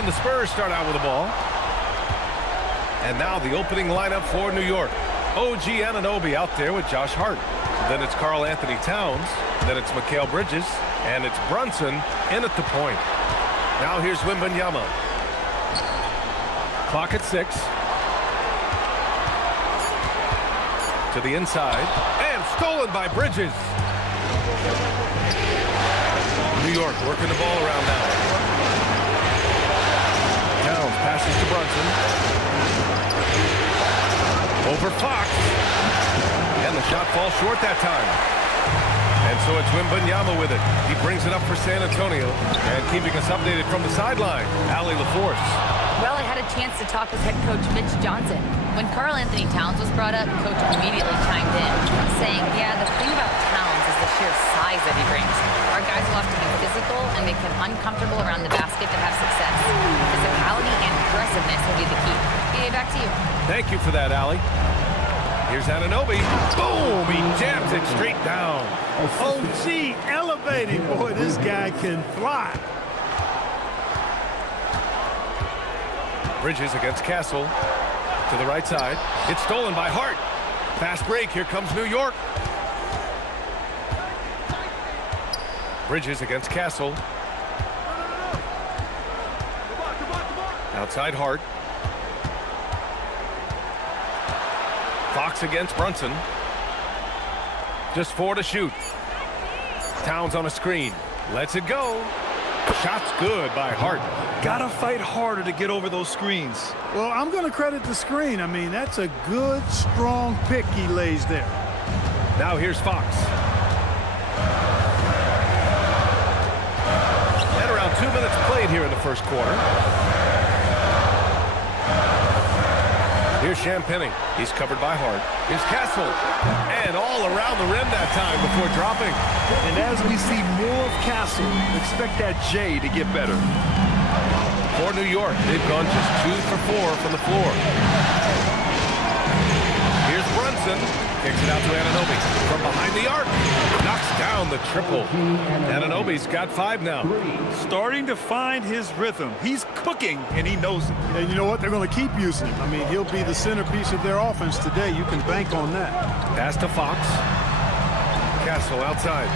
And the Spurs start out with the ball. And now the opening lineup for New York. OG Anunoby out there with Josh Hart. Then it's Karl Anthony Towns. Then it's Mikal Bridges. And it's Brunson in at the point. Now here's Wembanyama. Clock at 6. To the inside. And stolen by Bridges. New York working the ball around now. Towns passes to Brunson. Over Fox. And the shot falls short that time. And so it's Wembanyama with it. He brings it up for San Antonio. And keeping us updated from the sideline, Allie LaForce. Well, I had a chance to talk with head coach Mitch Johnson. When Karl Anthony Towns was brought up, coach immediately chimed in, saying, yeah, the thing about Towns is the sheer size that he brings. Our guys will have to be physical and make him uncomfortable around the basket to have success. Physicality and aggressiveness will be the key. PA, back to you. Thank you for that, Allie. Here's Anunoby. Boom! He jams it straight down. OG elevating. Boy, this guy can fly. Bridges against Castle. To the right side. It's stolen by Hart. Fast break. Here comes New York. Bridges against Castle. Outside Hart. Fox against Brunson. Just 4 to shoot. Towns on a screen. Lets it go. Shot's good by Hart. Gotta fight harder to get over those screens. Well, I'm going to credit the screen. I mean, that's a good, strong pick he lays there. Now here's Fox. And around 2 minutes played here in the first quarter. Here's Champagnie. He's covered by Hart. Here's Castle. And all around the rim that time before dropping. And as we see more of Castle, expect that J to get better. For New York, they've gone just 2 for 4 from the floor. Here's Brunson. Kicks it out to Anunoby. From behind the arc. Knocks down the triple. Anunoby's got 5 now. Starting to find his rhythm. He's cooking, and he knows it. And you know what? They're going to keep using him. I mean, he'll be the centerpiece of their offense today. You can bank on that. Pass to Fox. Castle outside.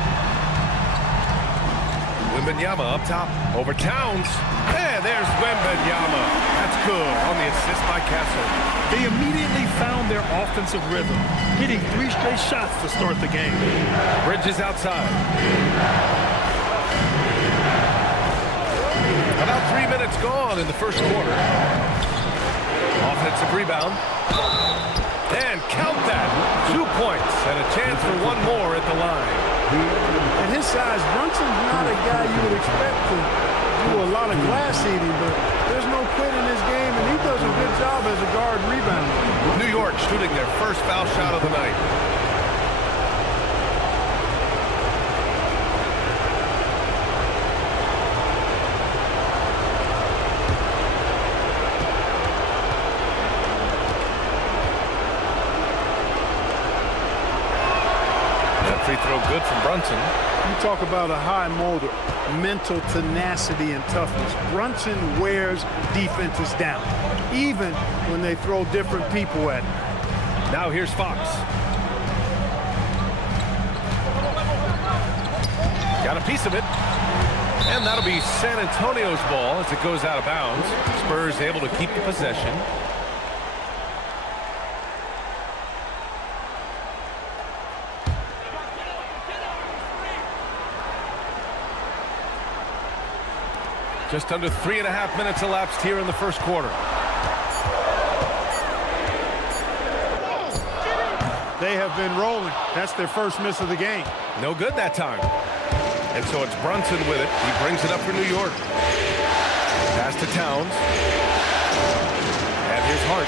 Wembanyama up top. Over Towns. And there's Wembanyama. That's good on the assist by Castle. They immediately found their offensive rhythm, hitting 3 straight shots to start the game. Bridges outside. About 3 minutes gone in the first quarter. Offensive rebound. And count that. 2 points and a chance for 1 more at the line. At his size, Brunson's not a guy you would expect to do a lot of glass eating, but there's no quit in his game, and he does a good job as a guard rebounder. New York shooting their first foul shot of the night. That free throw good from Brunson. You talk about a high motor, mental tenacity and toughness. Brunson wears defenses down, even when they throw different people at him. Now here's Fox. Got a piece of it. And that'll be San Antonio's ball as it goes out of bounds. Spurs able to keep the possession. Just under 3.5 minutes elapsed here in the first quarter. They have been rolling. That's their first miss of the game. No good that time. And so it's Brunson with it. He brings it up for New York. Pass to Towns. And here's Hart.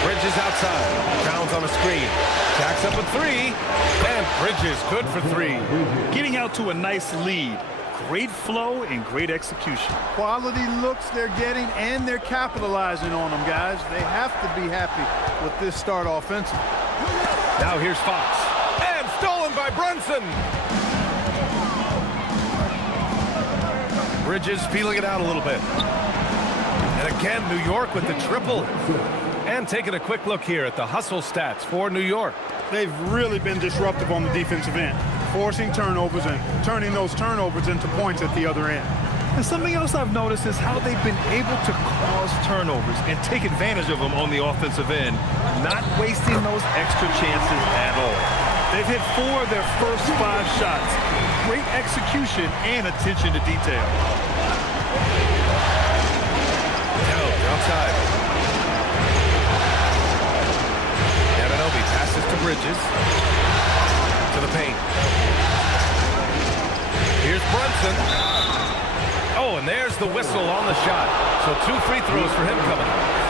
Bridges outside. Towns on a screen. Tacks up a 3. And Bridges good for 3. Getting out to a nice lead. Great flow and great execution. Quality looks they're getting, and they're capitalizing on them, guys. They have to be happy with this start offensively. Now here's Fox. And stolen by Brunson. Bridges feeling it out a little bit. And again, New York with the triple. And taking a quick look here at the hustle stats for New York. They've really been disruptive on the defensive end, forcing turnovers and turning those turnovers into points at the other end. And something else I've noticed is how they've been able to cause turnovers and take advantage of them on the offensive end, not wasting those extra chances at all. They've hit 4 of their first 5 shots. Great execution and attention to detail. Outside. Anunoby passes to Bridges. To the paint. Here's Brunson. Oh, and there's the whistle on the shot. So 2 free throws for him coming up.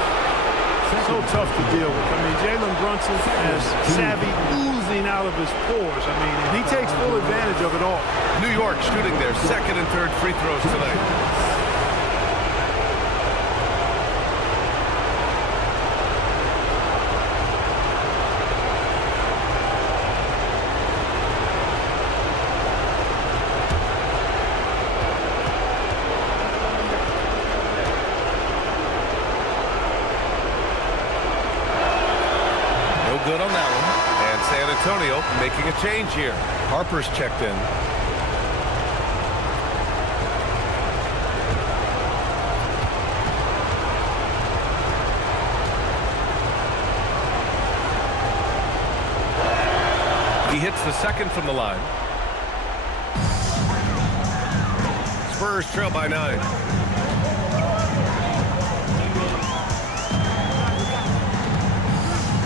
So tough to deal with. I mean, Jalen Brunson has savvy oozing out of his pores. I mean, and he takes full advantage of it all. New York shooting their second and third free throws tonight. Good on that one. And San Antonio making a change here. Harper's checked in. He hits the second from the line. Spurs trail by 9.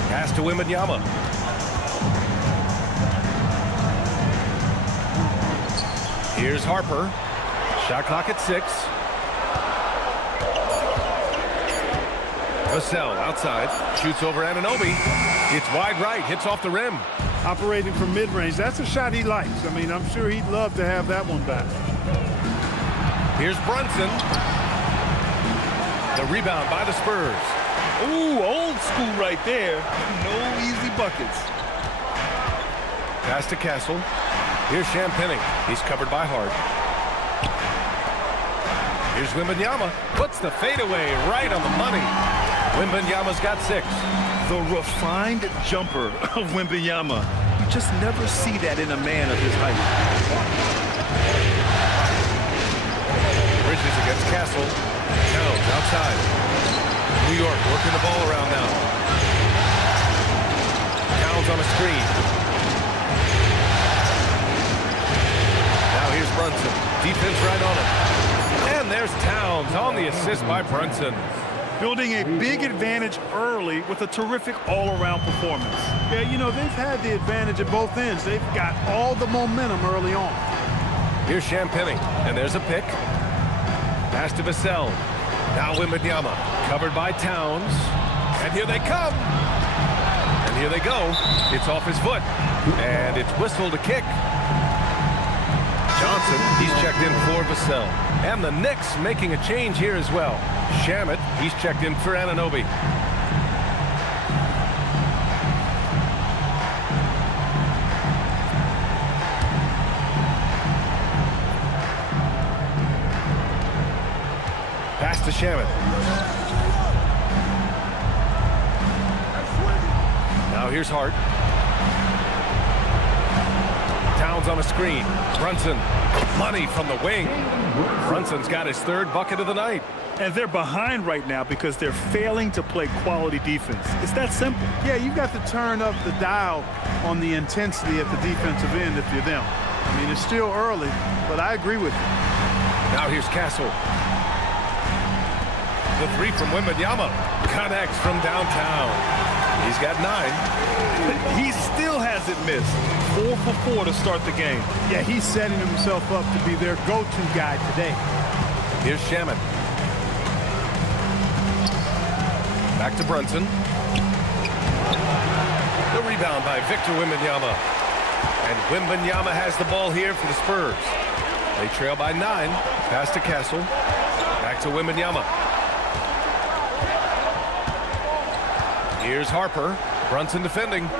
Pass to Wembanyama. Here's Harper. Shot clock at 6. Vassell outside. Shoots over Anunoby. It's wide right. Hits off the rim. Operating from mid-range. That's a shot he likes. I mean, I'm sure he'd love to have that one back. Here's Brunson. The rebound by the Spurs. Ooh, old school right there. No easy buckets. Pass to Castle. Here's Champagnie. He's covered by Hart. Here's Wembanyama. Puts the fadeaway right on the money. Wembanyama's got 6. The refined jumper of Wembanyama. You just never see that in a man of his height. Bridges against Castle. Towns outside. New York working the ball around now. Towns on a screen. Now here's Brunson. Defense right on him. And there's Towns on the assist by Brunson. Building a big advantage early with a terrific all-around performance. Yeah, you know, they've had the advantage at both ends. They've got all the momentum early on. Here's Champagnie. And there's a pick. Pass to Vassell. Now Wembanyama, covered by Towns. And here they come. And here they go. It's off his foot. And it's whistled to kick. Johnson, he's checked in for Vassell. And the Knicks making a change here as well. Shamet, he's checked in for Anunoby. Pass to Shamet. Now here's Hart. Towns on a screen. Brunson. Money from the wing. Brunson's got his 3rd bucket of the night. And they're behind right now because they're failing to play quality defense. It's that simple. Yeah, you've got to turn up the dial on the intensity at the defensive end if you're them. I mean, it's still early, but I agree with you. Now here's Castle. The 3 from Wembanyama. Connects from downtown. He's got 9. He still hasn't missed. 4 for 4 to start the game. Yeah, he's setting himself up to be their go-to guy today. Here's Shamet. Back to Brunson. The rebound by Victor Wembanyama. And Wembanyama has the ball here for the Spurs. They trail by 9. Pass to Castle. Back to Wembanyama. Here's Harper. Brunson defending.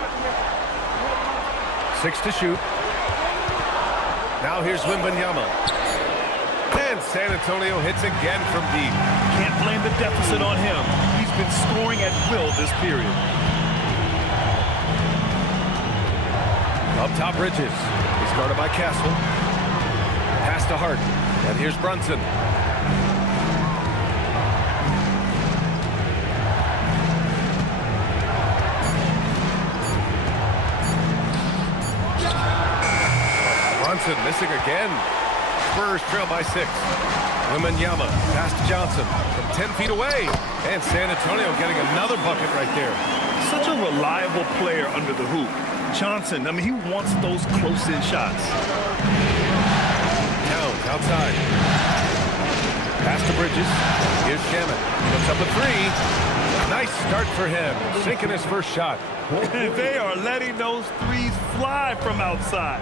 6 to shoot. Now here's Wembanyama. And San Antonio hits again from deep. Can't blame the deficit on him. He's been scoring at will this period. Up top, Bridges. He's guarded by Castle. Pass to Hart. And here's Brunson. Brunson missing again. Spurs trail by 6. Wembanyama pass to Johnson from 10 feet away. And San Antonio getting another bucket right there. Such a reliable player under the hoop. Johnson, I mean, he wants those close-in shots. Towns outside. Pass to Bridges. Here's Shaman. Puts up a 3. Nice start for him. Sinking his first shot. They are letting those threes fly from outside.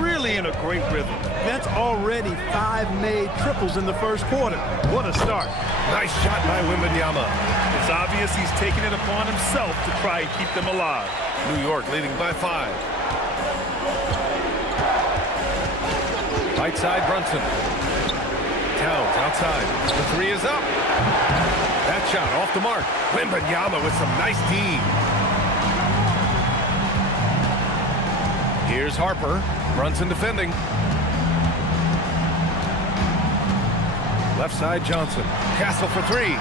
Really in a great rhythm. That's already 5 made triples in the first quarter. What a start. Nice shot by Wembanyama. It's obvious he's taking it upon himself to try and keep them alive. New York leading by 5. Right side, Brunson. Towns outside. The 3 is up. That shot off the mark. Wembanyama with some nice D. Here's Harper. Brunson defending. Left side, Johnson. Castle for 3.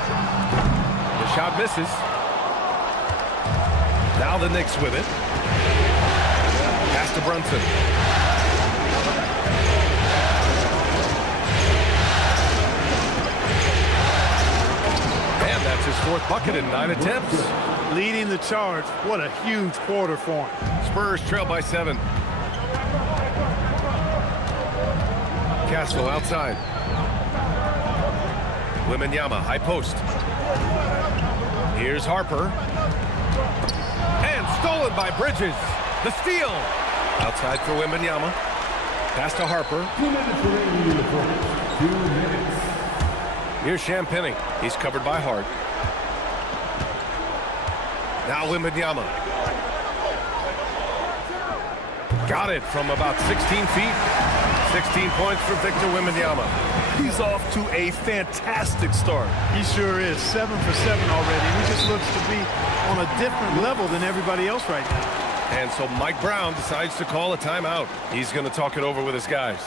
The shot misses. Now the Knicks with it. Pass to Brunson. And that's his 4th bucket in 9 attempts. Leading the charge. What a huge quarter for him. Spurs trail by 7. Castle outside. Wembanyama, high post. Here's Harper. And stolen by Bridges. The steal. Outside for Wembanyama. Pass to Harper. 2 minutes. Here's Champagny. He's covered by Hart. Now Wembanyama. Got it from about 16 feet. 16 points for Victor Wembanyama. He's off to a fantastic start. He sure is. 7 for 7 already. He just looks to be on a different level than everybody else right now. And so Mike Brown decides to call a timeout. He's going to talk it over with his guys.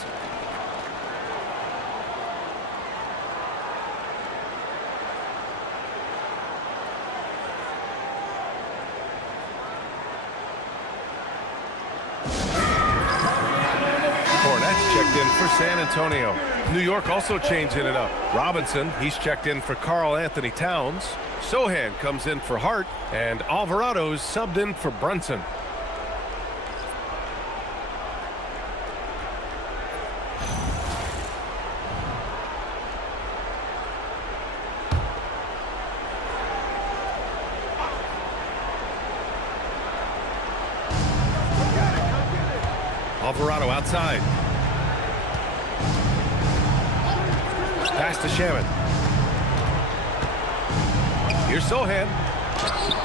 Checked in for San Antonio. New York also changing it up. Robinson, he's checked in for Karl Anthony Towns. Sohan comes in for Hart. And Alvarado's subbed in for Brunson. Alvarado outside. Pass to Shaman. Here's Sohan.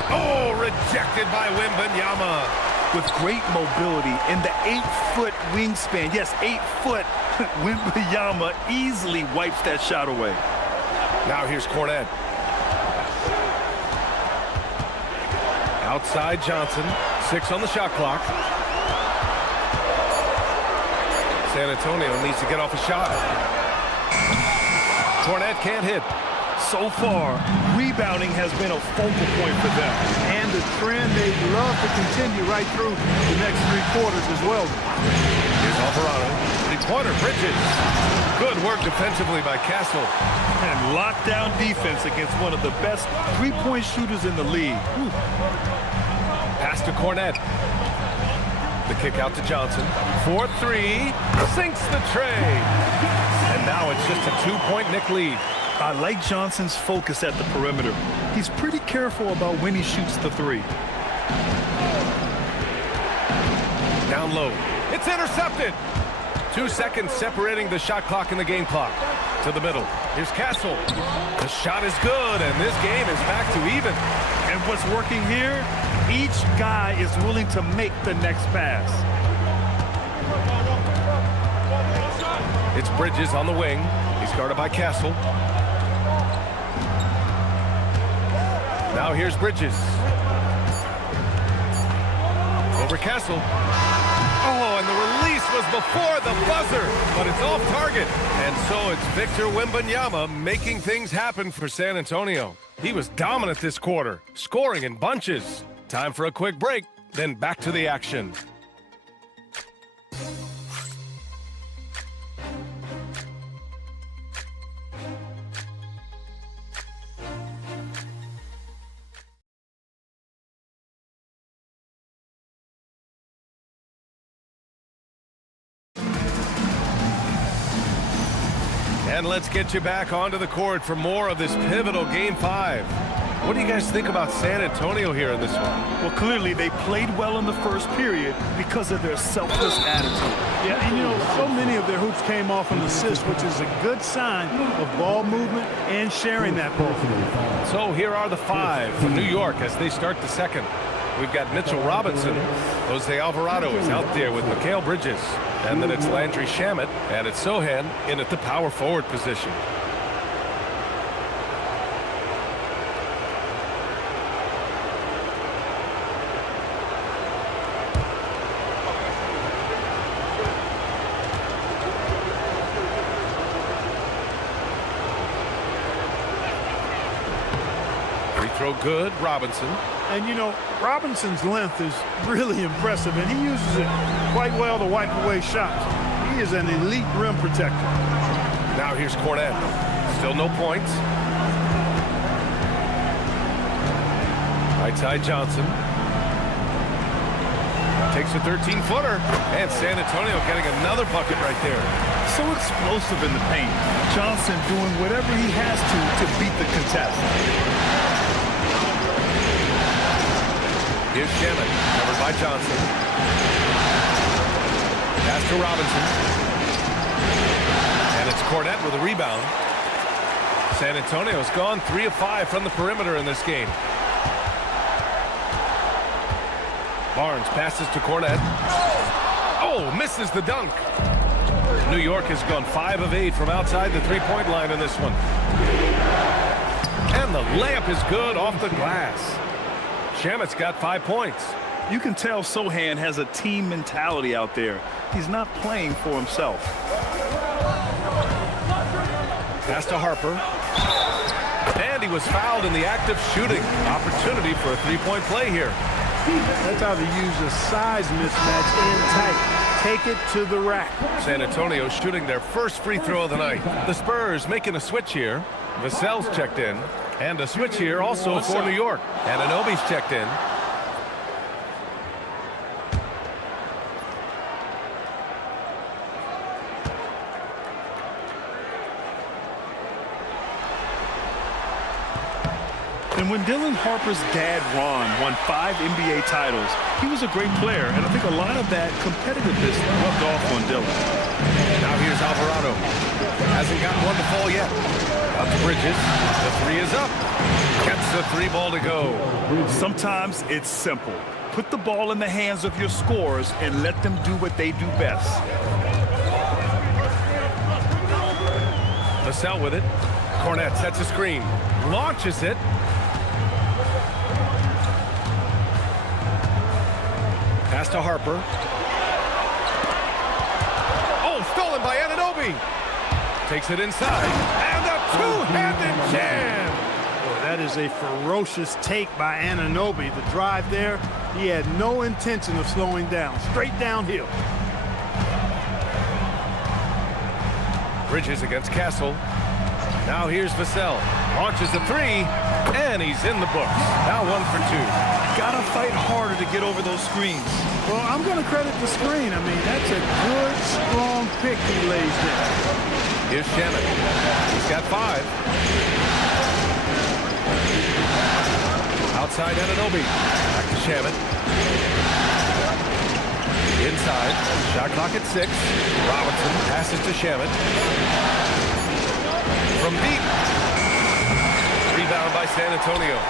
Oh, rejected by Wembanyama. With great mobility and the 8-foot wingspan. Yes, 8 foot. Wembanyama easily wipes that shot away. Now here's Cornette. Outside Johnson. 6 on the shot clock. San Antonio needs to get off a shot. Cornette can't hit. So far, rebounding has been a focal point for them. And the trend they'd love to continue right through the next 3 quarters as well. Here's Alvarado. Three-pointer, Bridges. Good work defensively by Castle. And lockdown defense against one of the best three-point shooters in the league. Whew. Pass to Cornette. The kick out to Johnson. 4-3. Sinks the tray. And now it's just a 2-point Knick lead. I like Johnson's focus at the perimeter. He's pretty careful about when he shoots the 3. Down low. It's intercepted. 2 seconds separating the shot clock and the game clock. To the middle. Here's Castle. The shot is good, and this game is back to even. And what's working here? Each guy is willing to make the next pass. It's Bridges on the wing. He's guarded by Castle. Now here's Bridges. Over Castle. Oh, and the release was before the buzzer, but it's off target. And so it's Victor Wembanyama making things happen for San Antonio. He was dominant this quarter, scoring in bunches. Time for a quick break, then back to the action. And let's get you back onto the court for more of this pivotal Game 5. What do you guys think about San Antonio here in this one? Well, clearly they played well in the first period because of their selfless attitude. Yeah, and you know, so many of their hoops came off an assist, which is a good sign of ball movement and sharing that ball. So here are the 5 from New York as they start the second. We've got Mitchell Robinson. Jose Alvarado is out there with Mikal Bridges. And then it's Landry Shamet, and it's Sohan in at the power forward position. Free throw good, Robinson. And, you know, Robinson's length is really impressive, and he uses it quite well to wipe away shots. He is an elite rim protector. Now here's Cornette. Still no points. Right side Johnson. Takes a 13-footer. And San Antonio getting another bucket right there. So explosive in the paint. Johnson doing whatever he has to beat the contest. Here's Shamet, covered by Johnson. Pass to Robinson. And it's Cornette with a rebound. San Antonio's gone 3 of 5 from the perimeter in this game. Barnes passes to Cornette. Oh, misses the dunk. New York has gone 5 of 8 from outside the three-point line in this one. And the layup is good off the glass. Shamet's got 5 points. You can tell Sohan has a team mentality out there. He's not playing for himself. Pass to Harper. And he was fouled in the act of shooting. Opportunity for a three-point play here. That's how they use a size mismatch in tight. Take it to the rack. San Antonio shooting their first free throw of the night. The Spurs making a switch here. Vassell's checked in. And a switch here also for New York. And Anunoby's checked in. And when Dylan Harper's dad, Ron, won 5 NBA titles, he was a great player. And I think a lot of that competitiveness rubbed off on Dylan. Now here's Alvarado. Hasn't got one to fall yet. Out to Bridges. The 3 is up. Gets the 3 ball to go. Sometimes it's simple. Put the ball in the hands of your scorers and let them do what they do best. Vassell with it. Cornette sets a screen. Launches it. Pass to Harper. Oh, stolen by Anunoby. Takes it inside. And a two-handed jam. Boy, that is a ferocious take by Anunoby. The drive there, he had no intention of slowing down. Straight downhill. Bridges against Castle. Now here's Vassell. Launches a 3, and he's in the books. Now 1 for 2. Gotta fight harder to get over those screens. Well, I'm going to credit the screen. I mean, that's a good, strong pick he lays there. Here's Shamet. He's got 5. Outside Anunoby. Back to Shamet. Inside. Shot clock at 6. Robinson passes to Shamet. From deep. Rebound by San Antonio.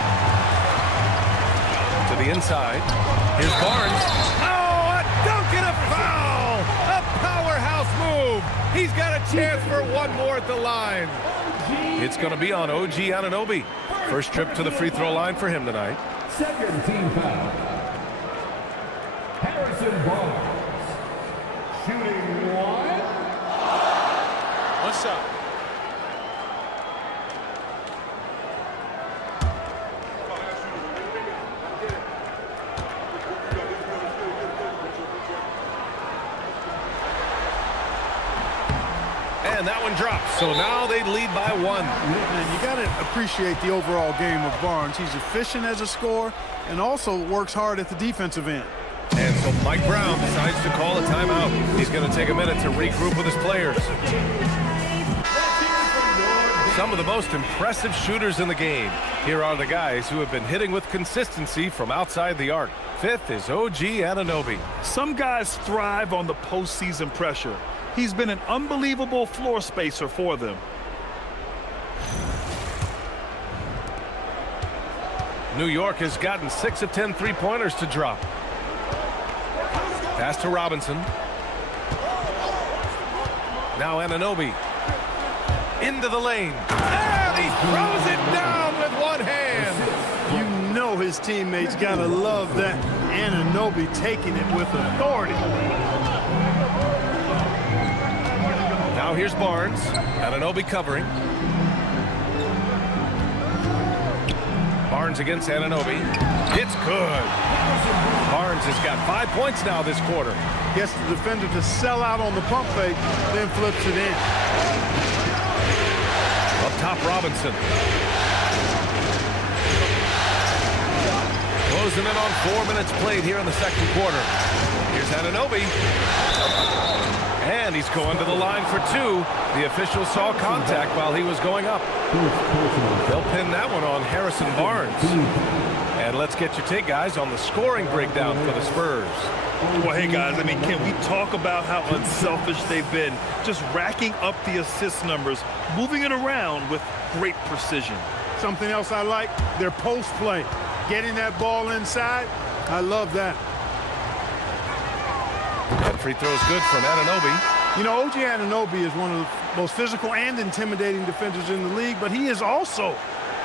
To the inside. Here's Barnes. Oh, a dunk and a foul! A powerhouse move. He's got a chance for one more at the line. It's going to be on OG Anunoby. First trip to the free throw line for him tonight. Second team foul. Harrison Barnes. Shooting one. One shot. And that one drops. So now they lead by one. And you got to appreciate the overall game of Barnes. He's efficient as a scorer and also works hard at the defensive end. And so Mike Brown decides to call a timeout. He's going to take a minute to regroup with his players. Some of the most impressive shooters in the game. Here are the guys who have been hitting with consistency from outside the arc. Fifth is OG Anunoby. Some guys thrive on the postseason pressure. He's been an unbelievable floor spacer for them. New York has gotten 6 of 10 three-pointers to drop. Pass to Robinson. Now Anunoby. Into the lane. And he throws it down with one hand. You know his teammates got to love that. Anunoby taking it with authority. Now here's Barnes. Anunoby covering. Barnes against Anunoby. It's good. Barnes has got 5 points now this quarter. Gets the defender to sell out on the pump fake, then flips it in. Up top, Robinson. Closing in on 4 minutes played here in the second quarter. Here's Anunoby. And he's going to the line for two. The official saw contact while he was going up. They'll pin that one on Harrison Barnes. And let's get your take, guys, on the scoring breakdown for the Spurs. Well, hey, guys, I mean, can we talk about how unselfish they've been? Just racking up the assist numbers, moving it around with great precision. Something else I like, their post play. Getting that ball inside, I love that. That free throw is good from Anunoby. You know, OG Anunoby is one of the most physical and intimidating defenders in the league, but he is also,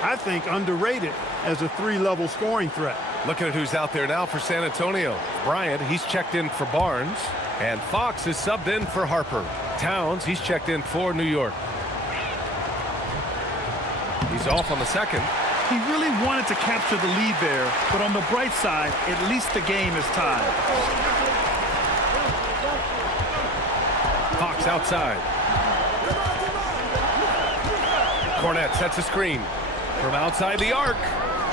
I think, underrated as a three-level scoring threat. Looking at who's out there now for San Antonio. Bryant, he's checked in for Barnes. And Fox is subbed in for Harper. Towns, he's checked in for New York. He's off on the second. He really wanted to capture the lead there, but on the bright side, at least the game is tied. Fox outside. Cornette sets a screen from outside the arc.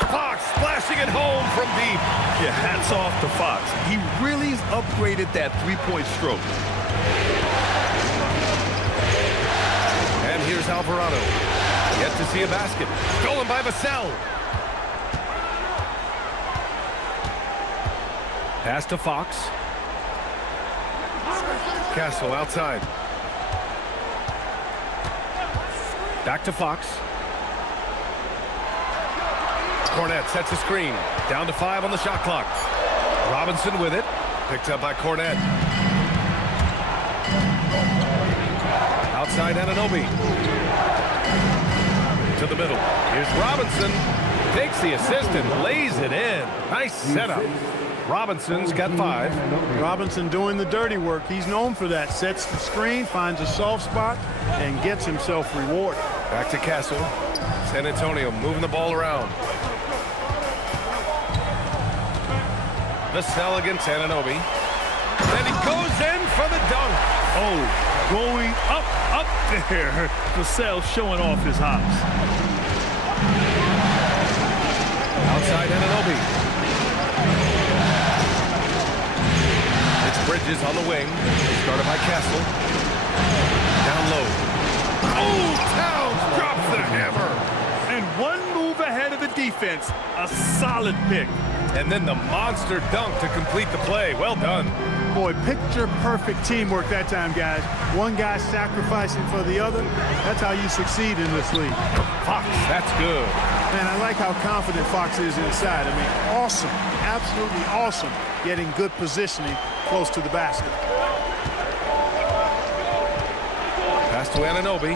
Fox splashing it home from deep. Yeah, hats off to Fox. He really's upgraded that three-point stroke. And here's Alvarado. Yet to see a basket. Stolen by Vassell. Pass to Fox. Castle outside. Back to Fox. Cornette sets a screen. Down to 5 on the shot clock. Robinson with it. Picked up by Cornette. Outside Anunoby. To the middle. Here's Robinson. Takes the assist and lays it in. Nice setup. Robinson's got 5. Robinson doing the dirty work. He's known for that. Sets the screen, finds a soft spot, and gets himself rewarded. Back to Castle. San Antonio moving the ball around. Vassell against Anunoby. And he goes in for the dunk. Oh, going up there. Vassell showing off his hops. Outside Anunoby. It's Bridges on the wing. Started by Castle. Down low. Oh, Towns drops the hammer. And one move ahead of the defense. A solid pick. And then the monster dunk to complete the play. Well done. Boy, picture-perfect teamwork that time, guys. One guy sacrificing for the other. That's how you succeed in this league. Fox, that's good. Man, I like how confident Fox is inside. I mean, awesome. Absolutely awesome. Getting good positioning close to the basket. Pass to Anunoby.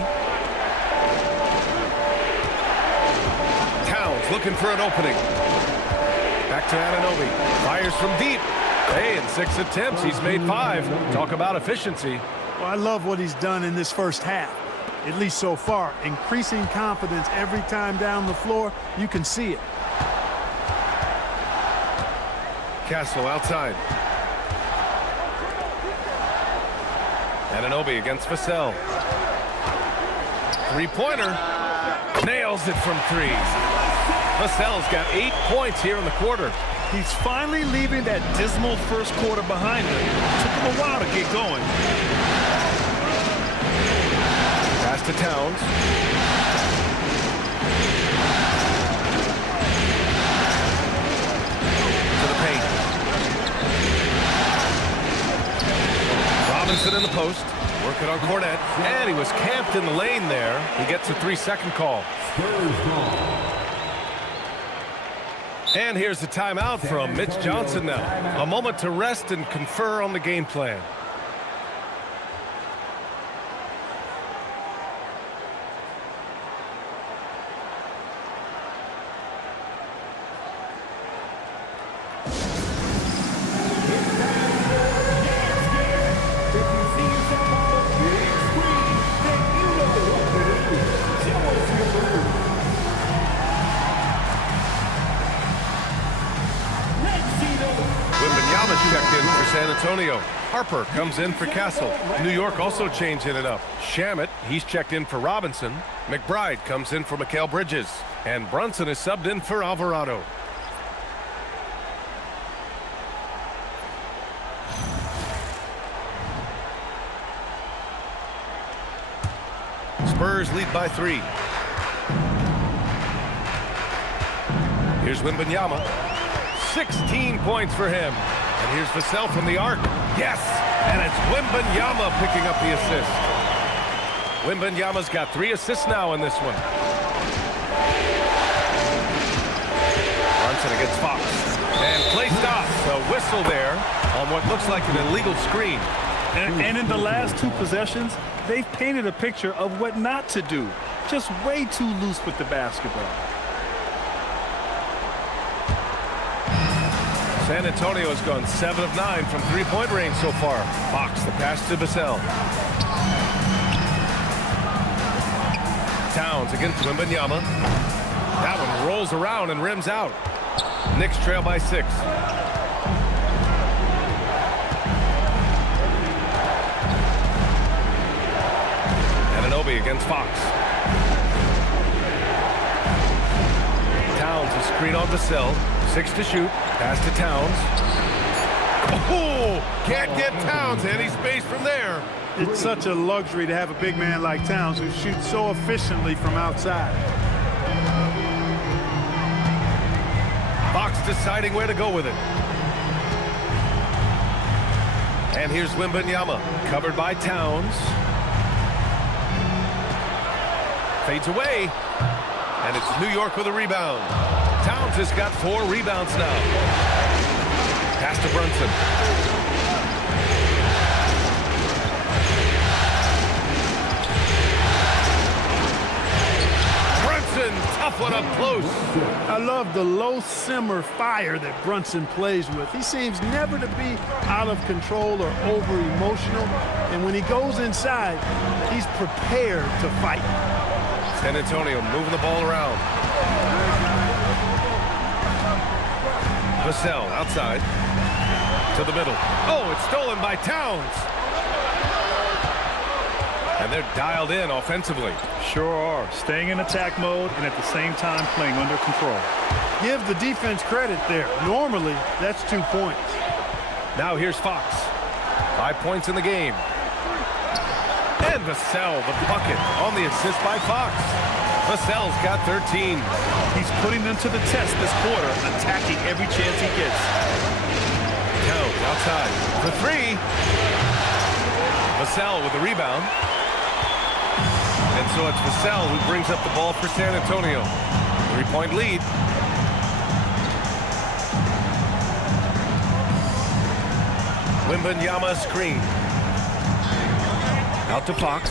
Towns looking for an opening. Back to Anunoby. Fires from deep. Hey, in 6 attempts, he's made 5. Talk about efficiency. Well, I love what he's done in this first half, at least so far. Increasing confidence every time down the floor. You can see it. Castle outside. Anunoby against Vassell. Three-pointer. Nails it from 3. Vassell's got 8 points here in the quarter. He's finally leaving that dismal first quarter behind him. Took him a while to get going. Pass to Towns. To the paint. Robinson in the post. Working on Cornette. And he was camped in the lane there. He gets a 3-second call. Spurs ball. And here's the timeout from Mitch Johnson now. A moment to rest and confer on the game plan. Checked in for San Antonio. Harper comes in for Castle. New York also changing it up. Shamet, he's checked in for Robinson. McBride comes in for Mikal Bridges. And Brunson is subbed in for Alvarado. Spurs lead by 3. Here's Wembanyama. 16 points for him. And here's Vassell from the arc. Yes! And it's Wembanyama picking up the assist. Wembanyama's got 3 assists now in this one. Brunson against Fox. And play stops. A whistle there on what looks like an illegal screen. And in the last 2 possessions, they've painted a picture of what not to do. Just way too loose with the basketball. San Antonio has gone 7 of 9 from 3-point range so far. Fox, the pass to Vassell. Towns against Wembanyama. That one rolls around and rims out. Knicks trail by 6. Anunoby against Fox. Towns a screen on Vassell. 6 to shoot. Pass to Towns. Oh, can't get Towns any space from there. It's such a luxury to have a big man like Towns who shoots so efficiently from outside. Fox deciding where to go with it. And here's Wembanyama, covered by Towns. Fades away. And it's New York with a rebound. Towns has got 4 rebounds now. Pass to Brunson. Brunson, tough one up close. I love the low simmer fire that Brunson plays with. He seems never to be out of control or over emotional. And when he goes inside, he's prepared to fight. San Antonio moving the ball around. Vassell outside to the middle. Oh, it's stolen by Towns. And they're dialed in offensively. Sure are. Staying in attack mode and at the same time playing under control. Give the defense credit there. Normally, that's 2 points. Now here's Fox. 5 points in the game. And Vassell, the bucket on the assist by Fox. Vassell's got 13. He's putting them to the test this quarter, attacking every chance he gets. Towns outside for 3. Vassell with the rebound. And so it's Vassell who brings up the ball for San Antonio. 3-point lead. Wembanyama screen. Out to Fox.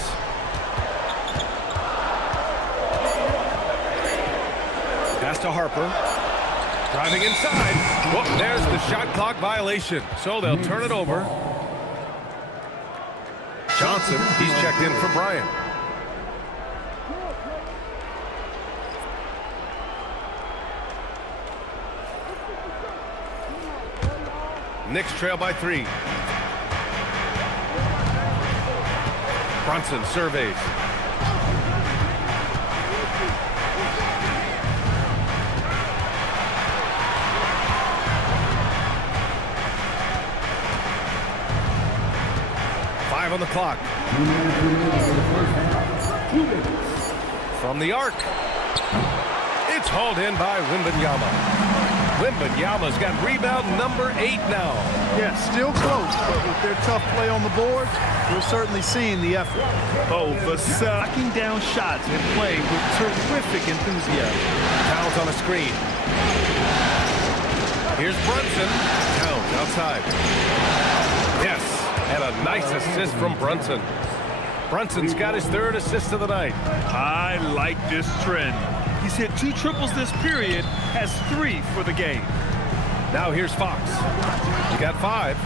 to Harper. Driving inside. Whoop, there's the shot clock violation. So they'll turn it over. Johnson, he's checked in for Bryant. Knicks trail by 3. Brunson surveys. On the clock. From the arc. It's hauled in by Wembanyama. Wembanyama's got rebound number 8 now. Yeah, still close, but with their tough play on the board, we're certainly seeing the effort. Oh, Vassell knocking down shots and playing with terrific enthusiasm. Towns on a screen. Here's Brunson. Towns outside. Yes. And a nice assist from Brunson. Brunson's got his 3rd assist of the night. I like this trend. He's hit 2 triples this period, has 3 for the game. Now here's Fox. He got 5.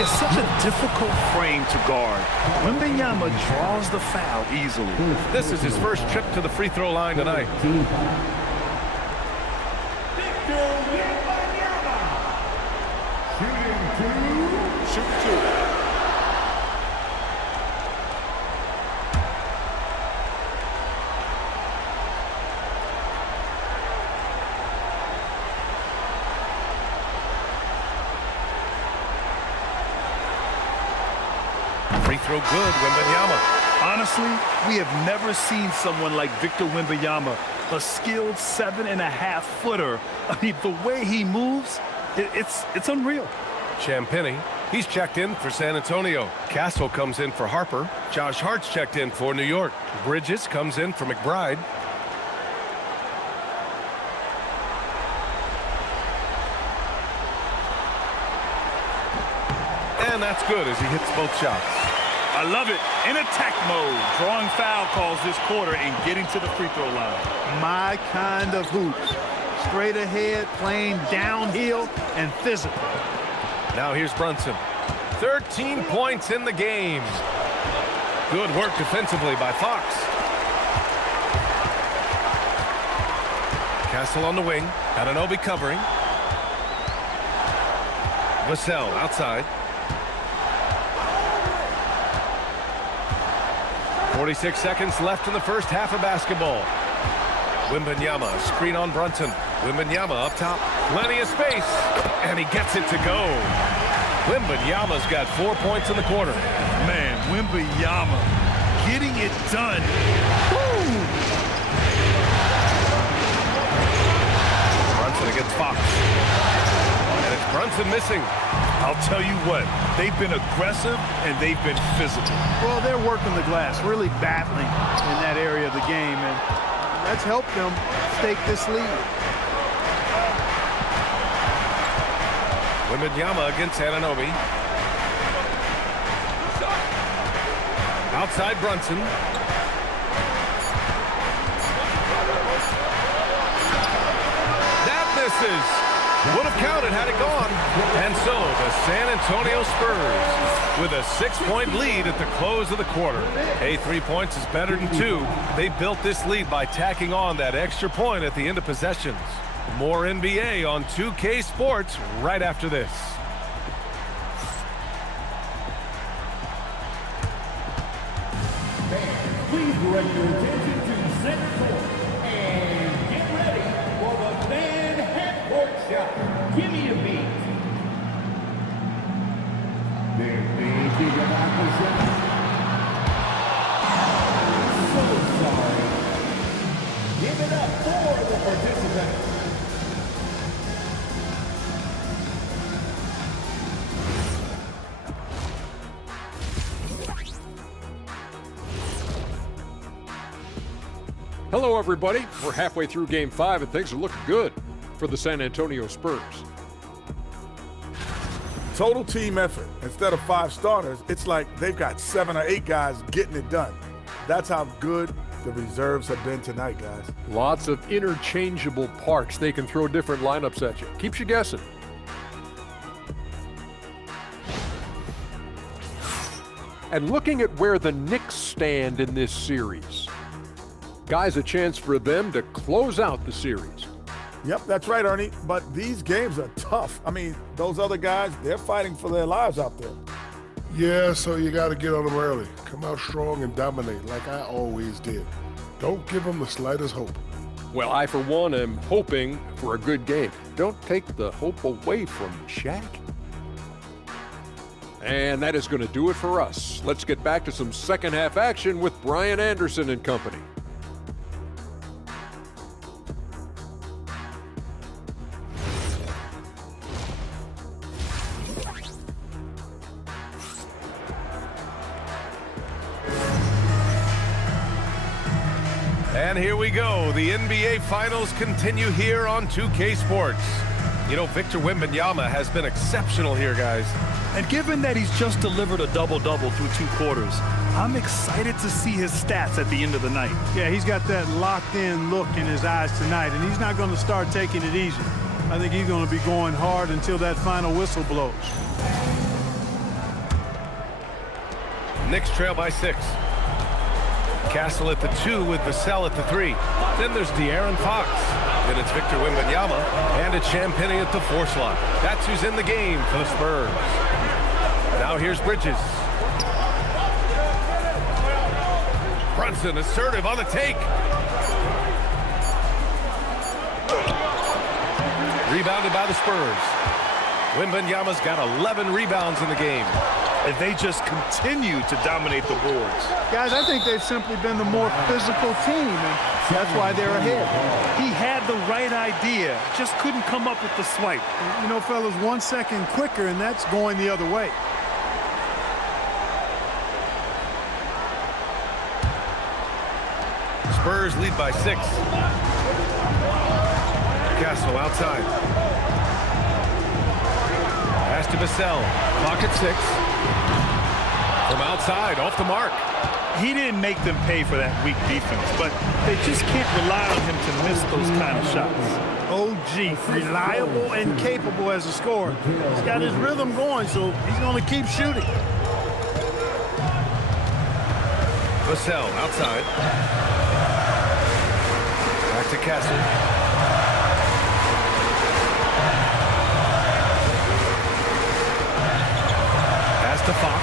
It's such a difficult frame to guard. Wembanyama draws the foul easily. This is his first trip to the free throw line tonight. Shoot 2. Free throw good, Wembanyama. Honestly, we have never seen someone like Victor Wembanyama, a skilled 7.5-footer. I mean, the way he moves, it's unreal. Champagny, he's checked in for San Antonio. Castle comes in for Harper. Josh Hart's checked in for New York. Bridges comes in for McBride. And that's good as he hits both shots. I love it. In attack mode, drawing foul calls this quarter and getting to the free throw line. My kind of hoops. Straight ahead, playing downhill, and physical. Now here's Brunson. 13 points in the game. Good work defensively by Fox. Castle on the wing. Anunoby covering. Vassell outside. 46 seconds left in the first half of basketball. Wembanyama, screen on Brunson. Wembanyama up top. Plenty of space. And he gets it to go. Wembanyama's got 4 points in the quarter. Man, Wembanyama getting it done. Woo! Brunson against Fox. And it's Brunson missing. I'll tell you what, they've been aggressive and they've been physical. Well, they're working the glass, really battling in that area of the game, and that's helped them stake this lead. Wembanyama against Anunoby. Outside Brunson. That misses. Would have counted had it gone. And so the San Antonio Spurs with a 6-point lead at the close of the quarter. Hey, 3 points is better than 2. They built this lead by tacking on that extra point at the end of possessions. More NBA on 2K Sports right after this. Please direct your attention to center court and get ready for the fan half-court shot. Give me a beat. They're thinking about the shot. So sorry. Give it up for the participants. Hello, everybody. We're halfway through Game 5, and things are looking good for the San Antonio Spurs. Total team effort. Instead of 5 starters, it's like they've got 7 or 8 guys getting it done. That's how good the reserves have been tonight, guys. Lots of interchangeable parts. They can throw different lineups at you. Keeps you guessing. And looking at where the Knicks stand in this series, guys, a chance for them to close out the series. Yep, that's right, Ernie. But these games are tough. I mean, those other guys, they're fighting for their lives out there. Yeah, so you got to get on them early. Come out strong and dominate like I always did. Don't give them the slightest hope. Well, I, for one, am hoping for a good game. Don't take the hope away from me, Shaq. And that is going to do it for us. Let's get back to some second half action with Brian Anderson and company. And here we go. The NBA Finals continue here on 2K Sports. You know, Victor Wembanyama has been exceptional here, guys. And given that he's just delivered a double-double through 2 quarters, I'm excited to see his stats at the end of the night. Yeah, he's got that locked-in look in his eyes tonight, and he's not going to start taking it easy. I think he's going to be going hard until that final whistle blows. Knicks trail by 6. Castle at the 2 with Vassell at the 3. Then there's De'Aaron Fox. Then it's Victor Wembanyama and it's Champagnie at the 4 slot. That's who's in the game for the Spurs. Now here's Bridges. Brunson assertive on the take. Rebounded by the Spurs. Wembanyama's got 11 rebounds in the game. And they just continue to dominate the boards. Guys, I think they've simply been the more physical team, and that's why they're ahead. He had the right idea, just couldn't come up with the swipe. You know, fellas, 1 second quicker, and that's going the other way. Spurs lead by 6. Castle outside. Pass to Vassell. Clock at 6. From outside, off the mark. He didn't make them pay for that weak defense, but they just can't rely on him to miss those kind of shots. OG, reliable and capable as a scorer. He's got his rhythm going, so he's going to keep shooting. Vassell outside. Back to Castle. Pass to Fox.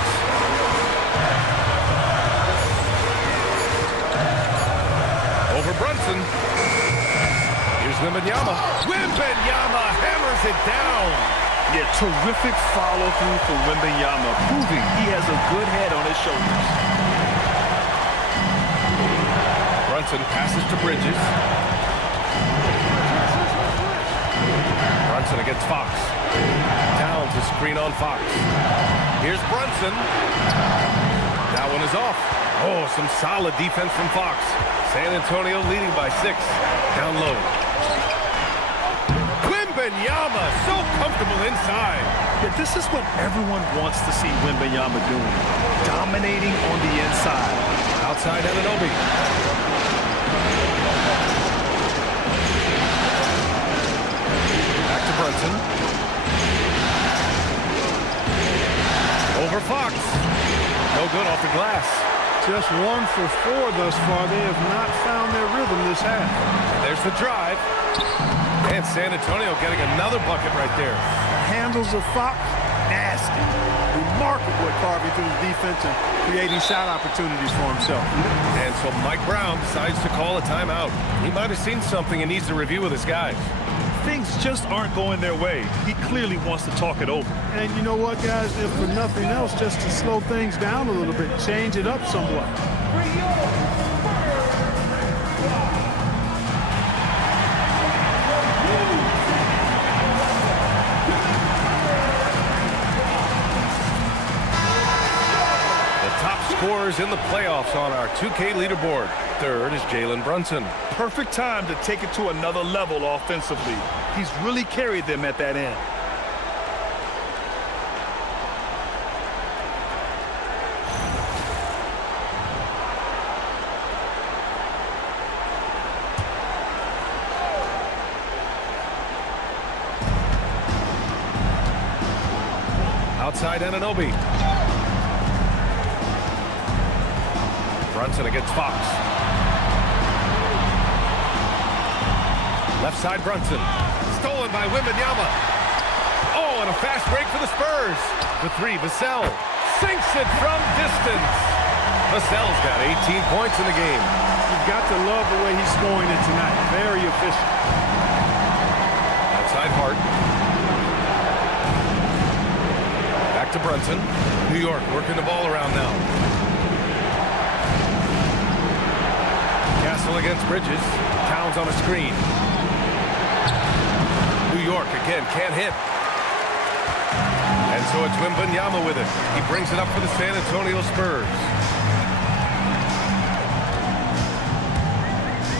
Over Brunson. Here's Wembanyama. Wembanyama hammers it down. Yeah, terrific follow-through for Wembanyama, proving he has a good head on his shoulders. Brunson passes to Bridges. Brunson against Fox. Towns a screen on Fox. Here's Brunson. That one is off. Oh, some solid defense from Fox. San Antonio leading by 6. Down low. Wembanyama so comfortable inside. Yeah, this is what everyone wants to see Wembanyama doing. Dominating on the inside. Outside Anunoby. Back to Brunson. Over Fox. No good off the glass. Just 1 for 4 thus far. They have not found their rhythm this half. And there's the drive. And San Antonio getting another bucket right there. Handles of Fox, nasty. Remarkable at carving through the defense and creating shot opportunities for himself. And so Mike Brown decides to call a timeout. He might have seen something and needs to review with his guys. Things just aren't going their way. He clearly wants to talk it over. And you know what, guys? If for nothing else, just to slow things down a little bit, change it up somewhat. Scorers in the playoffs on our 2K leaderboard. Third is Jalen Brunson. Perfect time to take it to another level offensively. He's really carried them at that end. outside Anunoby. Brunson against Fox. Left side Brunson. Stolen by Wembanyama. Oh, and a fast break for the Spurs. The three, Vassell sinks it from distance. Vassell's got 18 points in the game. You've got to love the way he's scoring it tonight. Very efficient. Outside Hart. Back to Brunson. New York working the ball around now. Castle against Bridges. Towns on a screen. New York again can't hit. And so it's Wembanyama with it. He brings it up for the San Antonio Spurs.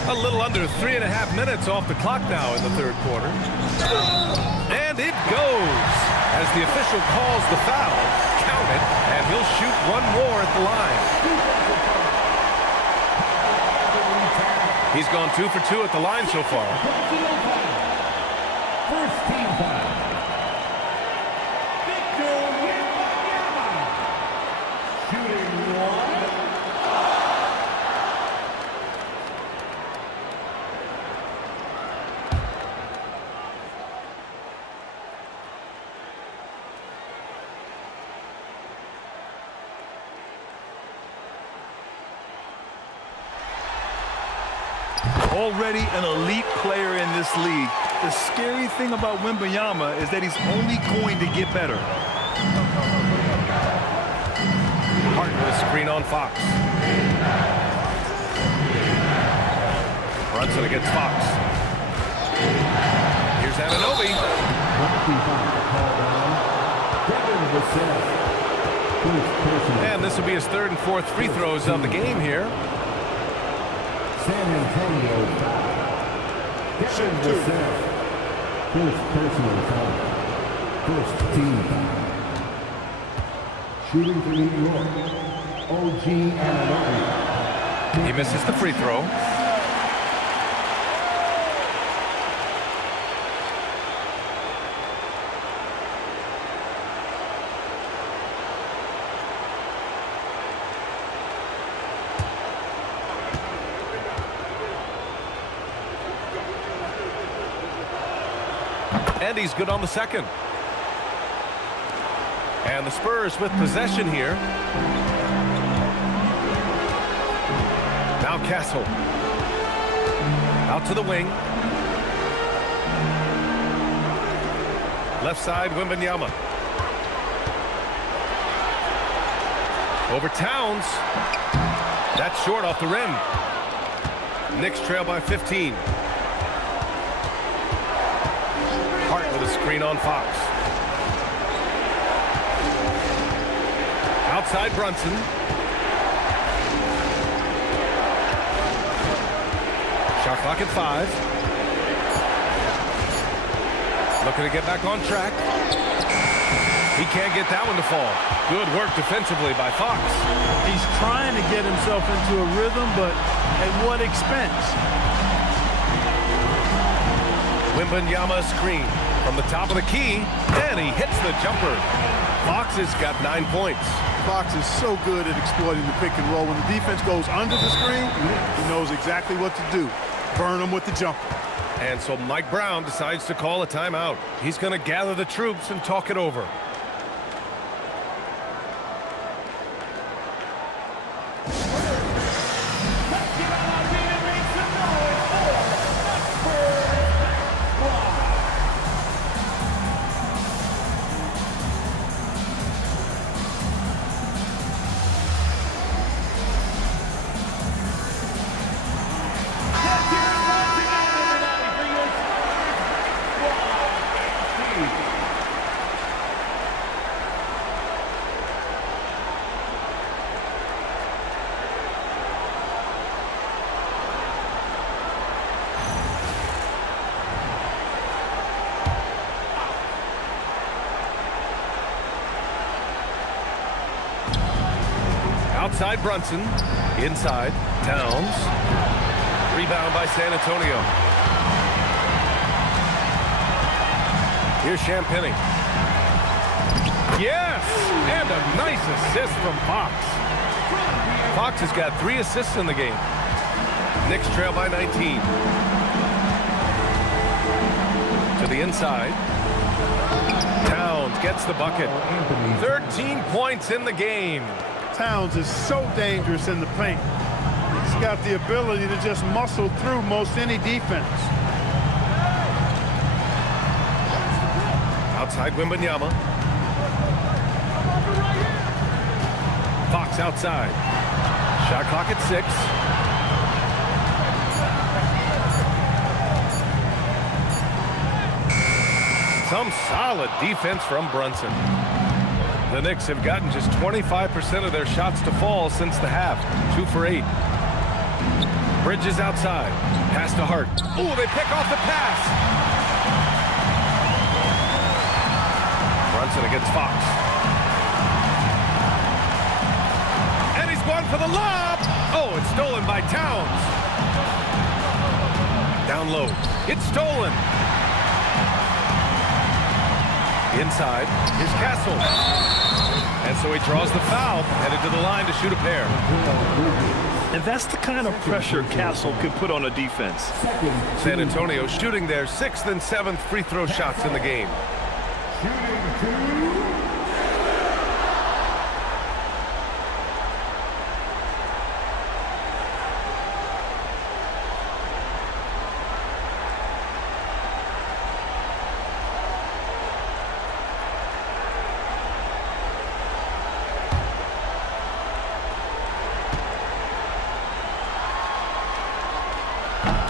A little under 3.5 minutes off the clock now in the third quarter. And it goes as the official calls the foul. Count it, and he'll shoot one more at the line. He's gone 2 for 2 at the line so far. First team foul. Victor Wembanyama. Shooting one. Already an elite player in this league. The scary thing about Wembanyama is that he's only going to get better. Hart with a screen on Fox. Brunson against Fox. Here's Anunoby. And this will be his third and fourth free throws of the game here. San Antonio foul. Devin Vassell. First personal foul. First team foul. Shooting for New York. OG Anunoby. He misses the free throw. And he's good on the second. And the Spurs with possession here. Now Castle. Out to the wing. Left side, Wembanyama. Over Towns. That's short off the rim. Knicks trail by 15. Hart with a screen on Fox. Outside Brunson. Shot clock at 5. Looking to get back on track. He can't get that one to fall. Good work defensively by Fox. He's trying to get himself into a rhythm, but at what expense? Wembanyama screen from the top of the key, and he hits the jumper. Fox has got 9 points. Fox is so good at exploiting the pick and roll. When the defense goes under the screen, he knows exactly what to do. Burn them with the jumper. And so Mike Brown decides to call a timeout. He's going to gather the troops and talk it over. Outside Brunson. Inside Towns. Rebound by San Antonio. Here's Champagnie. Yes! And a nice assist from Fox. Fox has got 3 assists in the game. Knicks trail by 19. To the inside. Towns gets the bucket. 13 points in the game. Towns is so dangerous in the paint. He's got the ability to just muscle through most any defense. Outside Wembanyama. Fox outside. Shot clock at 6. Some solid defense from Brunson. The Knicks have gotten just 25% of their shots to fall since the half. 2 for 8. Bridges outside. Pass to Hart. Ooh, they pick off the pass. Brunson against Fox. And he's going for the lob. Oh, it's stolen by Towns. Down low. It's stolen. Inside is Castle. And so he draws the foul, headed to the line to shoot a pair. And that's the kind of pressure Castle can put on a defense. San Antonio shooting their 6th and 7th free throw shots in the game.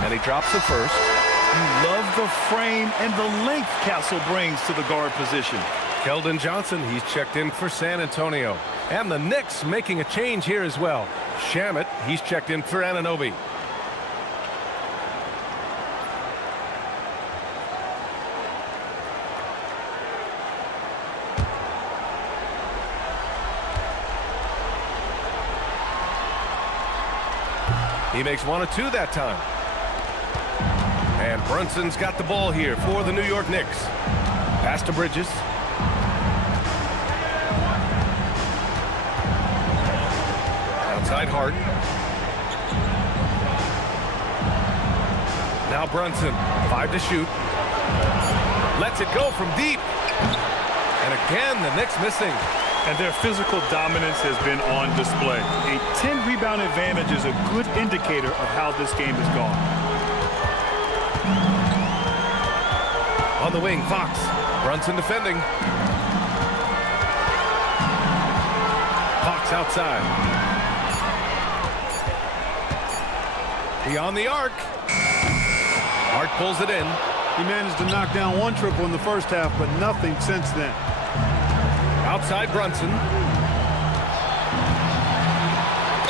And he drops the first. You love the frame and the length Castle brings to the guard position. Keldon Johnson, he's checked in for San Antonio. And the Knicks making a change here as well. Shamet, he's checked in for Anunoby. He makes 1 of 2 that time. And Brunson's got the ball here for the New York Knicks. Pass to Bridges. Outside Hart. Now Brunson, 5 to shoot. Lets it go from deep. And again, the Knicks missing. And their physical dominance has been on display. A 10-rebound advantage is a good indicator of how this game has gone. On the wing, Fox. Brunson defending. Fox outside. Beyond the arc. Hart pulls it in. He managed to knock down 1 triple in the first half, but nothing since then. Outside Brunson.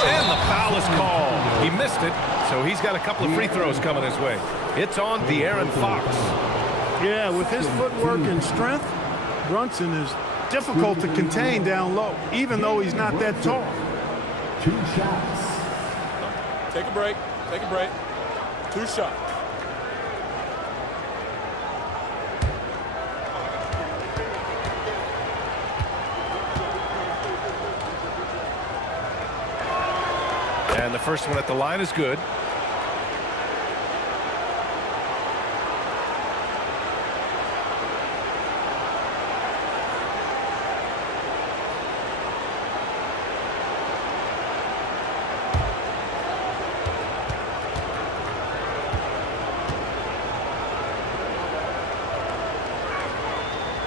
And the foul is called. He missed it, so he's got a couple of free throws coming his way. It's on De'Aaron Fox. Yeah, with his footwork and strength, Brunson is difficult to contain down low, even though he's not that tall. 2 shots. Take a break. Take a break. 2 shots. And the first one at the line is good.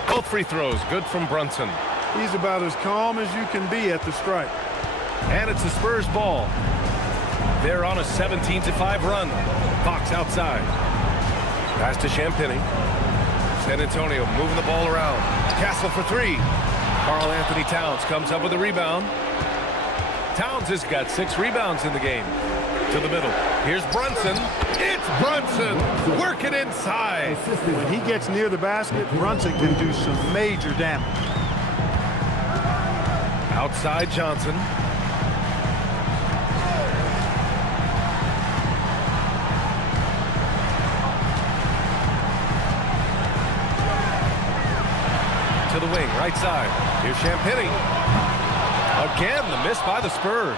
Both free throws good from Brunson. He's about as calm as you can be at the stripe. And it's the Spurs ball. They're on a 17-5 run. Fox outside. Pass to Champagny. San Antonio moving the ball around. Castle for 3. Karl Anthony Towns comes up with a rebound. Towns has got 6 rebounds in the game. To the middle. Here's Brunson. It's Brunson. Working inside. When he gets near the basket, Brunson can do some major damage. Outside Johnson. To the wing, Right side. Here's Champagny. Again, the miss by the Spurs.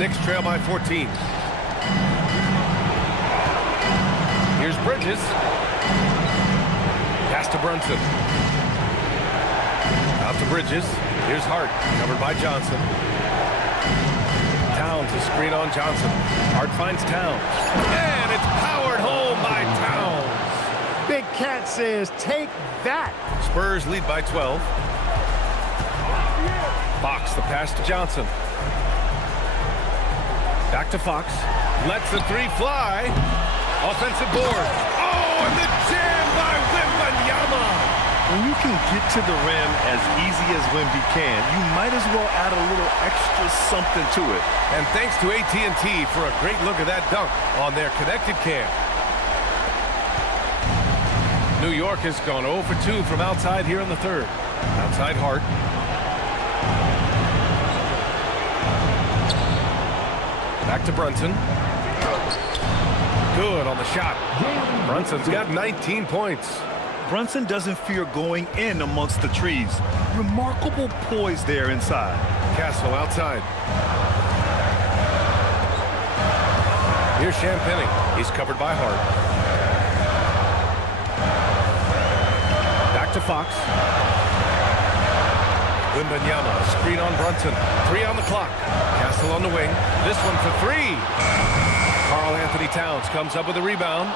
Knicks trail by 14. Here's Bridges. Pass to Brunson. Out to Bridges. Here's Hart, covered by Johnson. Towns, a screen on Johnson. Hart finds Towns. And it's powered home by Towns. Big Cat says, take that. Spurs lead by 12. Fox, the pass to Johnson. Back to Fox. Lets the three fly. Offensive board. Oh, and the jam by Wembanyama. When you can get to the rim as easy as Wemby can, you might as well add a little extra something to it. And thanks to AT&T for a great look at that dunk on their connected cam. New York has gone 0 for 2 from outside here in the third. Outside Hart. Back to Brunson. Good on the shot. Brunson's got 19 points. Brunson doesn't fear going in amongst the trees. Remarkable poise there inside. Castle outside. Here's Champagny. He's covered by Hart. Back to Fox. Wembanyama, screen on Brunson. 3 on the clock. Castle on the wing. This one for 3. Karl Anthony Towns comes up with a rebound.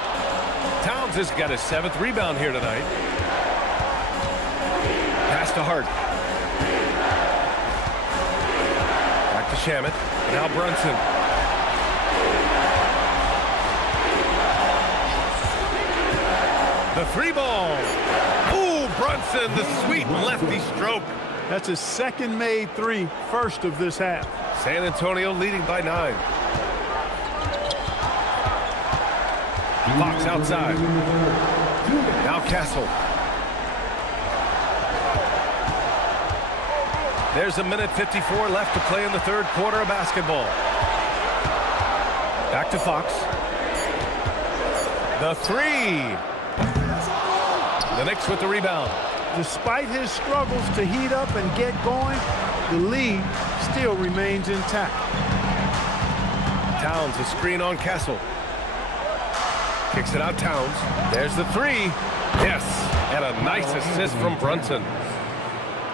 Towns has got his 7th rebound here tonight. Pass to Hart. Back to Shamet. Now Brunson. The 3 ball. Ooh, Brunson, the sweet lefty stroke. That's his second made 3, first of this half. San Antonio leading by 9. Fox outside. Now Castle. There's a minute 54 left to play in the third quarter of basketball. Back to Fox. The 3. The Knicks with the rebound. Despite his struggles to heat up and get going, the lead still remains intact. Towns, a screen on Castle. Kicks it out, Towns. There's the 3. Yes, and a nice assist from Brunson.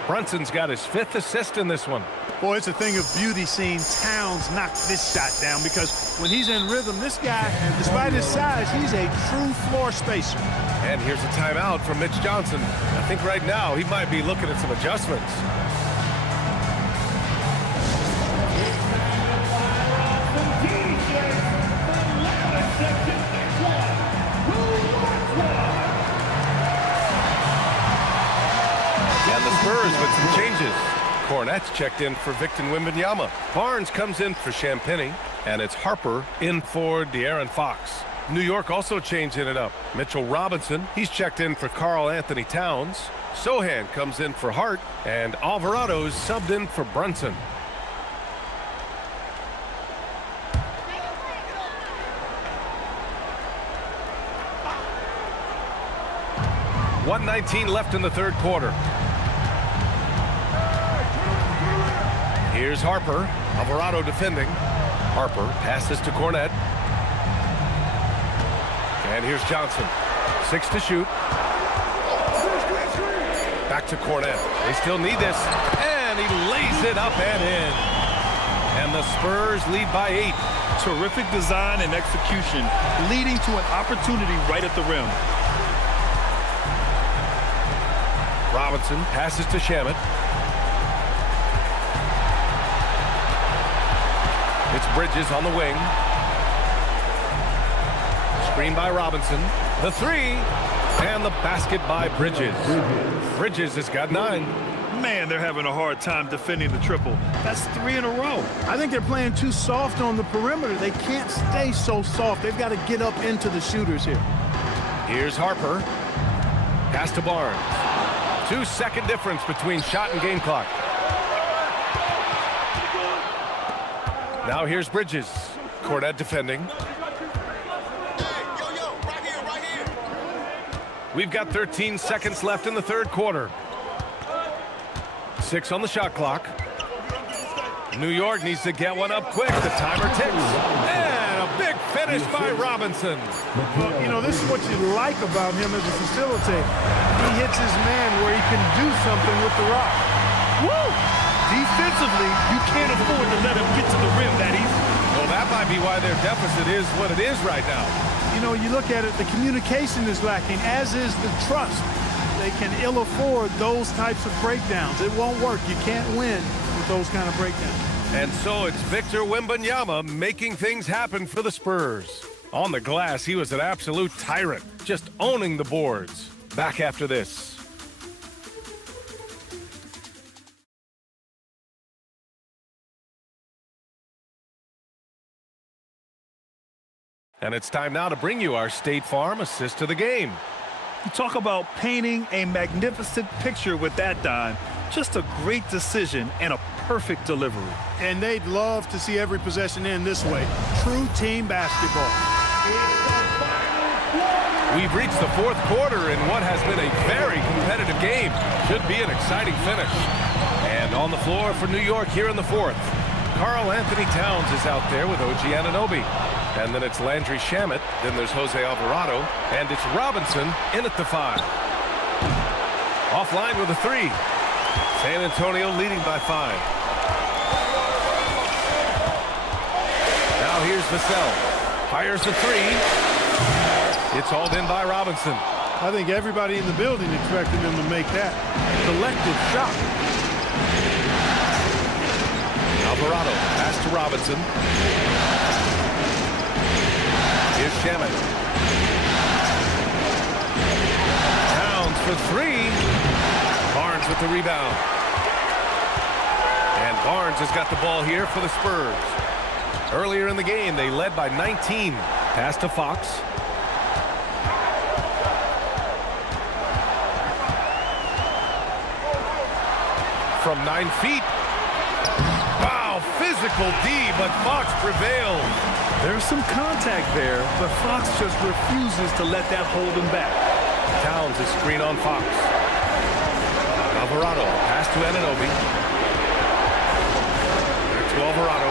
Brunson's got his 5th assist in this one. Boy, it's a thing of beauty seeing Towns knock this shot down, because when he's in rhythm, this guy, despite his size, he's a true floor spacer. And here's a timeout from Mitch Johnson. I think right now he might be looking at some adjustments. And the Spurs with some changes. Cornette's checked in for Victor Wembanyama. Barnes comes in for Champagny, and it's Harper in for De'Aaron Fox. New York also changing it up. Mitchell Robinson, he's checked in for Karl Anthony Towns. Sohan comes in for Hart, and Alvarado's subbed in for Brunson. .119 left in the third quarter. Here's Harper. Alvarado defending. Harper passes to Cornette. And here's Johnson. 6 to shoot. Back to Cornette. They still need this. And he lays it up and in. And the Spurs lead by 8. Terrific design and execution, leading to an opportunity right at the rim. Robinson passes to Shamet. It's Bridges on the wing. Screen by Robinson. The 3. And the basket by Bridges. Bridges has got 9. Man, they're having a hard time defending the triple. That's 3 in a row. I think they're playing too soft on the perimeter. They can't stay so soft. They've got to get up into the shooters here. Here's Harper. Pass to Barnes. 2-second difference between shot and game clock. Now here's Bridges. Cornette defending. We've got 13 seconds left in the third quarter. 6 on the shot clock. New York needs to get one up quick. The timer ticks. And a big finish by Robinson. Well, you know, this is what you like about him as a facilitator. He hits his man where he can do something with the rock. Woo! Defensively, you can't afford to let him get to the rim that easy. Well, that might be why their deficit is what it is right now. You know, you look at it, the communication is lacking, as is the trust. They can ill afford those types of breakdowns. It won't work. You can't win with those kind of breakdowns. And so it's Victor Wembanyama making things happen for the Spurs. On the glass, he was an absolute tyrant, just owning the boards. Back after this. And it's time now to bring you our State Farm assist to the game. You talk about painting a magnificent picture with that dime. Just a great decision and a perfect delivery. And they'd love to see every possession end this way. True team basketball. We've reached the fourth quarter in what has been a very competitive game. Should be an exciting finish. And on the floor for New York here in the fourth, Karl Anthony Towns is out there with OG Anunoby. And then it's Landry Shamet, then there's Jose Alvarado, and it's Robinson in at the 5. Offline with a 3. San Antonio leading by 5. Now here's Vassell. Fires the 3. It's hauled in by Robinson. I think everybody in the building expected them to make that collective shot. Alvarado, pass to Robinson. Here's Shamet. Towns for 3. Barnes with the rebound. And Barnes has got the ball here for the Spurs. Earlier in the game, they led by 19. Pass to Fox. From 9 feet. Wow, physical D, but Fox prevails. There's some contact there, but Fox just refuses to let that hold him back. Towns is screen on Fox. Alvarado, pass to Anunoby. Back to Alvarado.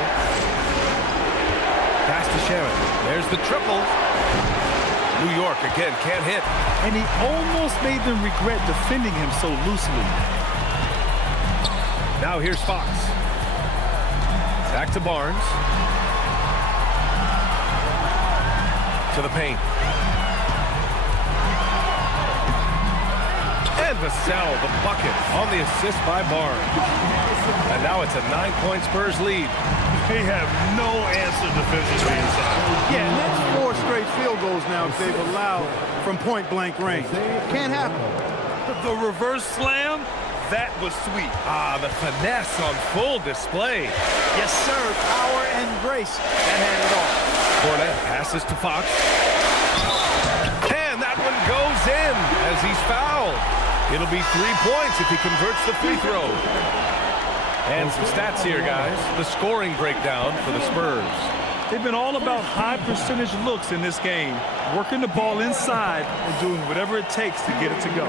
Pass to Shamet. There's the triple. New York again can't hit. And he almost made them regret defending him so loosely. Now here's Fox. Back to Barnes. To the paint. And Vassell, the bucket on the assist by Barnes. And now it's a 9-point Spurs lead. They have no answer defensively inside. Yeah, and that's 4 straight field goals now if they've allowed from point-blank range. Can't happen. The reverse slam, that was sweet. Ah, the finesse on full display. Yes, sir. Power and grace. That had it all. Cornette passes to Fox. And that one goes in as he's fouled. It'll be 3 points if he converts the free throw. And some stats here, guys. The scoring breakdown for the Spurs. They've been all about high percentage looks in this game, working the ball inside and doing whatever it takes to get it to go.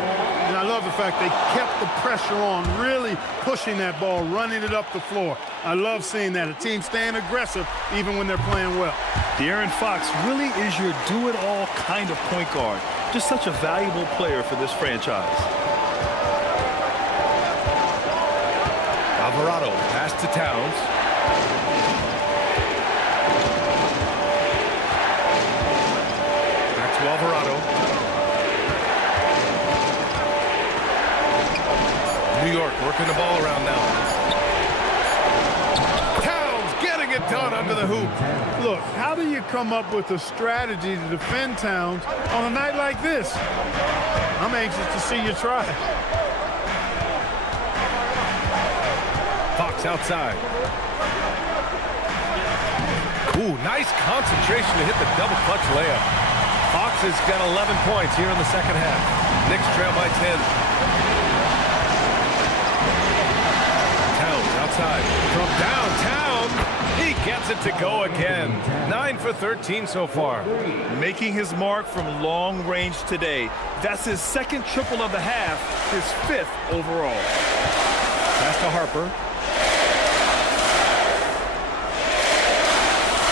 And I love the fact they kept the pressure on, really pushing that ball, running it up the floor. I love seeing that. A team staying aggressive even when they're playing well. De'Aaron Fox really is your do-it-all kind of point guard. Just such a valuable player for this franchise. Alvarado, pass to Towns. Back to Alvarado. New York working the ball around now. Towns getting it done under the hoop. Look, how do you come up with a strategy to defend Towns on a night like this? I'm anxious to see you try. Fox outside. Ooh, nice concentration to hit the double clutch layup. Fox has got 11 points here in the second half. Knicks trail by 10. Towns outside. From downtown, he gets it to go again. 9 for 13 so far. Making his mark from long range today. That's his second triple of the half, his 5th overall. Pass to Harper.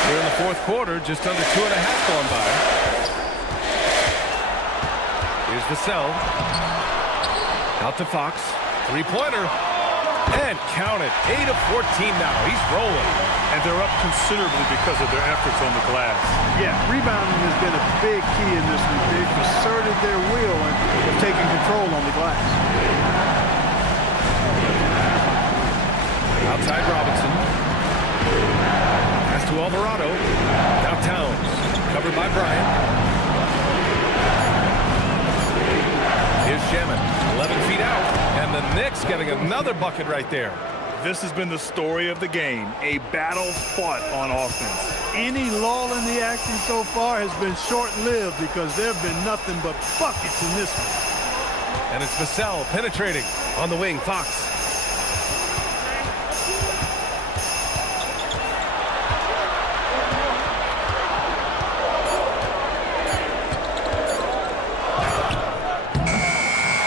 Here in the fourth quarter, just under 2.5 gone by. Here's Vassell. Out to Fox. Three-pointer. And count it. 8 of 14 now. He's rolling. And they're up considerably because of their efforts on the glass. Yeah, rebounding has been a big key in this one. They've asserted their will and have taken control on the glass. Outside Robinson. Pass to Alvarado. Now Towns. Covered by Bryant. Here's Shaman. 11 feet out. And the Knicks getting another bucket right there. This has been the story of the game. A battle fought on offense. Any lull in the action so far has been short-lived because there have been nothing but buckets in this one. And it's Vassell penetrating on the wing. Fox.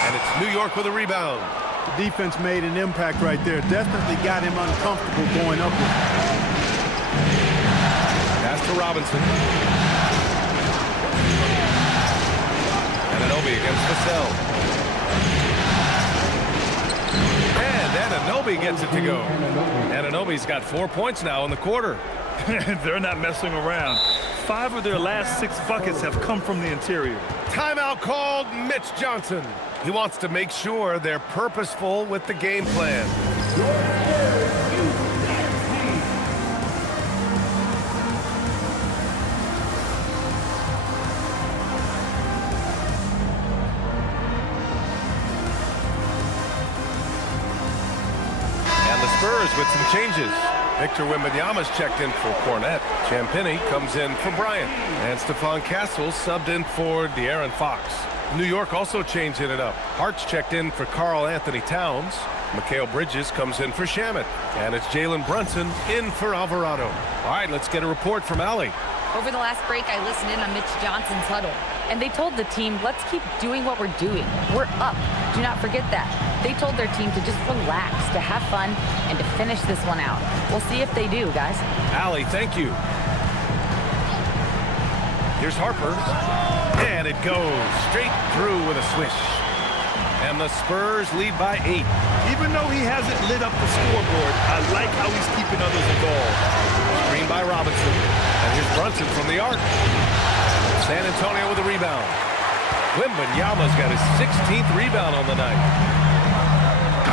And it's New York with a rebound. The defense made an impact right there. Definitely got him uncomfortable going up with it. Pass to Robinson. Anunoby against Vassell. And Anunoby gets it to go. Anunoby's got 4 points now in the quarter. They're not messing around. 5 of their last 6 buckets have come from the interior. Timeout called. Mitch Johnson. He wants to make sure they're purposeful with the game plan. And the Spurs with some changes. Victor Wembanyama's checked in for Cornette. Champagnie comes in for Bryant. And Stephon Castle subbed in for De'Aaron Fox. New York also changing it up. Hart's checked in for Karl Anthony Towns. Mikal Bridges comes in for Shamet. And it's Jalen Brunson in for Alvarado. All right, let's get a report from Allie. Over the last break, I listened in on Mitch Johnson's huddle, and they told the team, let's keep doing what we're doing. We're up. Do not forget that. They told their team to just relax, to have fun, and to finish this one out. We'll see if they do, guys. Allie, thank you. Here's Harper. And it goes straight through with a swish. And the Spurs lead by 8. Even though he hasn't lit up the scoreboard, I like how he's keeping others involved. Screen by Robinson. And here's Brunson from the arc. San Antonio with a rebound. Wembanyama's got his 16th rebound on the night.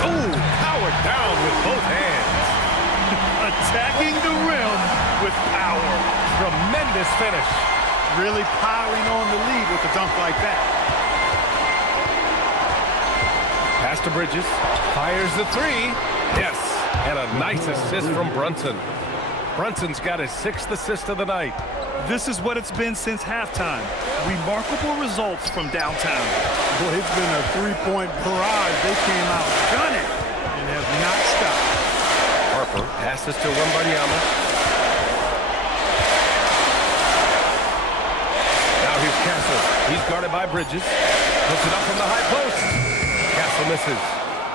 Oh, powered down with both hands. Attacking the rim with power. Tremendous finish. Really piling on the lead with a dunk like that. Pass to Bridges. Fires the 3. Yes. And a nice assist from Brunson. Brunson's got his 6th assist of the night. This is what it's been since halftime. Remarkable results from downtown. Boy, it's been a three-point barrage. They came out gunning and have not stopped. Harper passes to Wembanyama. Now here's Castle. He's guarded by Bridges. Puts it up from the high post. Castle misses.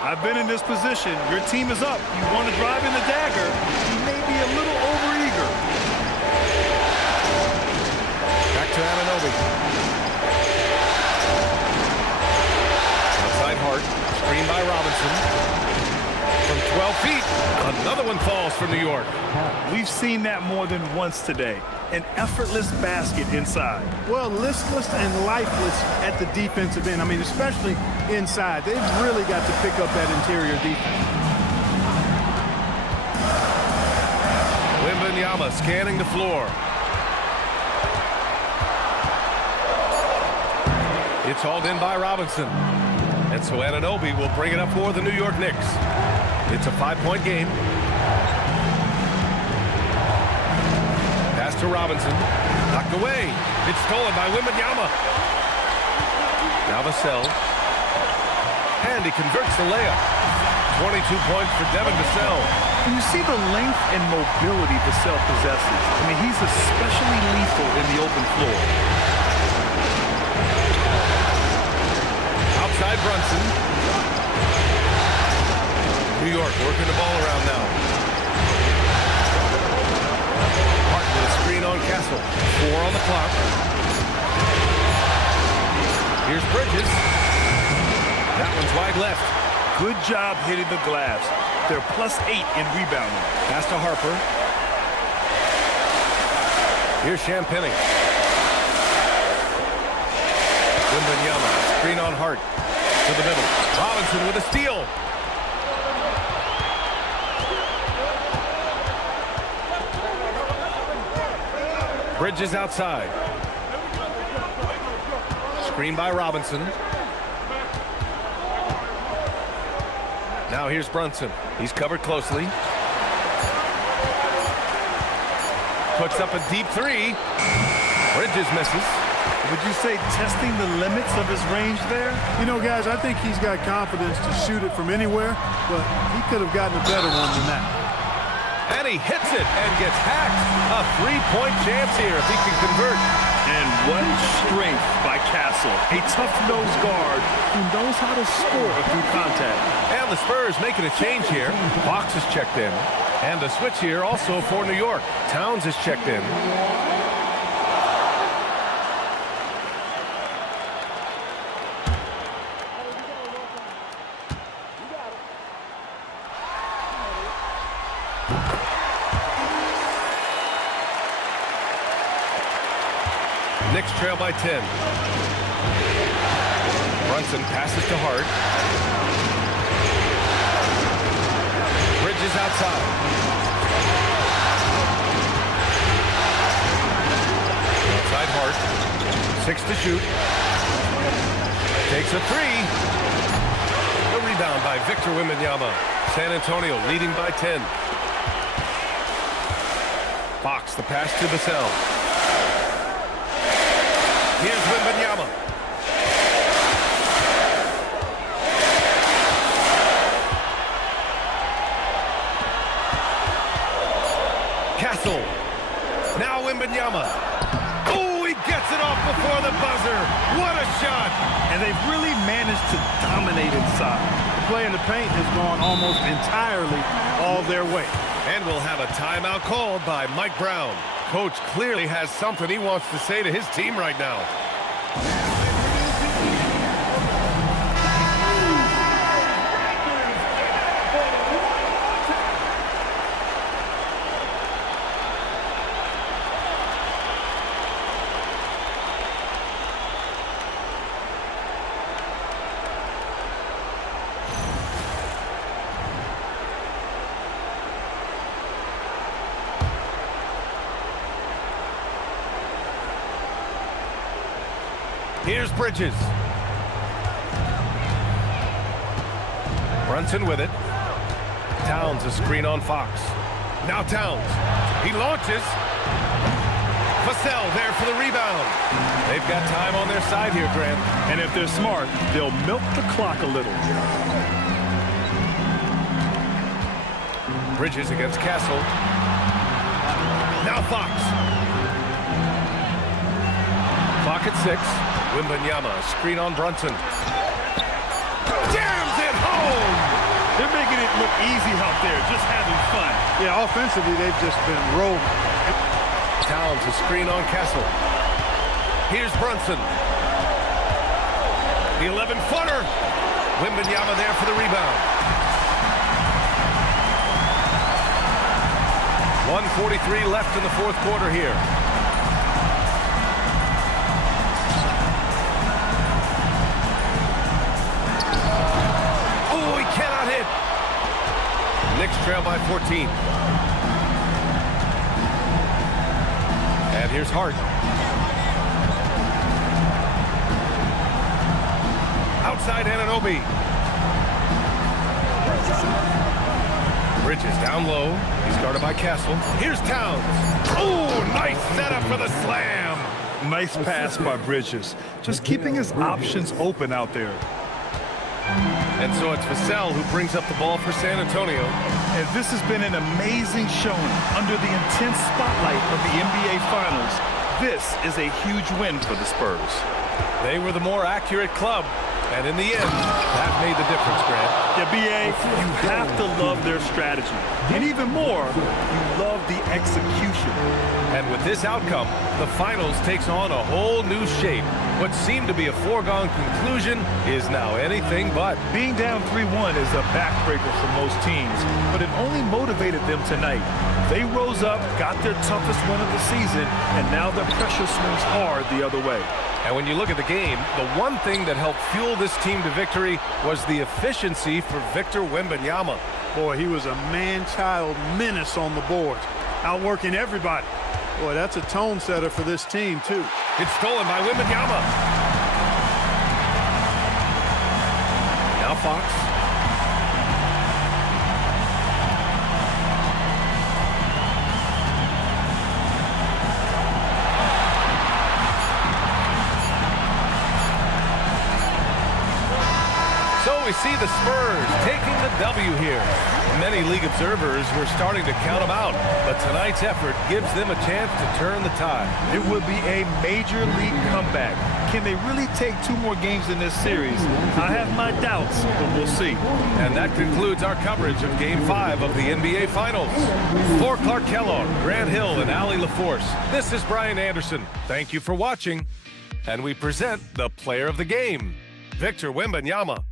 I've been in this position. Your team is up. You want to drive in the dagger. You may be a little overeager. Back to Anunoby. Outside Hart. Screen by Robinson. From 12 feet, another one falls for New York. We've seen that more than once today. An effortless basket inside. Well, listless and lifeless at the defensive end. I mean, especially inside. They've really got to pick up that interior defense. Wembanyama scanning the floor. It's hauled in by Robinson. And so Anunoby will bring it up for the New York Knicks. It's a 5-point game. Pass to Robinson. Knocked away. It's stolen by Wembanyama. Now Vassell. And he converts the layup. 22 points for Devin Vassell. And you see the length and mobility Vassell possesses. I mean, he's especially lethal in the open floor. Outside Brunson. New York working the ball around now. Martin with a screen on Castle. 4 on the clock. Here's Bridges. That one's wide left. Good job hitting the glass. They're +8 in rebounding. Pass to Harper. Here's Champagny. Wembanyama, screen on Hart. To the middle. Robinson with a steal. Bridges outside. Screen by Robinson. Now here's Brunson. He's covered closely. Puts up a deep 3. Bridges misses. Would you say testing the limits of his range there? You know, guys, I think he's got confidence to shoot it from anywhere, but he could have gotten a better one than that. And he hits it and gets hacked. A 3-point chance here if he can convert. And what strength by Castle. A tough-nosed guard who knows how to score through contact. And the Spurs making a change here. Fox is checked in. And a switch here also for New York. Towns is checked in. Knicks trail by 10. Brunson passes to Hart. Bridges outside. Outside Hart. 6 to shoot. Takes a 3. The rebound by Victor Wembanyama. San Antonio leading by 10. Fox the pass to Vassell. Here's Wembanyama. Castle. Now Wembanyama. Oh, he gets it off before the buzzer. What a shot. And they've really managed to dominate inside. The play in the paint has gone almost entirely all their way. And we'll have a timeout called by Mike Brown. Coach clearly has something he wants to say to his team right now. Here's Bridges. Brunson with it. Towns a screen on Fox. Now Towns. He launches. Vassell there for the rebound. They've got time on their side here, Grant. And if they're smart, they'll milk the clock a little. Bridges against Castle. Now Fox. Clock at 6. Wembanyama, screen on Brunson. Jams it home! They're making it look easy out there, just having fun. Yeah, offensively, they've just been rolling. Towns, a screen on Castle. Here's Brunson. The 11-footer. Wembanyama there for the rebound. 1:43 left in the fourth quarter here. Knicks trail by 14. And here's Hart. Outside Anunoby. Bridges down low. He's guarded by Castle. Here's Towns. Oh, nice setup for the slam. Nice pass by Bridges. Just keeping his options open out there. And so it's Vassell who brings up the ball for San Antonio. And this has been an amazing showing under the intense spotlight of the NBA Finals. This is a huge win for the Spurs. They were the more accurate club, And in the end, that made the difference, Grant. Yeah, B.A., you have to love their strategy. And even more, you love the execution. And with this outcome, the finals takes on a whole new shape. What seemed to be a foregone conclusion is now anything but. Being down 3-1 is a backbreaker for most teams, but it only motivated them tonight. They rose up, got their toughest win of the season, and now the pressure swings hard the other way. And when you look at the game, the one thing that helped fuel this team to victory was the efficiency for Victor Wembanyama. Boy, he was a man-child menace on the boards, outworking everybody. Boy, that's a tone setter for this team, too. It's stolen by Wembanyama. Now Fox. So we see the Spurs taking the W here. Many league observers were starting to count them out, but tonight's effort gives them a chance to turn the tide. It would be a major league comeback. Can they really take 2 more games in this series? I have my doubts, but we'll see. And that concludes our coverage of Game 5 of the NBA Finals. For Clark Kellogg, Grant Hill, and Allie LaForce, this is Brian Anderson. Thank you for watching. And we present the player of the game, Victor Wembanyama.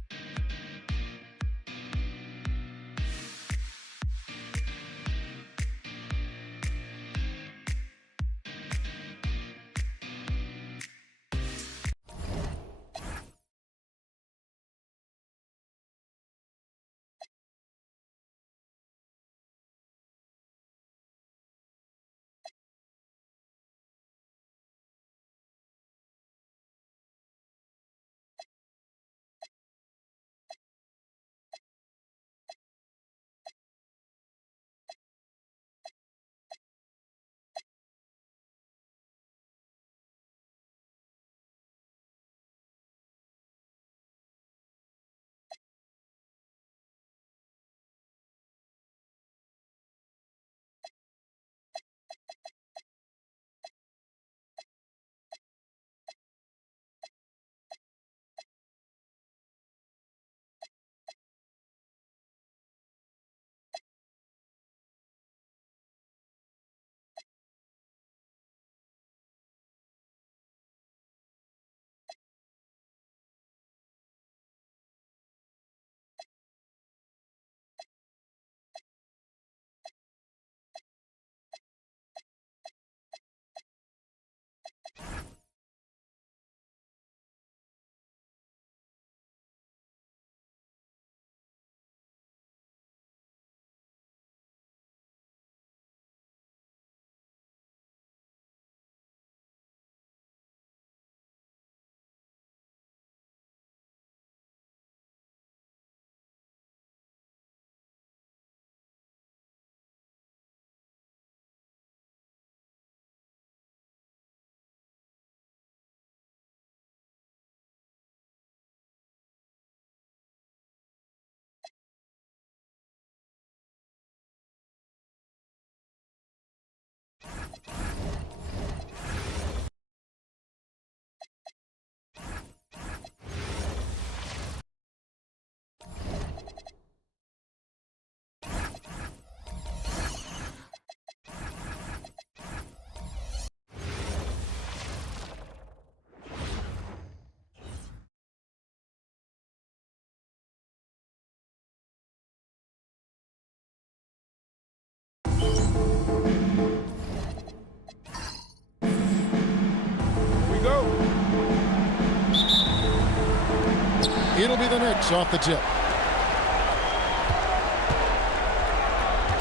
It'll be the Knicks off the tip.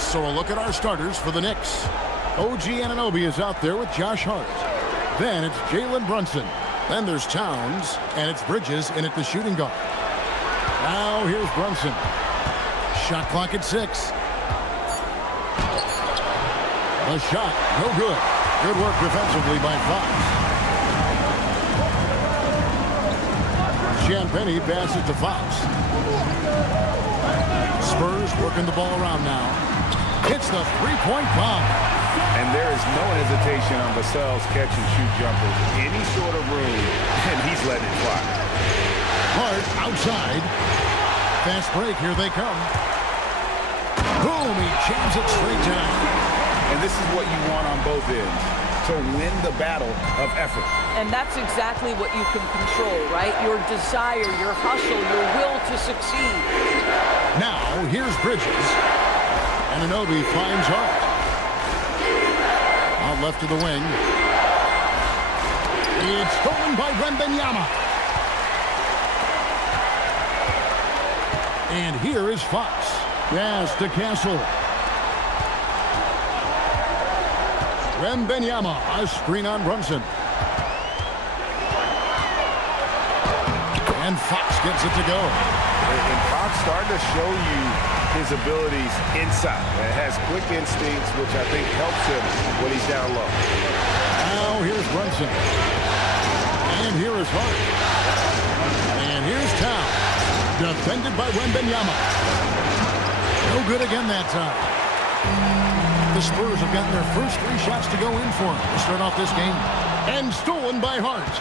So a look at our starters for the Knicks. OG Anunoby is out there with Josh Hart. Then it's Jalen Brunson. Then there's Towns, and it's Bridges in at the shooting guard. Now here's Brunson. Shot clock at 6. A shot, no good. Good work defensively by Fox. Champagny passes to Fox. Spurs working the ball around now. Hits the three-point bomb. And there is no hesitation on Vassell's catch-and-shoot jumpers. Any sort of room, and he's letting it fly. Hart outside. Fast break. Here they come. Boom. He jams it straight down. And this is what you want on both ends, to win the battle of effort. And that's exactly what you can control, right? Your desire, your hustle, your will to succeed. Now, here's Bridges. Anunoby finds Hart. Out left to the wing. It's stolen by Wembanyama. And here is Fox. Yes, to Castle. Wembanyama, a screen on Brunson. And Fox gets it to go. And Fox starting to show you his abilities inside. It has quick instincts, which I think helps him when he's down low. Now here's Brunson. And here is Hart. And here's Town. Defended by Wembanyama. No good again that time. The Spurs have gotten their first 3 shots to go in for him to start off this game. And stolen by Hart.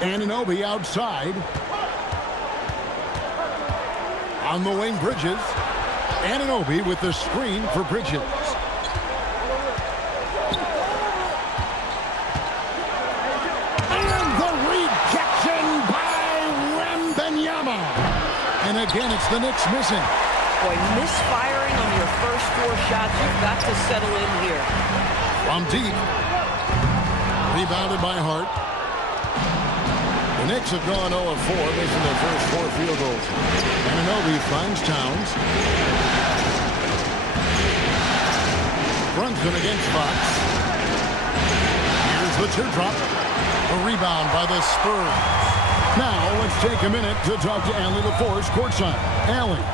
Anunoby outside. On the wing, Bridges. Anunoby with the screen for Bridges. And the rejection by Wembanyama. And again, it's the Knicks missing. Boy, misfiring on your first 4 shots, you've got to settle in here. From deep. Rebounded by Hart. The Knicks have gone 0 of 4, missing their first 4 field goals. Anunoby finds Towns. Brunson against Fox. Here's the teardrop. A rebound by the Spurs. Now let's take a minute to talk to Allie LaForce courtside. Allie.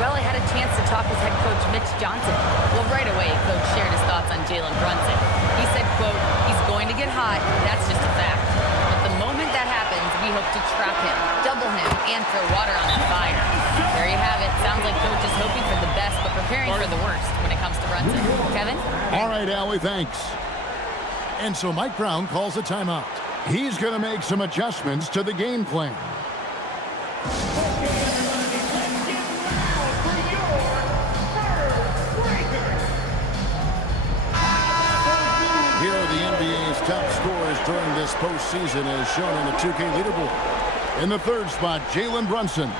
Well, I had a chance to talk with head coach Mitch Johnson. Well, right away, coach shared his thoughts on Jalen Brunson. He said, quote, he's going to get hot. That's just a fact. But the moment that happens, we hope to trap him, double him, and throw water on that fire. There you have it. Sounds like coach is hoping for the best, but preparing for the worst when it comes to Brunson. Kevin? All right, Allie, thanks. And so Mike Brown calls a timeout. He's going to make some adjustments to the game plan. Here are the NBA's top scorers during this postseason as shown on the 2K leaderboard. In the 3rd spot, Jalen Brunson.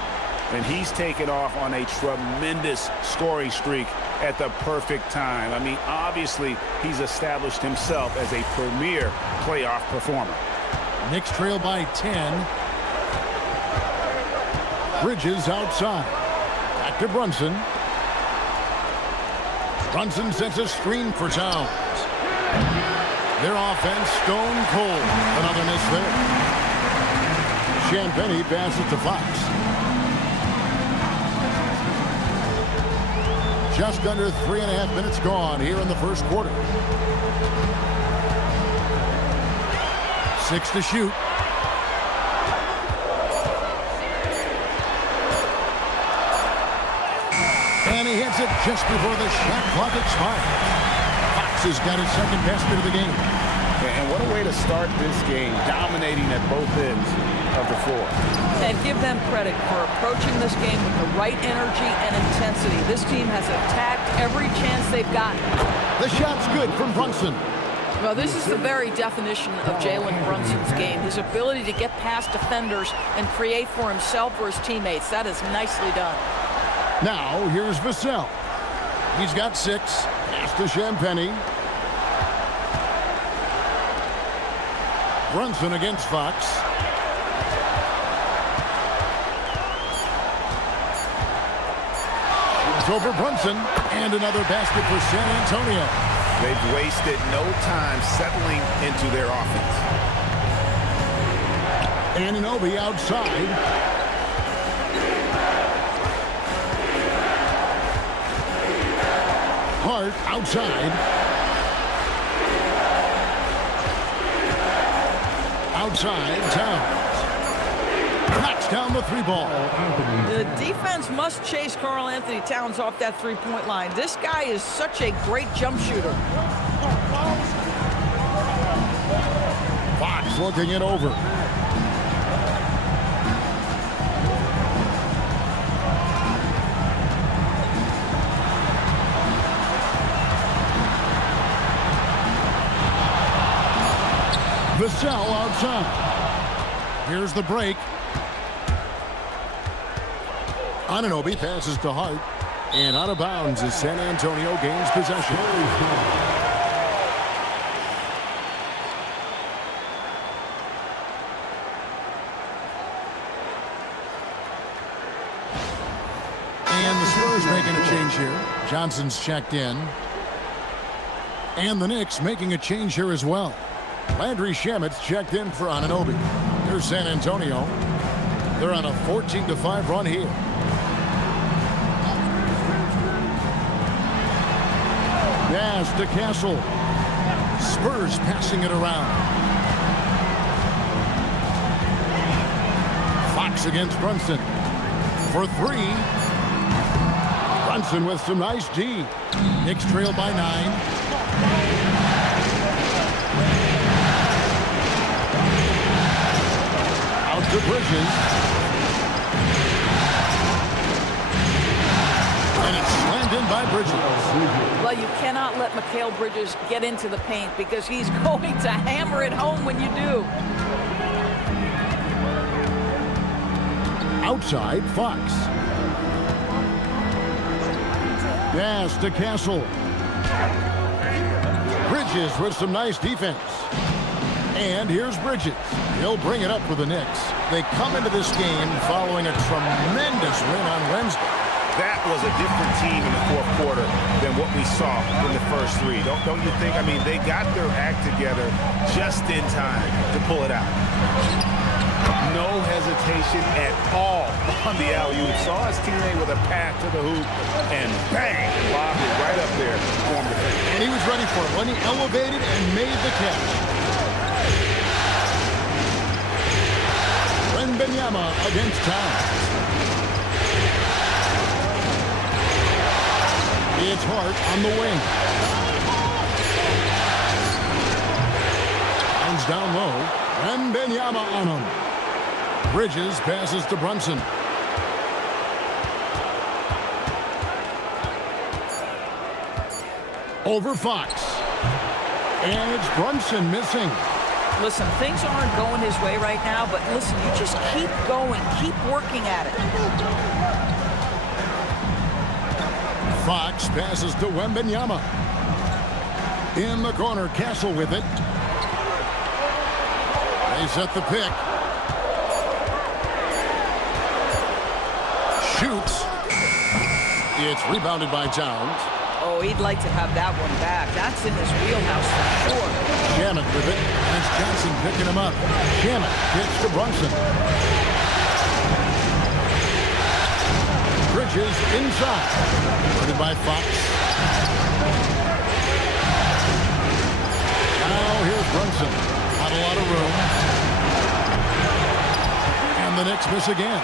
And he's taken off on a tremendous scoring streak at the perfect time. I mean, obviously, he's established himself as a premier playoff performer. Knicks trail by 10. Bridges outside. Back to Brunson. Brunson sets a screen for Towns. Their offense stone cold. Another miss there. Champagnie passes to Fox. Just under 3.5 minutes gone here in the first quarter. 6 to shoot. And he hits it just before the shot clock expires. Fox has got his 2nd basket of the game. And what a way to start this game, dominating at both ends of the floor. And give them credit for approaching this game with the right energy and intensity. This team has attacked every chance they've gotten. The shot's good from Brunson. Well, this is the very definition of Jalen Brunson's game. His ability to get past defenders and create for himself or his teammates. That is nicely done. Now, here's Vassell. He's got 6. Pass to Champagnie. Brunson against Fox. It's over Brunson. And another basket for San Antonio. They've wasted no time settling into their offense. Anunoby outside. Hart outside. Outside, Towns. Knocks down the 3-ball. The defense must chase Karl Anthony Towns off that 3-point line. This guy is such a great jump shooter. Fox looking it over. Vassell outside. Here's the break. Anunoby passes to Hart. And out of bounds as San Antonio gains possession. And the Spurs making a change here. Johnson's checked in. And the Knicks making a change here as well. Landry Shamet's checked in for Anunoby. Here's San Antonio. They're on a 14-5 run here. Pass to Castle. Spurs passing it around. Fox against Brunson. For three. Brunson with some nice D. Knicks trail by 9. Out to Bridges. And it's slammed in by Bridges. Well, you cannot let Mikal Bridges get into the paint because he's going to hammer it home when you do. Outside, Fox. Pass to Castle. Bridges with some nice defense. And here's Bridges. He'll bring it up for the Knicks. They come into this game following a tremendous win on Wednesday. That was a different team in the fourth quarter than what we saw in the first three. Don't you think? I mean, they got their act together just in time to pull it out. No hesitation at all on the alley-oop. Saw his teammate with a pass to the hoop, and bang, lobbed it right up there for him to finish. And he was ready for it when he elevated and made the catch. Wembanyama against Towns. It's Hart on the wing. Towns down low. Wembanyama on him. Bridges passes to Brunson. Over Fox. And it's Brunson missing. Listen, things aren't going his way right now, but listen, you just keep going, keep working at it. Fox passes to Wembanyama. In the corner, Castle with it. They set the pick. Shoots. It's rebounded by Towns. Oh, he'd like to have that one back. That's in his wheelhouse for sure. Shamet with it. And it's Johnson picking him up. Shamet kicks to Brunson. Bridges inside. Guarded by Fox. Now here's Brunson. Not a lot of room. And the Knicks miss again.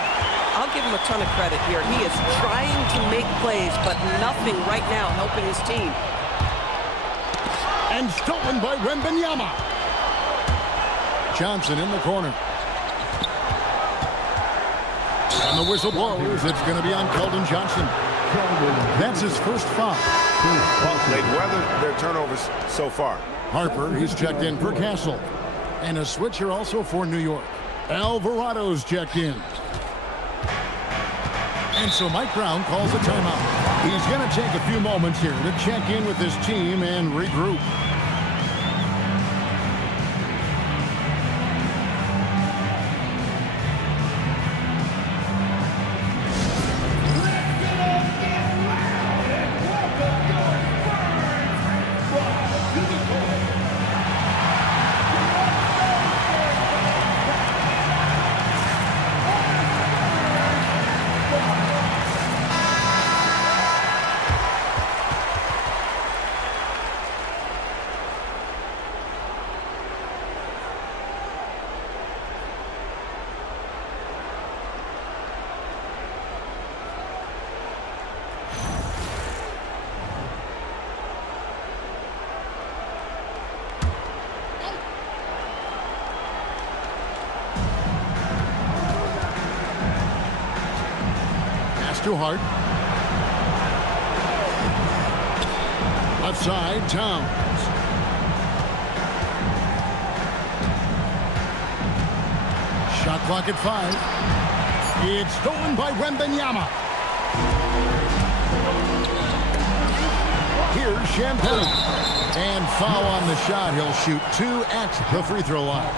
I'll give him a ton of credit here. He is trying to make plays, but nothing right now helping his team. And stolen by Wembanyama. Johnson in the corner. And the whistle blows. It's going to be on Keldon Johnson. That's his first foul. Well, they've weathered their turnovers so far. Harper, he's checked in for Castle. And a switcher also for New York. Alvarado's checked in. And so Mike Brown calls a timeout. He's going to take a few moments here to check in with his team and regroup. to Hart. Left side, Towns. Shot clock at 5. It's stolen by Wembanyama. Here's Champagne. And foul on the shot. He'll shoot 2 at the free throw line.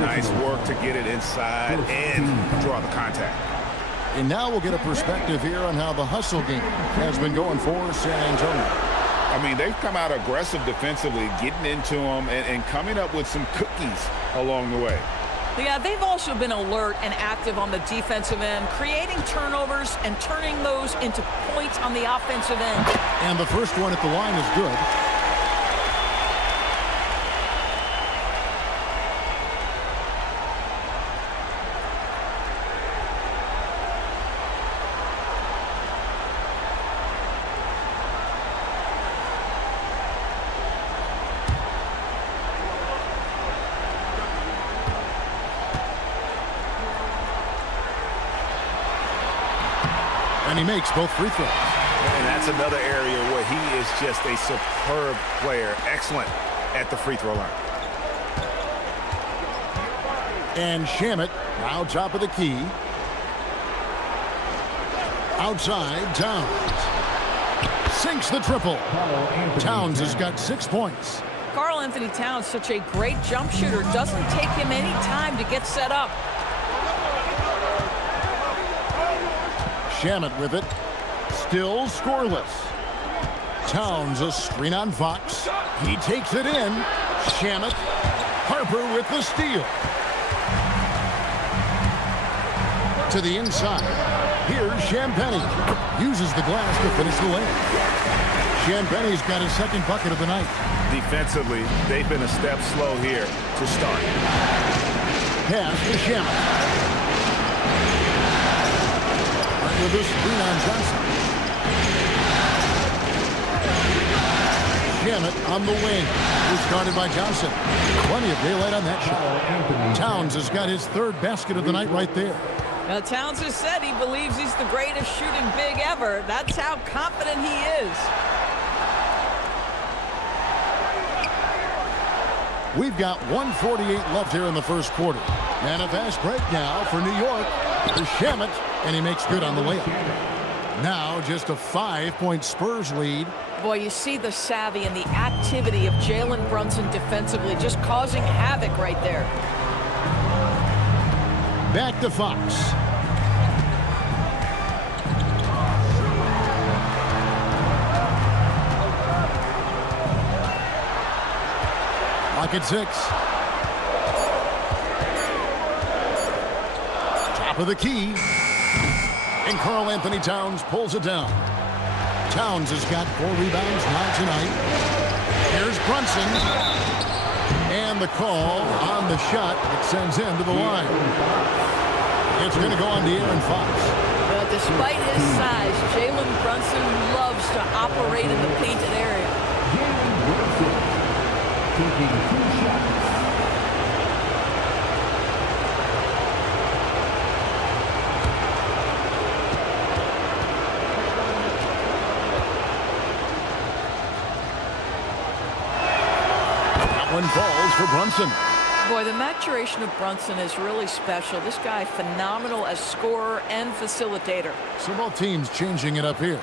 Nice work to get it inside and draw the contact. And now we'll get a perspective here on how the hustle game has been going for San Antonio. I mean, they've come out aggressive defensively, getting into them and coming up with some cookies along the way. Yeah, they've also been alert and active on the defensive end, creating turnovers and turning those into points on the offensive end. And the first one at the line is good. And he makes both free throws. And that's another area where he is just a superb player. Excellent at the free throw line. And Shamet now top of the key. Outside, Towns. Sinks the triple. Towns has got 6 points. Karl Anthony Towns, such a great jump shooter, doesn't take him any time to get set up. Shamet with it. Still scoreless. Towns a screen on Fox. He takes it in. Shamet. Harper with the steal. To the inside. Here's Champagne. Uses the glass to finish the lane. Champagne's got his second bucket of the night. Defensively, they've been a step slow here to start. Pass to Shamet. With this screen on Johnson. Shamet on the wing. Who's guarded by Johnson. Plenty of daylight on that shot. Towns has got his third basket of the night right there. Now, Towns has said he believes he's the greatest shooting big ever. That's how confident he is. We've got 1:48 left here in the first quarter. And a fast break now for New York. To Shamet, and he makes good on the layup. Now just a 5-point Spurs lead. Boy, you see the savvy and the activity of Jalen Brunson defensively, just causing havoc right there. Back to Fox. Lock at 6. Top of the key. And Karl Anthony Towns pulls it down. Towns has got 4 rebounds now tonight. Here's Brunson. And the call on the shot that sends him to the line. It's going to go on to Aaron Fox. Well, despite his size, Jalen Brunson loves to operate in the painted area. Taking 2 shots. That one falls for Brunson. Boy, the maturation of Brunson is really special. This guy, phenomenal as scorer and facilitator. So both teams changing it up here.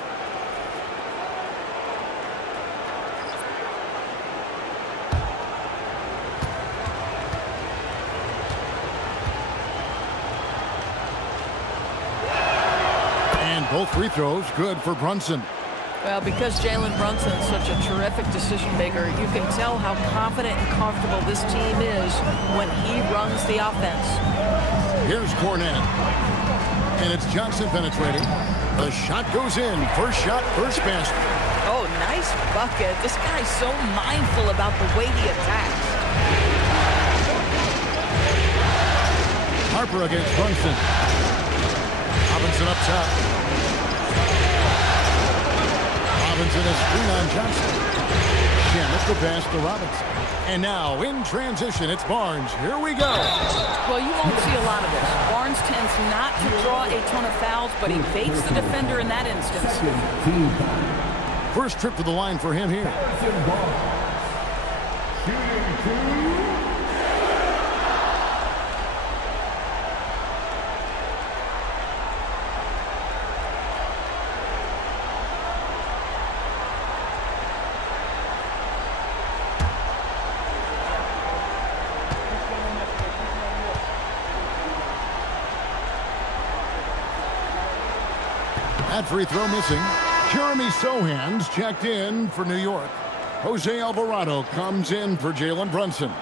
And both free throws good for Brunson. Well, because Jalen Brunson is such a terrific decision maker, you can tell how confident and comfortable this team is when he runs the offense. Here's Cornette. And it's Johnson penetrating. The shot goes in. First shot, first basket. Oh, nice bucket. This guy's so mindful about the way he attacks. Harper against Brunson. Robinson up top. Robinson a screen on Johnson. Shamet Gets the pass to Robinson. And now in transition, it's Barnes. Here we go. Well, you won't see a lot of this. Barnes tends not to draw a ton of fouls, but he baits the defender in that instance. First trip to the line for him here. That free throw missing. Jeremy Sohan's checked in for New York. Jose Alvarado comes in for Jalen Brunson.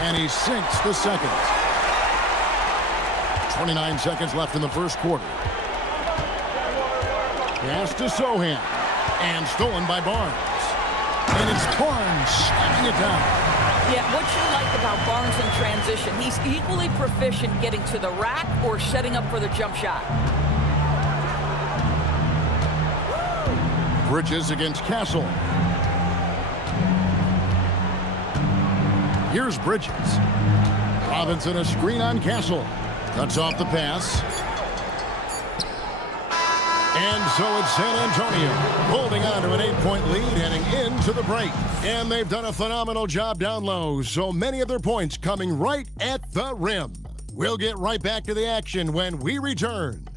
And he sinks the second. 29 seconds left in the first quarter. Pass to Sohan. And stolen by Barnes. And it's Barnes slamming it down. Yeah, what you like about Barnes in transition, he's equally proficient getting to the rack or setting up for the jump shot. Bridges against Castle. Here's Bridges. Robinson a screen on Castle. Cuts off the pass. And so it's San Antonio holding on to an 8-point lead heading into the break. And they've done a phenomenal job down low. So many of their points coming right at the rim. We'll get right back to the action when we return.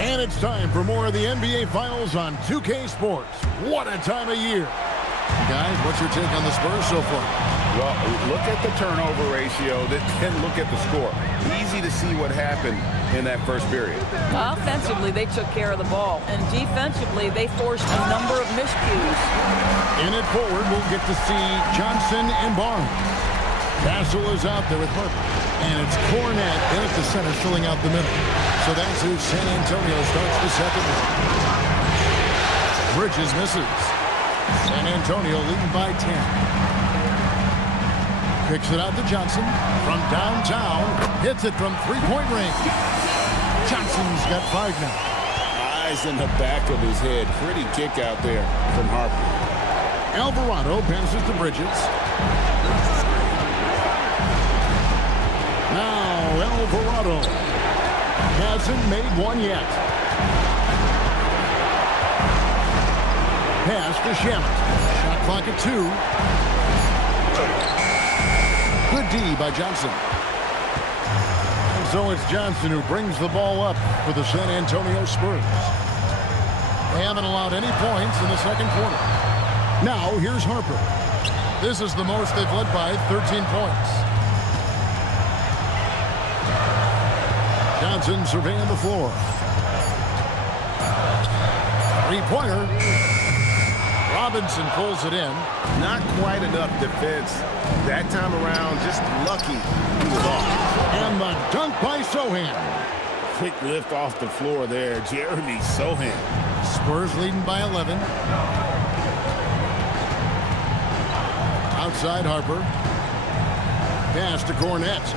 And it's time for more of the NBA Finals on 2K Sports. What a time of year. Guys, what's your take on the Spurs so far? Well, look at the turnover ratio, then look at the score. Easy to see what happened in that first period. Offensively, they took care of the ball. And defensively, they forced a number of miscues. In it forward, we'll get to see Johnson and Barnes. Castle is out there with Harper. And it's Cornette in at the center, filling out the middle. So that's who San Antonio starts the second one. Bridges misses. San Antonio leading by 10. Kicks it out to Johnson from downtown. Hits it from three-point range. Johnson's got 5 now. Eyes in the back of his head. Pretty kick out there from Harper. Alvarado passes to Bridges. Now Alvarado hasn't made one yet. Pass to Shamet. Shot clock at 2. Good D by Johnson. And so it's Johnson who brings the ball up for the San Antonio Spurs. They haven't allowed any points in the second quarter. Now here's Harper. This is the most they've led by, 13 points. Johnson surveying the floor. Three-pointer. Robinson pulls it in. Not quite enough defense. That time around, just lucky he was off. And the dunk by Sohan. Quick lift off the floor there. Jeremy Sohan. Spurs leading by 11. Outside Harper. Pass to Cornette.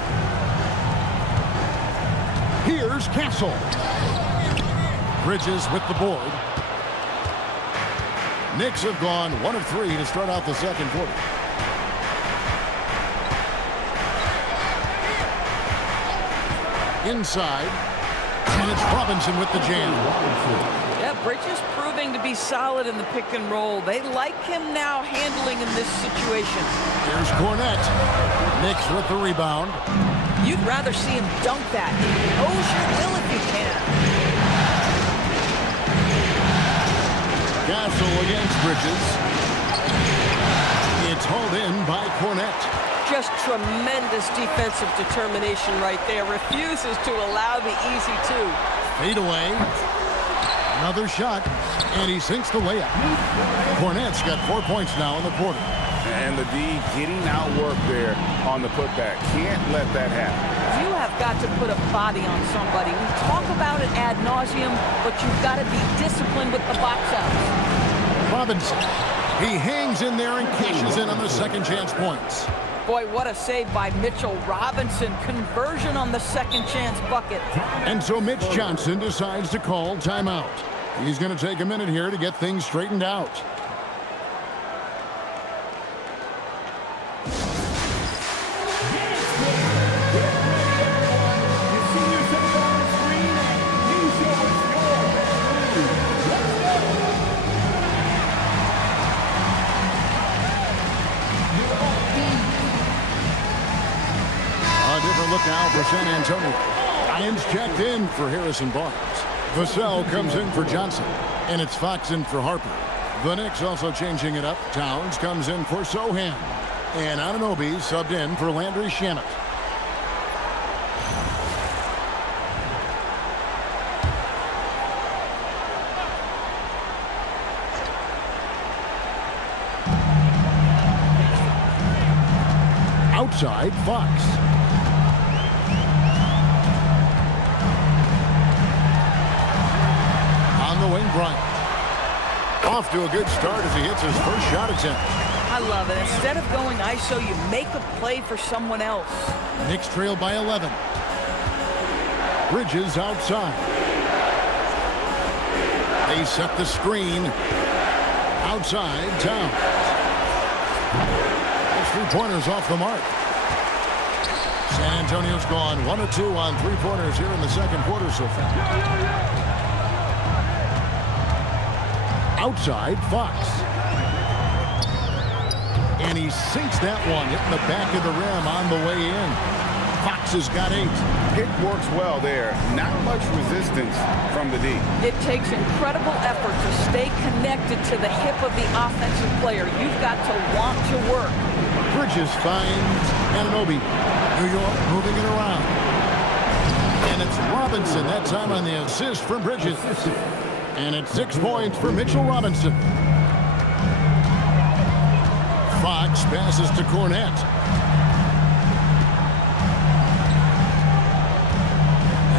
Here's Castle. Bridges with the board. Knicks have gone 1 of 3 to start out the second quarter. Inside. And it's Robinson with the jam. Yeah, Bridges proving to be solid in the pick and roll. They like him now handling in this situation. Here's Cornette. Knicks with the rebound. You'd rather see him dunk that. Owes your will if you can. Castle against Bridges. It's hauled in by Cornette. Just tremendous defensive determination right there. Refuses to allow the easy two. Fade away. Another shot, and he sinks the layup. Cornette's got 4 points now in the quarter. And the D getting outworked there on the putback. Can't let that happen. You have got to put a body on somebody. We talk about it ad nauseum, but you've got to be disciplined with the box outs. Robinson. He hangs in there and cashes in on the second chance points. Boy, what a save by Mitchell Robinson. Conversion on the second chance bucket. And so Mitch Johnson decides to call timeout. He's going to take a minute here to get things straightened out. Look now for San Antonio. Ryan's checked in for Harrison Barnes. Vassell comes in for Johnson. And it's Fox in for Harper. The Knicks also changing it up. Towns comes in for Sohan. And Anunoby subbed in for Landry Shamet. Outside, Fox. The wing, Bryant. Off to a good start as he hits his first shot attempt. I love it. Instead of going ISO, you make a play for someone else. Knicks trail by 11. Bridges outside. They set the screen. Outside, Towns. Those 3-pointers off the mark. San Antonio's gone 1 of 2 on 3-pointers here in the second quarter so far. Outside, Fox. And he sinks that one, hitting the back of the rim on the way in. Fox has got 8. Pick works well there. Not much resistance from the D. It takes incredible effort to stay connected to the hip of the offensive player. You've got to want to work. Bridges finds Anunoby. New York moving it around. And it's Robinson, that time on the assist from Bridges. And it's 6 points for Mitchell Robinson. Fox passes to Cornette.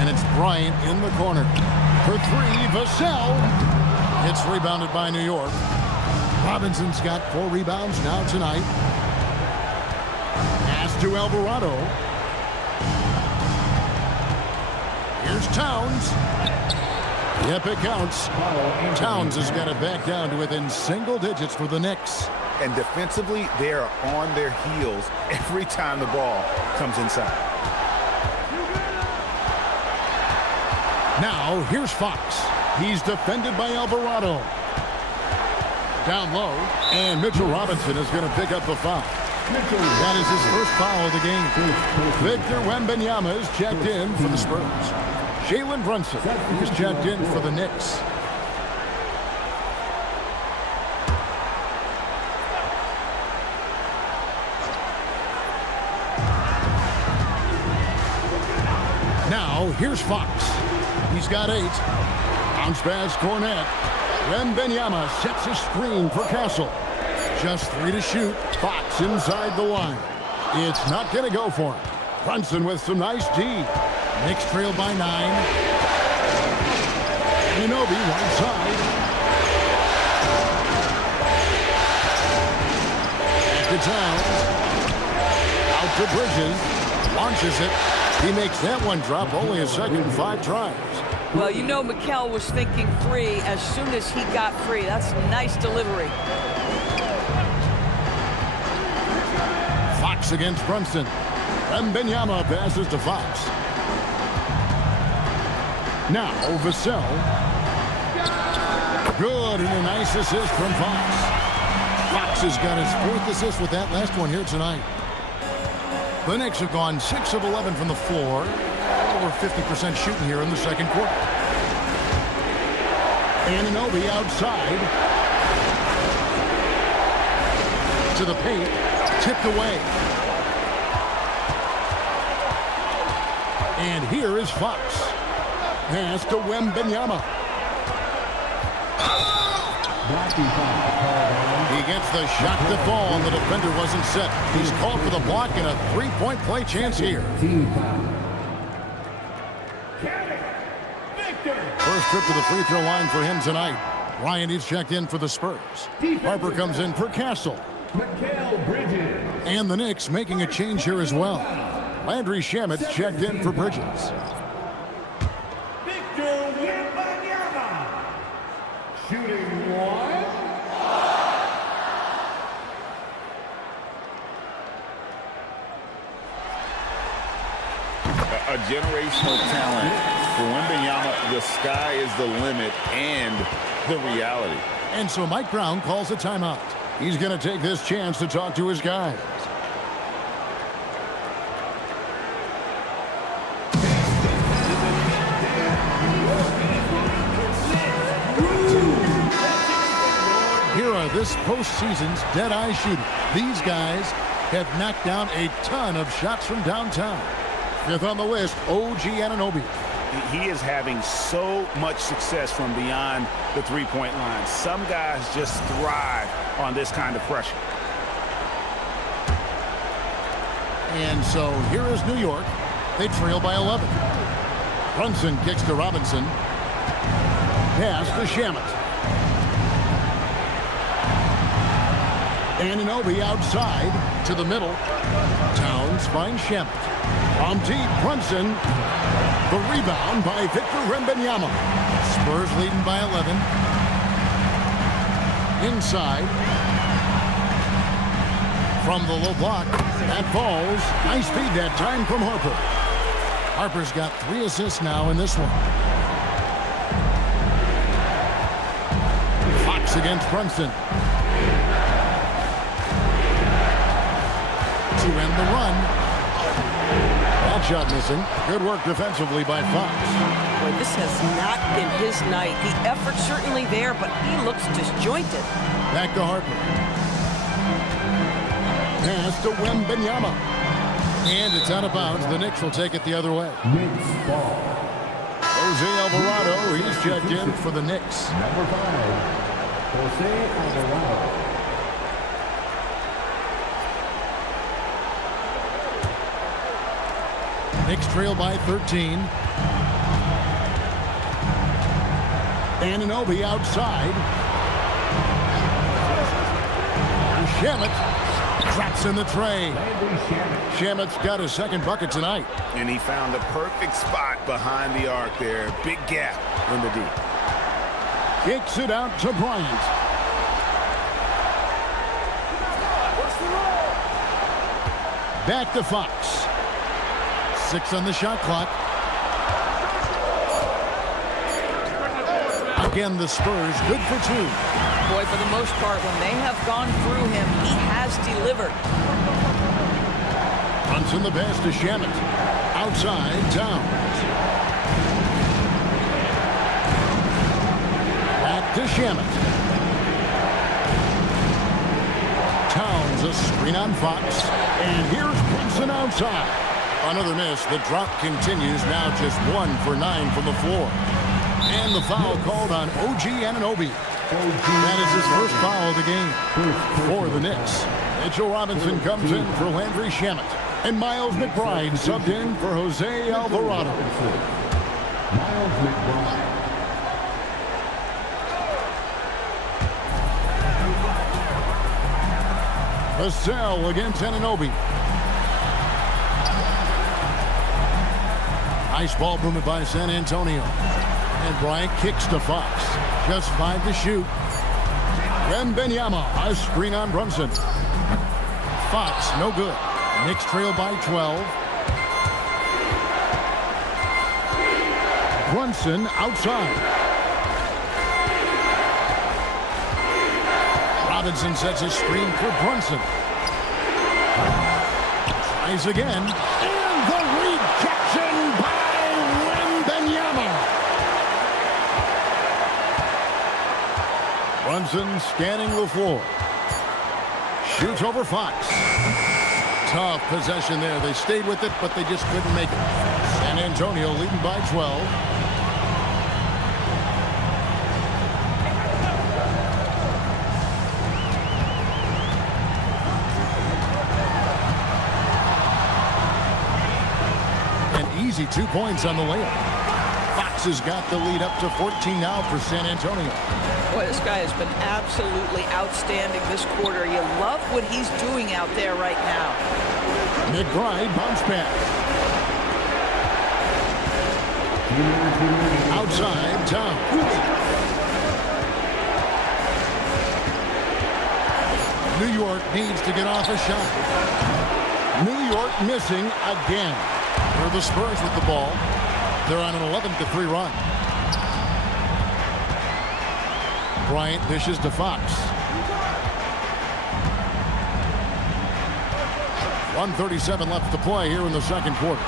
And it's Bryant in the corner. For 3, Vassell. It's rebounded by New York. Robinson's got 4 rebounds now tonight. Pass to Alvarado. Here's Towns. Yep, it counts. Towns has got it back down to within single digits for the Knicks. And defensively, they are on their heels every time the ball comes inside. Now, here's Fox. He's defended by Alvarado. Down low, and Mitchell Robinson is going to pick up the foul. That is his first foul of the game. Victor Wembanyama is checked in for the Spurs. Jalen Brunson is checked in for the Knicks. Now, here's Fox. He's got 8. Bounce pass, Cornette. Wembanyama sets a screen for Castle. Just 3 to shoot. Fox inside the line. It's not going to go for him. Brunson with some nice D. Knicks trail by 9. Anunoby right side. Back to Towns. Out to Bridges. Launches it. He makes that one drop. Only a second, 5 tries. Well, you know Mikal was thinking 3 as soon as he got free. That's nice delivery. Fox against Brunson. Wembanyama passes to Fox. Now, Vassell. Good, and a nice assist from Fox. Fox has got his 4th assist with that last one here tonight. The Knicks have gone 6 of 11 from the floor. Over 50% shooting here in the second quarter. Anunoby outside. To the paint. Tipped away. And here is Fox. Pass to Wembanyama. He gets the shot to fall, and the defender wasn't set. He's called for the block and a three-point play chance here. First trip to the free throw line for him tonight. Ryan is checked in for the Spurs. Harper comes in for Castle. And the Knicks making a change here as well. Landry Shamet checked in for Bridges. Shooting one. A generational talent. For Wembanyama, the sky is the limit and the reality. And so Mike Brown calls a timeout. He's going to take this chance to talk to his guys. Here are this postseason's dead-eye shooters. These guys have knocked down a ton of shots from downtown. Fifth on the list, OG Anunoby. He is having so much success from beyond the three-point line. Some guys just thrive on this kind of pressure. And so here is New York. They trail by 11. Brunson kicks to Robinson. Pass to Shamet. Anunoby outside to the middle. Towns finds Shamet. From deep, Brunson. The rebound by Victor Wembanyama. Spurs leading by 11. Inside. From the low block. That falls. Nice feed that time from Harper. Harper's got 3 assists now in this one. Fox against Brunson. To end the run. That shot missing. Good work defensively by Fox. Boy, this has not been his night. The effort's certainly there, but he looks disjointed. Back to Harper. Pass to Wembanyama. And it's out of bounds. The Knicks will take it the other way. Jose Alvarado, he's checked in for the Knicks. Number 5, Jose Alvarado. Knicks trail by 13. Anunoby outside. Shamet drops in the tray. Shamet's got his second bucket tonight. And he found the perfect spot behind the arc there. Big gap in the D. Kicks it out to Bryant. Back to Fox. 6 on the shot clock. Again, the Spurs good for 2. Boy, for the most part, when they have gone through him, he has delivered. Brunson the pass to Shamet. Outside, Towns. Back to Shamet. Towns a screen on Fox. And here's Brunson outside. Another miss. The drop continues. Now just 1 for 9 from the floor. And the foul called on OG Anunoby. That is his first foul of the game for the Knicks. Mitchell Robinson comes in for Landry Shamet. And Miles McBride subbed in for Jose Alvarado. Miles McBride. Vassell against Anunoby. Nice ball movement by San Antonio. And Bryant kicks to Fox. Just 5 to shoot. Wembanyama, a screen on Brunson. Fox, no good. Knicks trail by 12. Brunson outside. Robinson sets a screen for Brunson. Tries again. And the rejection by Wembanyama. Brunson scanning the floor. Shoots over Fox. Tough possession there. They stayed with it, but they just couldn't make it. San Antonio leading by 12. An easy 2 points on the layup. Fox has got the lead up to 14 now for San Antonio. Boy, this guy has been absolutely outstanding this quarter. You love what he's doing out there right now. McBride bounce pass. Outside, Towns. New York needs to get off a shot. New York missing again. For the Spurs with the ball. They're on an 11-3 run. Bryant dishes to Fox. 1:37 left to play here in the second quarter.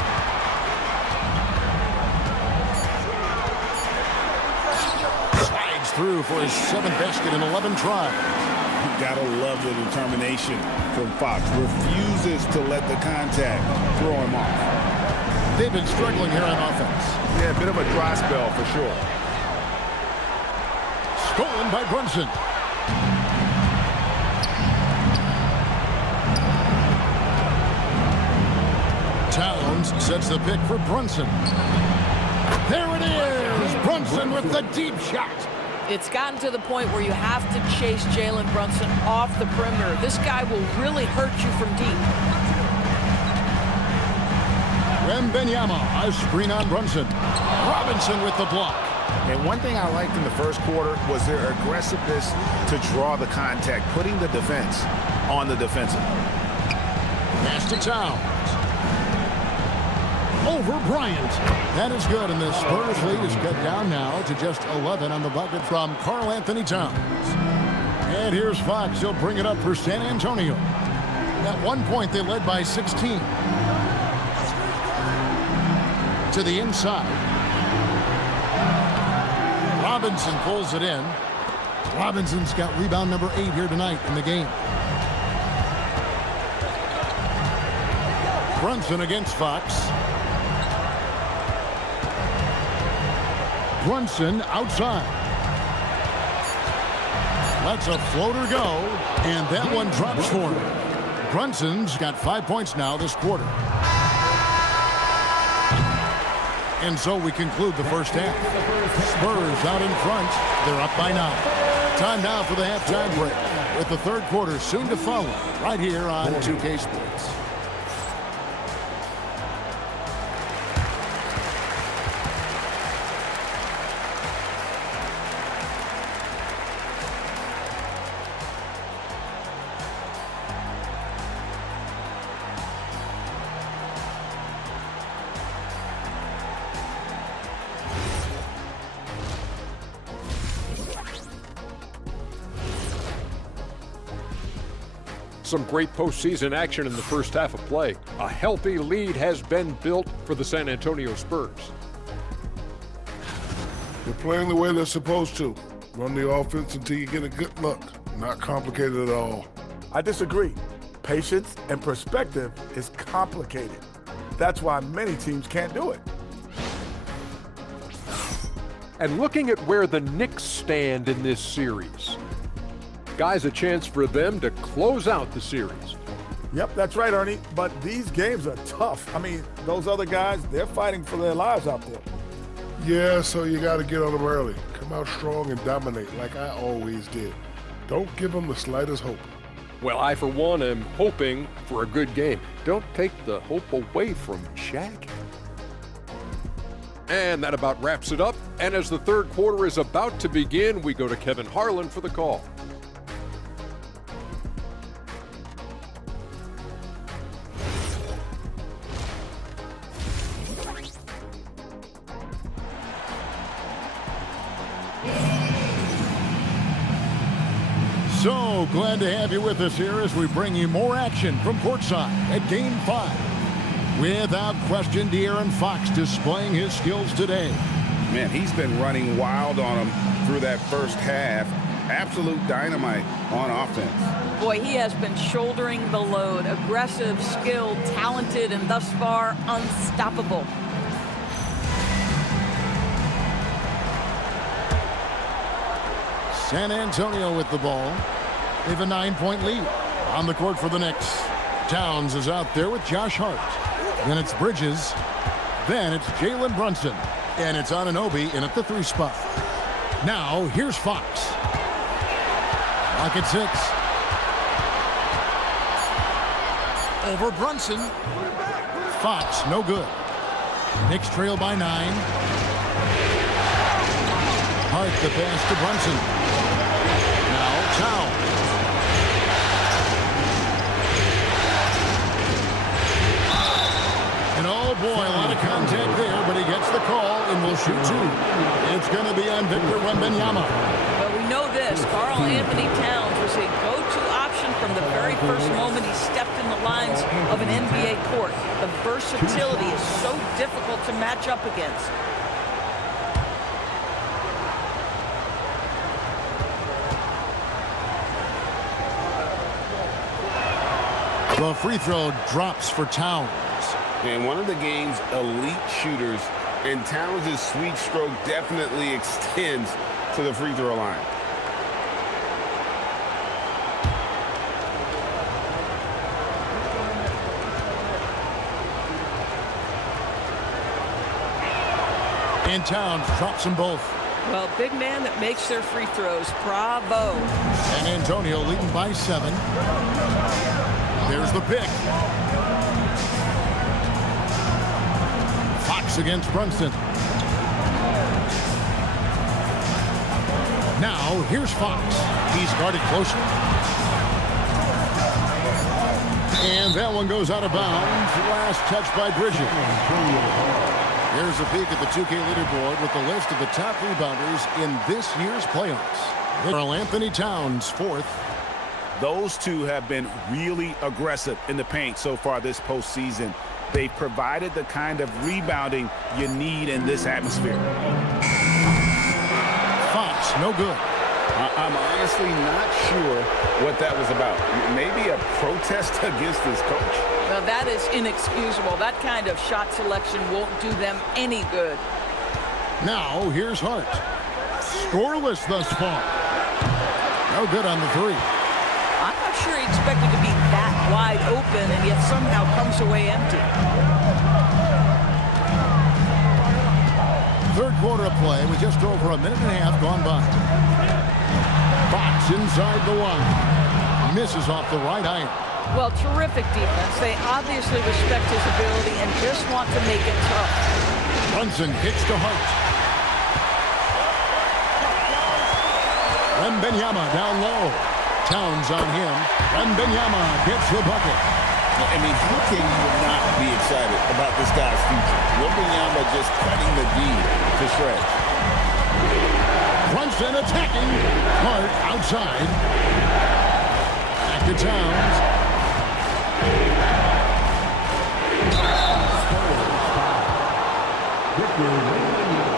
Slides through for his 7th basket in 11 tries. You gotta love the determination from Fox. Refuses to let the contact throw him off. They've been struggling here on offense. Yeah, a bit of a dry spell for sure. Stolen by Brunson. Towns sets the pick for Brunson. There it is! Brunson with the deep shot. It's gotten to the point where you have to chase Jalen Brunson off the perimeter. This guy will really hurt you from deep. Wembanyama, a screen on Brunson. Robinson with the block. And one thing I liked in the first quarter was their aggressiveness to draw the contact, putting the defense on the defensive. Pass to Towns. Over Bryant. That is good, and the Spurs lead is cut down now to just 11 on the bucket from Karl Anthony Towns. And here's Fox. He'll bring it up for San Antonio. At one point, they led by 16. To the inside. Robinson pulls it in. Robinson's got rebound number 8 here tonight in the game. Brunson against Fox. Brunson outside. Lets a floater go, and that one drops for him. Brunson's got 5 points now this quarter. And so we conclude the first half. Spurs out in front. They're up by 9. Time now for the halftime break, with the third quarter soon to follow right here on 2K Sports. Some great postseason action in the first half of play. A healthy lead has been built for the San Antonio Spurs. They're playing the way they're supposed to. Run the offense until you get a good look. Not complicated at all. I disagree. Patience and perspective is complicated. That's why many teams can't do it. And looking at where the Knicks stand in this series, guys, a chance for them to close out the series. Yep, that's right, Ernie. But these games are tough. I mean, those other guys, they're fighting for their lives out there. Yeah, so you got to get on them early. Come out strong and dominate like I always did. Don't give them the slightest hope. Well, I, for one, am hoping for a good game. Don't take the hope away from Shaq. And that about wraps it up. And as the third quarter is about to begin, we go to Kevin Harlan for the call. So glad to have you with us here as we bring you more action from courtside at Game 5. Without question, De'Aaron Fox displaying his skills today. Man, he's been running wild on him through that first half. Absolute dynamite on offense. Boy, he has been shouldering the load. Aggressive, skilled, talented, and thus far unstoppable. San Antonio with the ball. They have a 9-point lead. On the court for the Knicks. Towns is out there with Josh Hart. Then it's Bridges. Then it's Jalen Brunson. And it's Anunoby in at the 3 spot. Now, here's Fox. Lock at 6. Over Brunson. Fox, no good. Knicks trail by 9. Hart the pass to Brunson. Now, Towns. And oh boy, a lot of contact there, but he gets the call and will shoot 2. It's going to be on Victor Wembanyama. But we know this. Karl Anthony Towns was a go-to option from the very first moment he stepped in the lines of an NBA court. The versatility is so difficult to match up against. The free throw drops for Towns. And one of the game's elite shooters, and Towns' sweet stroke definitely extends to the free throw line. And Towns drops them both. Well, big man that makes their free throws. Bravo. San Antonio leading by 7. There's the pick. Fox against Brunson. Now, here's Fox. He's guarded closely. And that one goes out of bounds. Last touch by Bridges. Here's a peek at the 2K leaderboard with the list of the top rebounders in this year's playoffs. Karl Anthony Towns, 4th. Those two have been really aggressive in the paint so far this postseason. They've provided the kind of rebounding you need in this atmosphere. Fox, no good. I'm honestly not sure what that was about. Maybe a protest against his coach. Now that is inexcusable. That kind of shot selection won't do them any good. Now here's Hart. Scoreless thus far. No good on the 3. I'm not sure he expected to be that wide open and yet somehow comes away empty. Third quarter of play with just over a minute and a half gone by. Fox inside the 1. Misses off the right iron. Well, terrific defense. They obviously respect his ability and just want to make it tough. Brunson hits to Hart. Wembanyama down low. Towns on him. Wembanyama gets the bucket. I mean, how can you not be excited about this guy's future? Wembanyama just cutting the D to shreds. Brunson attacking. Hart outside. Back to Towns.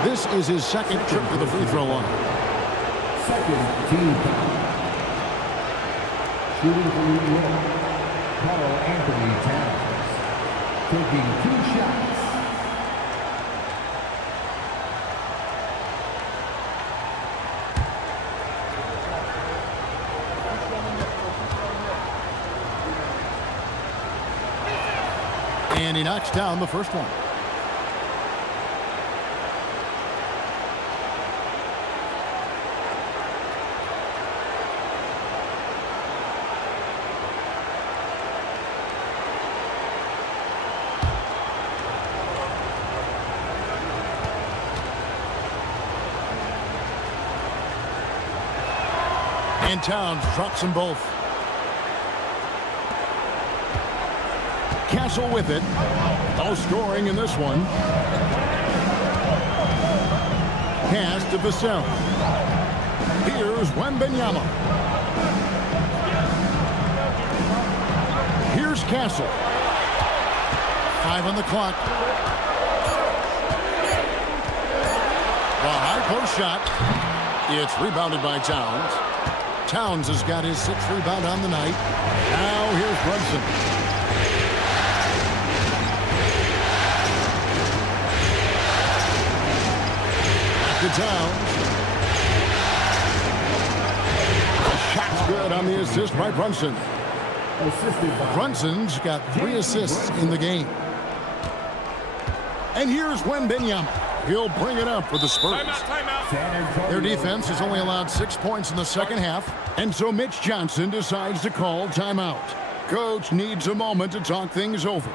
This is his second trip to the free throw line. Second team foul. Shooting for New York, Karl Anthony Towns. Taking 2 shots. And he knocks down the first one. And Towns drops them both. Castle with it. No scoring in this one. Pass to Vassell. Here's Wembanyama. Here's Castle. 5 on the clock. The high post shot. It's rebounded by Towns. Towns has got his 6th rebound on the night. Now here's Brunson. Back to Towns. Good on the assist by Brunson. Brunson's got 3 assists in the game. And here's Wembanyama. He'll bring it up for the Spurs. Timeout. Their defense has only allowed 6 points in the second half, and so Mitch Johnson decides to call timeout. Coach needs a moment to talk things over.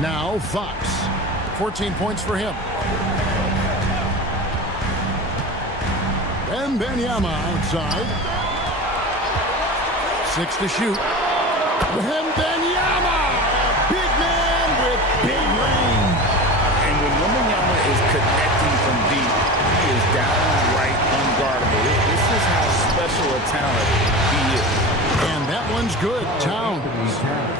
Now Fox. 14 points for him. Wembanyama outside. 6 to shoot. Wembanyama! Big man with big range. And when Wembanyama is connecting from deep, he is downright unguardable. This is how special a talent he is. And that one's good. Towns.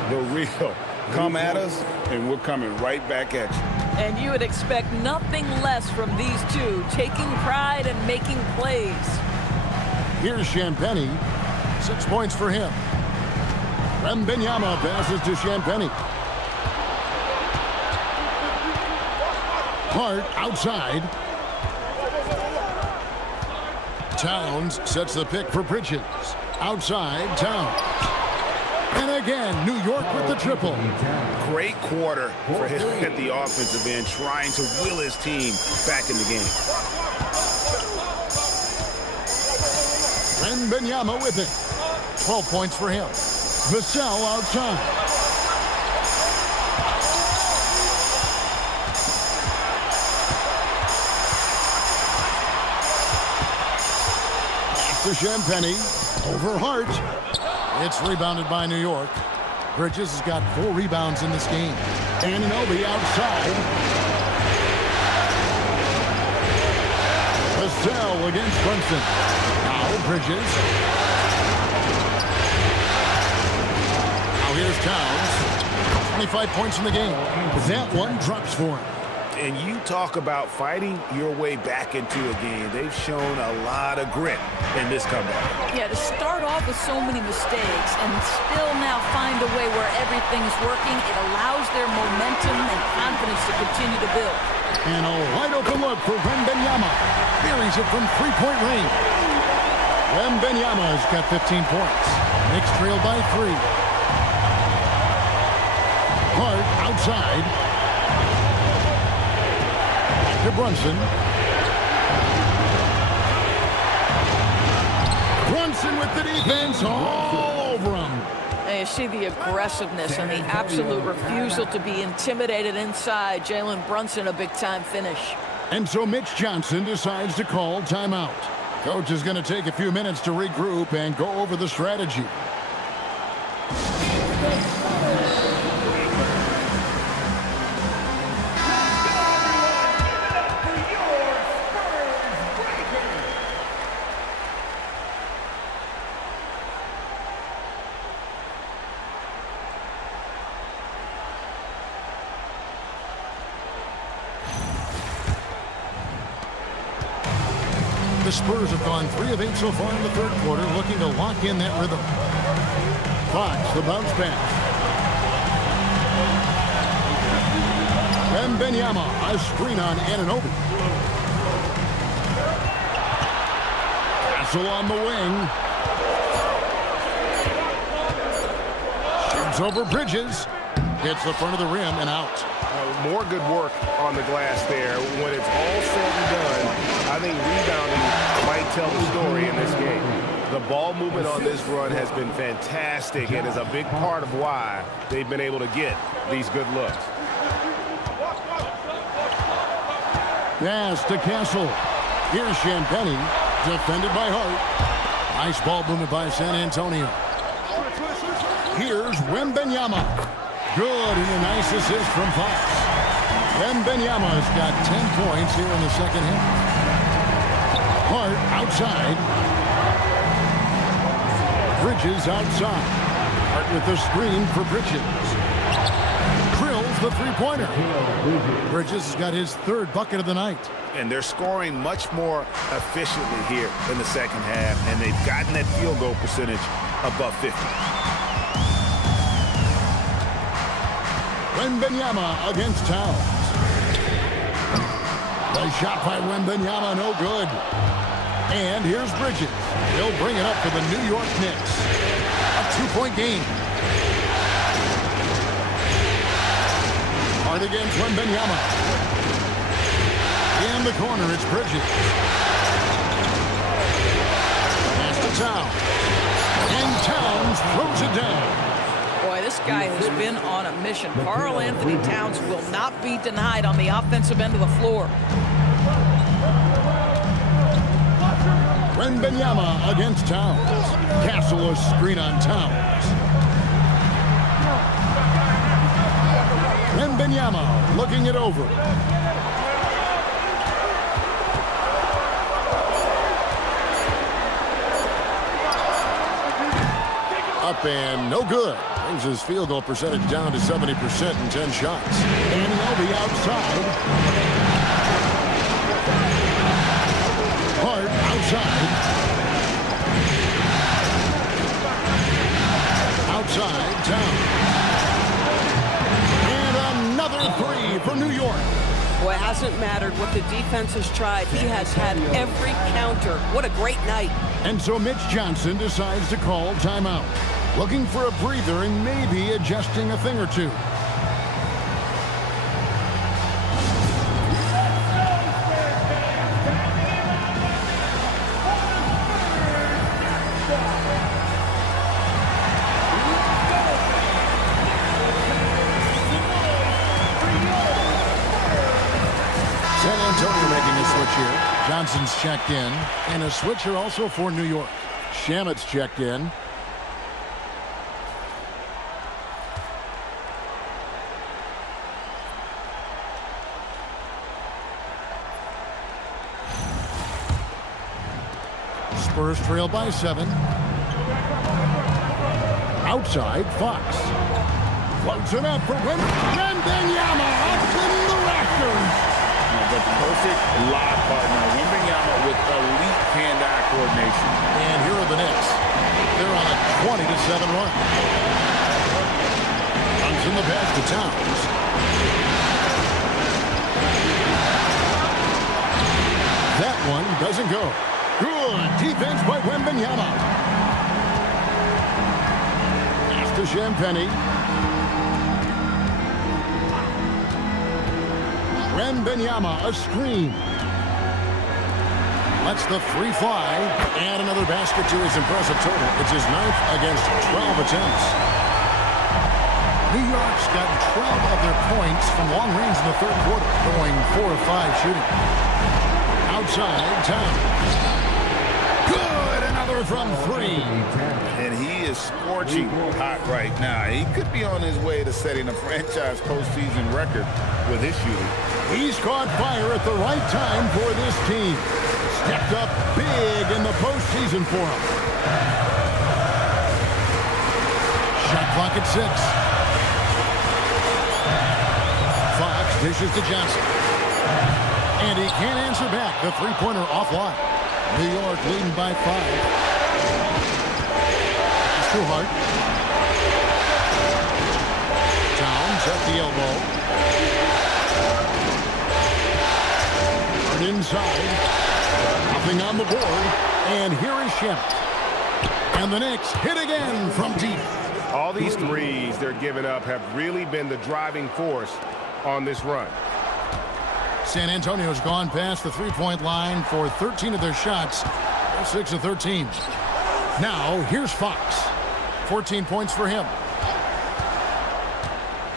The real. Come at us, and we're coming right back at you. And you would expect nothing less from these two, taking pride and making plays. Here's Champagnie. 6 points for him. Wembanyama passes to Champagnie. Hart outside. Towns sets the pick for Bridges. Outside, Towns. And again, New York with the triple. Great quarter for him at the offensive end, trying to will his team back in the game. Wembanyama with it. 12 points for him. Vassell outside. Back to Champagnie. Over Hart. It's rebounded by New York. Bridges has got 4 rebounds in this game. Anunoby outside. Vassell against Brunson. Now Bridges. Now here's Towns. 25 points in the game. That one drops for him. And you talk about fighting your way back into a game. They've shown a lot of grit in this comeback. Yeah, to start off with so many mistakes and still now find a way where everything's working, it allows their momentum and confidence to continue to build. And a wide open look for Wembanyama. Buries it from 3-point range. Wembanyama's got 15 points. Knicks trail by 3. Hart outside. To Brunson. Brunson with the defense all over him. And you see the aggressiveness and the absolute refusal to be intimidated inside. Jalen Brunson, a big-time finish. And so Mitch Johnson decides to call timeout. Coach is going to take a few minutes to regroup and go over the strategy. The Spurs have gone 3 of 8 so far in the third quarter, looking to lock in that rhythm. Fox, the bounce pass. Wembanyama, a screen on Anunoby. Castle on the wing. Shoots over Bridges. Hits the front of the rim and out. More good work on the glass there. When it's all said and done, I think rebounding might tell the story in this game. The ball movement on this run has been fantastic and is a big part of why they've been able to get these good looks. Pass to Castle. Here's Champagnie, defended by Hart. Nice ball movement by San Antonio. Here's Wembanyama. Good, and a nice assist from Fox. Wembanyama's got 10 points here in the second half. Hart outside. Bridges outside. Hart with the screen for Bridges. Drills the three-pointer. Bridges has got his third bucket of the night. And they're scoring much more efficiently here in the second half, and they've gotten that field goal percentage above 50. Wembanyama against Towns. The shot by Wembanyama, no good. And here's Bridges. He'll bring it up for the New York Knicks. A 2-point game. Hard against Wembanyama. In the corner, it's Bridges. Pass to Towns. And Towns throws it down. Boy, this guy has been on a mission. Karl Anthony Towns will not be denied on the offensive end of the floor. Wembanyama against Towns. Castle a screen on Towns. Wembanyama looking it over. Up and no good. Brings his field goal percentage down to 70% in 10 shots. And they'll be outside. Hart outside. Outside, Towns. And another three for New York. Boy, it hasn't mattered what the defense has tried. He has had every counter. What a great night. And so Mitch Johnson decides to call timeout. Looking for a breather and maybe adjusting a thing or two. San Antonio making a switch here. Johnson's checked in. And a switcher also for New York. Shamet's checked in. Spurs trail by 7. Outside, Fox. Floats it up for Wembanyama up in the rafters. The perfect lob partner. Wembanyama with elite hand-eye coordination. And here are the Knicks. They're on a 20-7 run. Johnson the pass to Towns. That one doesn't go. Good defense by Wembanyama. Pass to Champagnie. Wembanyama, a screen. Lets the three fly. And another basket to his impressive total. It's his 9th against 12 attempts. New York's gotten 12 of their points from long range in the third quarter, going 4 of 5 shooting. Outside, Towns. Good, another from 3. And he is scorching hot right now. He could be on his way to setting a franchise postseason record with his shooting. He's caught fire at the right time for this team. Stepped up big in the postseason for him. Shot clock at 6. Fox dishes to Johnson. And he can't answer back. The three-pointer offline. New York leading by 5. It's too hard. Towns at the elbow. Hard inside. Nothing on the board. And here is Shemet. And the Knicks hit again from deep. All these threes they're giving up have really been the driving force on this run. San Antonio's gone past the three-point line for 13 of their shots. They're 6 of 13. Now, here's Fox. 14 points for him.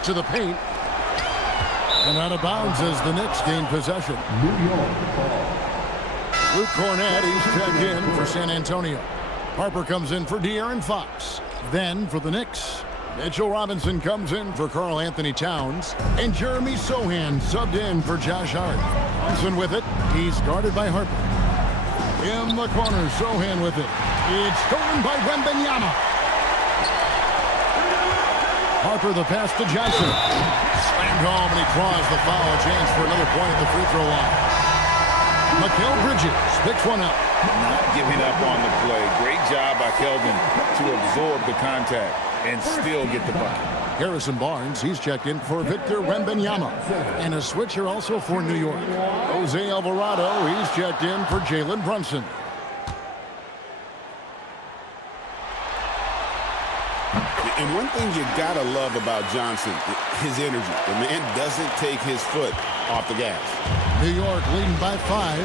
To the paint. And out of bounds as the Knicks gain possession. Luke Cornett, he's checked in for San Antonio. Harper comes in for De'Aaron Fox. Then for the Knicks, Mitchell Robinson comes in for Karl Anthony Towns. And Jeremy Sohan subbed in for Josh Hart. Robinson with it. He's guarded by Harper. In the corner, Sohan with it. It's stolen by Wembanyama. Harper the pass to Johnson. Slammed home and he draws the foul. Chance for another point at the free throw line. Mikal Bridges picks one up. Not giving up on the play. Great job by Keldon to absorb the contact and still get the bucket. Harrison Barnes, he's checked in for Victor Wembanyama. And a switcher also for New York. Jose Alvarado, he's checked in for Jalen Brunson. And one thing you gotta love about Johnson, his energy. The man doesn't take his foot off the gas. New York leading by 5.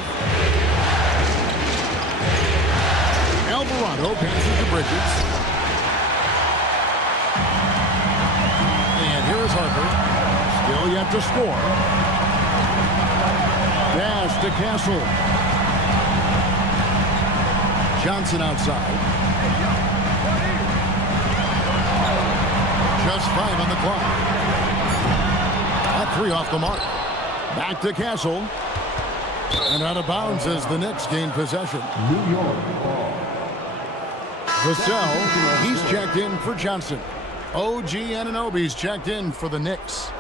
Alvarado passes to Bridges. And here is Harper. Still yet to score. Pass to Castle. Johnson outside. Just 5 on the clock. At 3 off the mark. Back to Castle. And out of bounds as the Knicks gain possession. New York. Vassell, he's checked in for Johnson. OG Anunoby's checked in for the Knicks.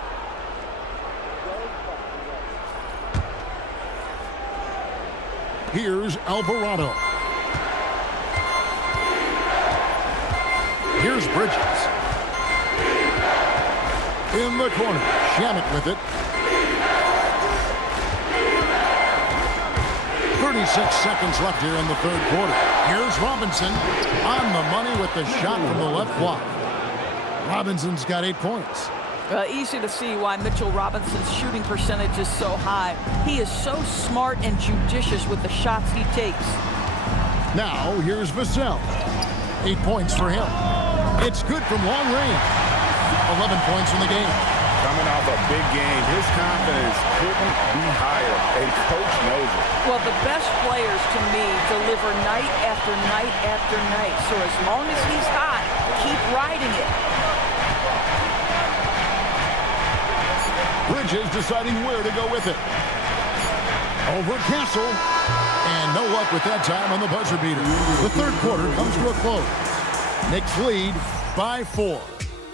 Here's Alvarado. Here's Bridges. In the corner, Shamet with it. 36 seconds left here in the third quarter. Here's Robinson on the money with the shot from the left block. Robinson's got 8 points. Easy to see why Mitchell Robinson's shooting percentage is so high. He is so smart and judicious with the shots he takes. Now, here's Vassell. 8 points for him. It's good from long range. 11 points in the game. Coming off a big game, his confidence couldn't be higher, and coach knows it. Well, the best players to me deliver night after night after night. So as long as he's hot, keep riding it. Bridges deciding where to go with it. Over Castle. And no luck with that time on the buzzer beater. The third quarter comes to a close. Knicks lead by 4.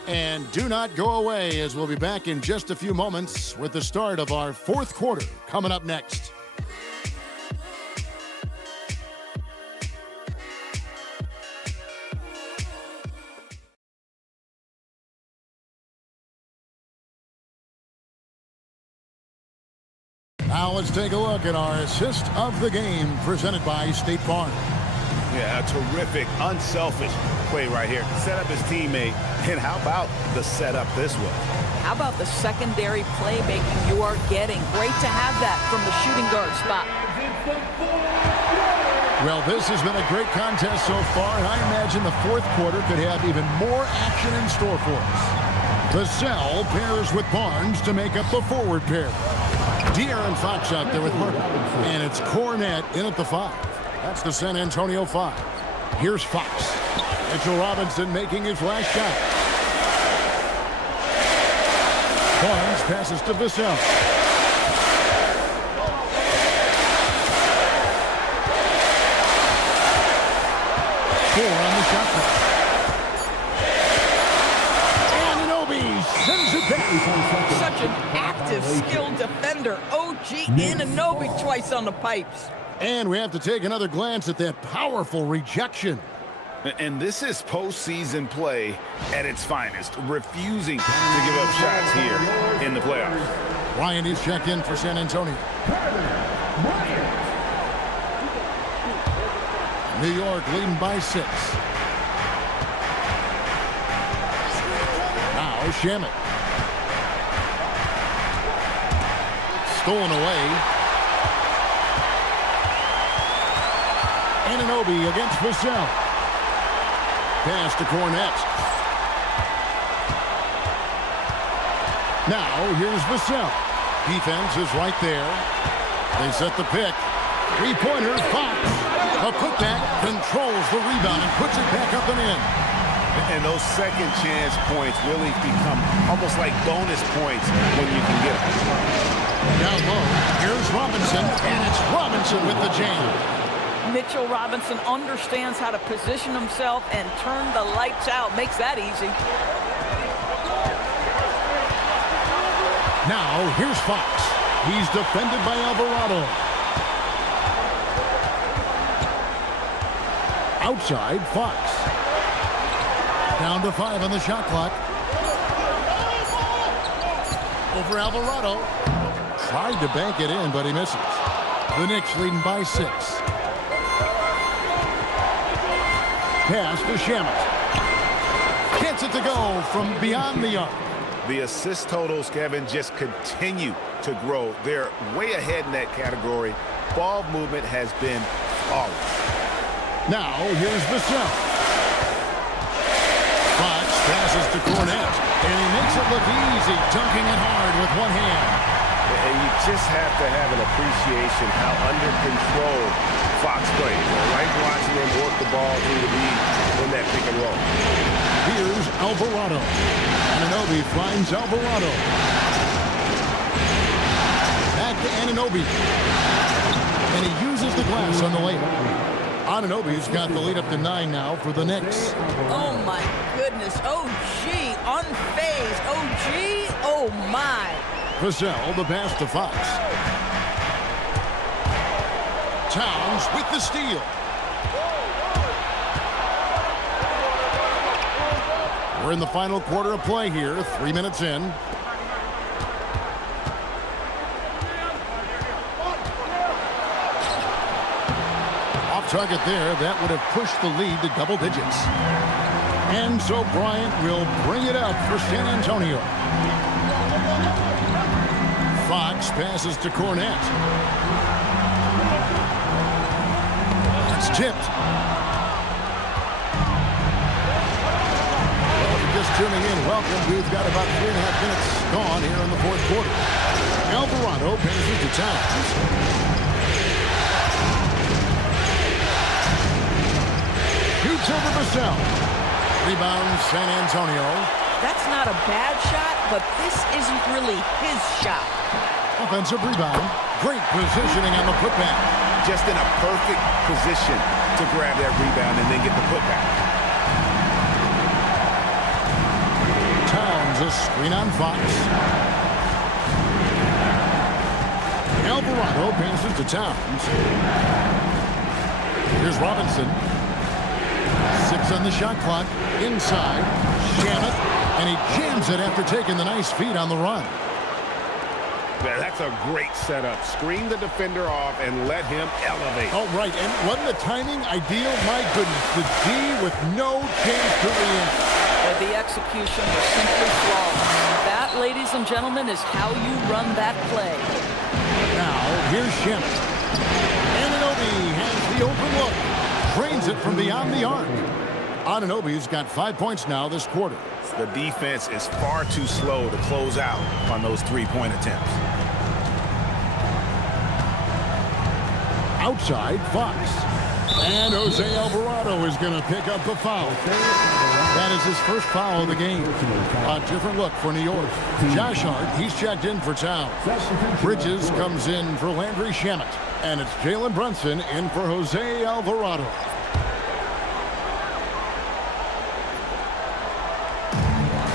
And do not go away, as we'll be back in just a few moments with the start of our fourth quarter coming up next. Now let's take a look at our assist of the game presented by State Farm. Yeah, a terrific, unselfish play right here. Set up his teammate, and how about the setup this way? How about the secondary playmaking you are getting? Great to have that from the shooting guard spot. Well, this has been a great contest so far, and I imagine the fourth quarter could have even more action in store for us. Vassell pairs with Barnes to make up the forward pair. De'Aaron Fox out there with Harper. And it's Cornett in at the 5. That's the San Antonio 5. Here's Fox. Mitchell Robinson making his last shot. Barnes passes to Vassell. Four on the shot clock. Anunoby sends it back. Such an active, skilled defender. OG Anunoby twice on the pipes. And we have to take another glance at that powerful rejection. And this is postseason play at its finest, refusing to give up shots here in the playoffs. Ryan is checked in for San Antonio. New York leading by 6. Now Shamet. Stolen away. Anunoby against Vassell. Pass to Cornett. Now here's Vassell. Defense is right there. They set the pick. Three-pointer, Fox. A putback, controls the rebound and puts it back up and in. And those second chance points really become almost like bonus points when you can get them. Down low, here's Robinson, and it's Robinson with the jam. Mitchell Robinson understands how to position himself and turn the lights out. Makes that easy. Now, here's Fox. He's defended by Alvarado. Outside, Fox. Down to 5 on the shot clock. Over Alvarado. Tried to bank it in, but he misses. The Knicks leading by 6. Pass to Shamet. Gets it to go from beyond the arc. The assist totals, Kevin, just continue to grow. They're way ahead in that category. Ball movement has been flawless. Now, here's Vassell. Fox passes to Cornette, and he makes it look easy, dunking it hard with one hand. And you just have to have an appreciation how under control Fox plays. I like watching him work the ball through the lead in that pick and roll. Here's Alvarado. Anunoby finds Alvarado. Back to Anunoby. And he uses the glass on the layup. Anunoby's got the lead up to 9 now for the Knicks. Oh, my goodness. Oh, gee. Unfazed. Oh, gee. Oh, my. Vassell, the pass to Fox. Towns with the steal. We're in the final quarter of play here, 3 minutes in. Off target there, that would have pushed the lead to double digits. And so Bryant will bring it up for San Antonio. Fox passes to Cornette. It's tipped. Just tuning in, welcome. We've got about 3.5 minutes gone here in the fourth quarter. Alvarado passes to Towns. Shoots over Vassell. Rebound San Antonio. That's not a bad shot, but this isn't really his shot. Offensive rebound. Great positioning on the putback. Just in a perfect position to grab that rebound and then get the putback. Towns a screen on Fox. Alvarado passes to Towns. Here's Robinson. 6 on the shot clock. Inside. Shamet. And he jams it after taking the nice feed on the run. Yeah, that's a great setup. Screen the defender off and let him elevate. Oh, right. And wasn't the timing ideal? My goodness. The D with no chance to re-enter. The execution was simply flawless. That, ladies and gentlemen, is how you run that play. Now, here's Shamet. Anunoby has the open look. Drains it from beyond the arc. Anunoby's got 5 points now this quarter. The defense is far too slow to close out on those three-point attempts. Outside, Fox. And Jose Alvarado is going to pick up the foul. That is his first foul of the game. A different look for New York. Josh Hart, he's checked in for Towns. Bridges comes in for Landry Shamet. And it's Jalen Brunson in for Jose Alvarado.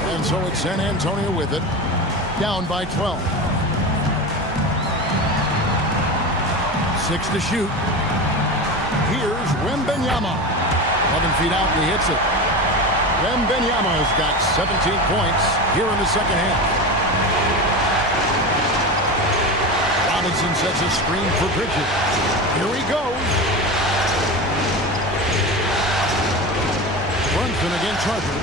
And so it's San Antonio with it. Down by 12. 6 to shoot. Here's Wembanyama. 11 feet out and he hits it. Wembanyama's got 17 points here in the second half. Robinson sets a screen for Bridges. Here he goes. Brunson against Harper.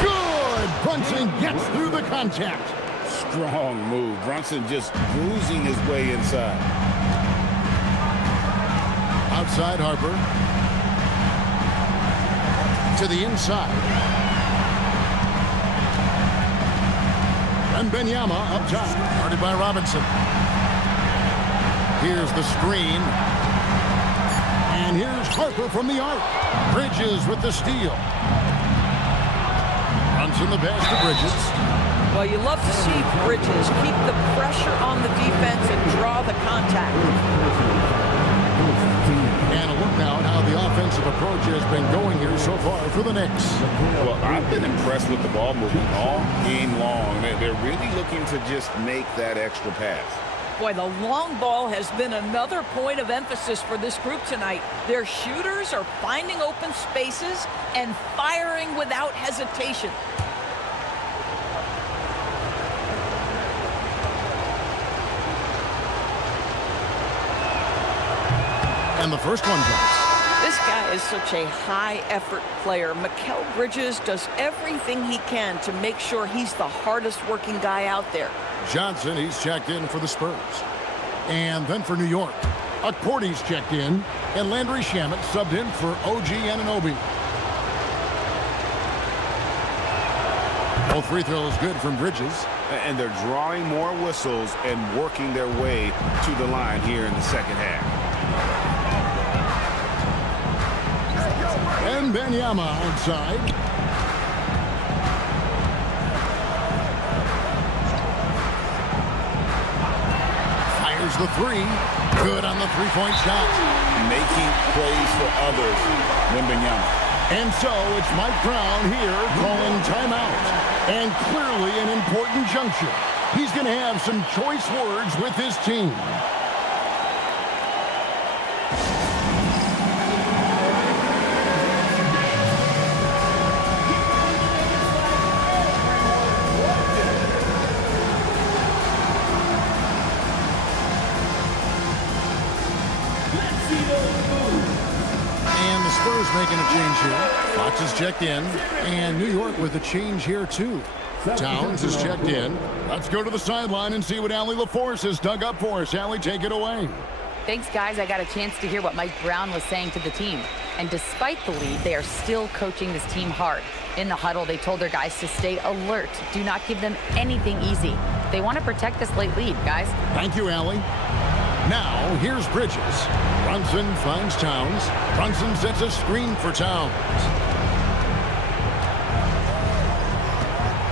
Good! Brunson gets through the contact. Strong move. Brunson just bruising his way inside. Outside Harper. To the inside. Wembanyama up top. Guarded by Robinson. Here's the screen. And here's Harper from the arc. Bridges with the steal. Runs in the pass to Bridges. Well, you love to see Bridges keep the pressure on the defense and draw the contact. And a look now at how the offensive approach has been going here so far for the Knicks. Well, I've been impressed with the ball movement all game long. They're really looking to just make that extra pass. Boy, the long ball has been another point of emphasis for this group tonight. Their shooters are finding open spaces and firing without hesitation. And the first one drops. This guy is such a high-effort player. Mikal Bridges does everything he can to make sure he's the hardest-working guy out there. Johnson, he's checked in for the Spurs. And then for New York, Akporti's checked in, and Landry Shamet subbed in for OG Anunoby. Both free throws good from Bridges. And they're drawing more whistles and working their way to the line here in the second half. Wembanyama outside. Fires the three. Good on the three-point shot. Making plays for others, Wembanyama. And so it's Mike Brown here calling timeout. And clearly an important juncture. He's going to have some choice words with his team. And the Spurs making a change here. Fox is checked in. And New York with a change here, too. Towns is checked in. Let's go to the sideline and see what Allie LaForce has dug up for us. Allie, take it away. Thanks, guys. I got a chance to hear what Mike Brown was saying to the team. And despite the lead, they are still coaching this team hard. In the huddle, they told their guys to stay alert. Do not give them anything easy. They want to protect this late lead, guys. Thank you, Allie. Now, here's Bridges. Brunson finds Towns. Brunson sets a screen for Towns.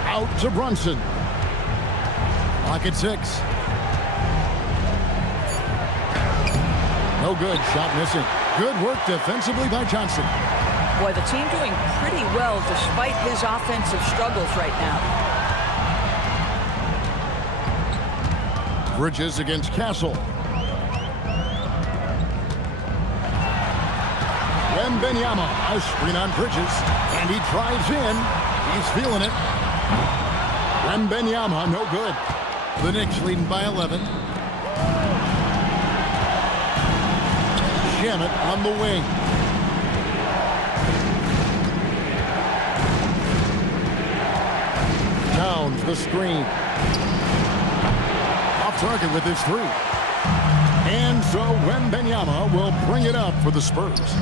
Out to Brunson. Clock at 6. No good. Shot missing. Good work defensively by Johnson. Boy, the team doing pretty well despite his offensive struggles right now. Bridges against Castle. Wembanyama, a screen on Bridges, and he drives in. He's feeling it. Wembanyama, no good. The Knicks leading by 11. Shamet on the wing. Towns the screen. Off target with his three. And so Wembanyama will bring it up for the Spurs.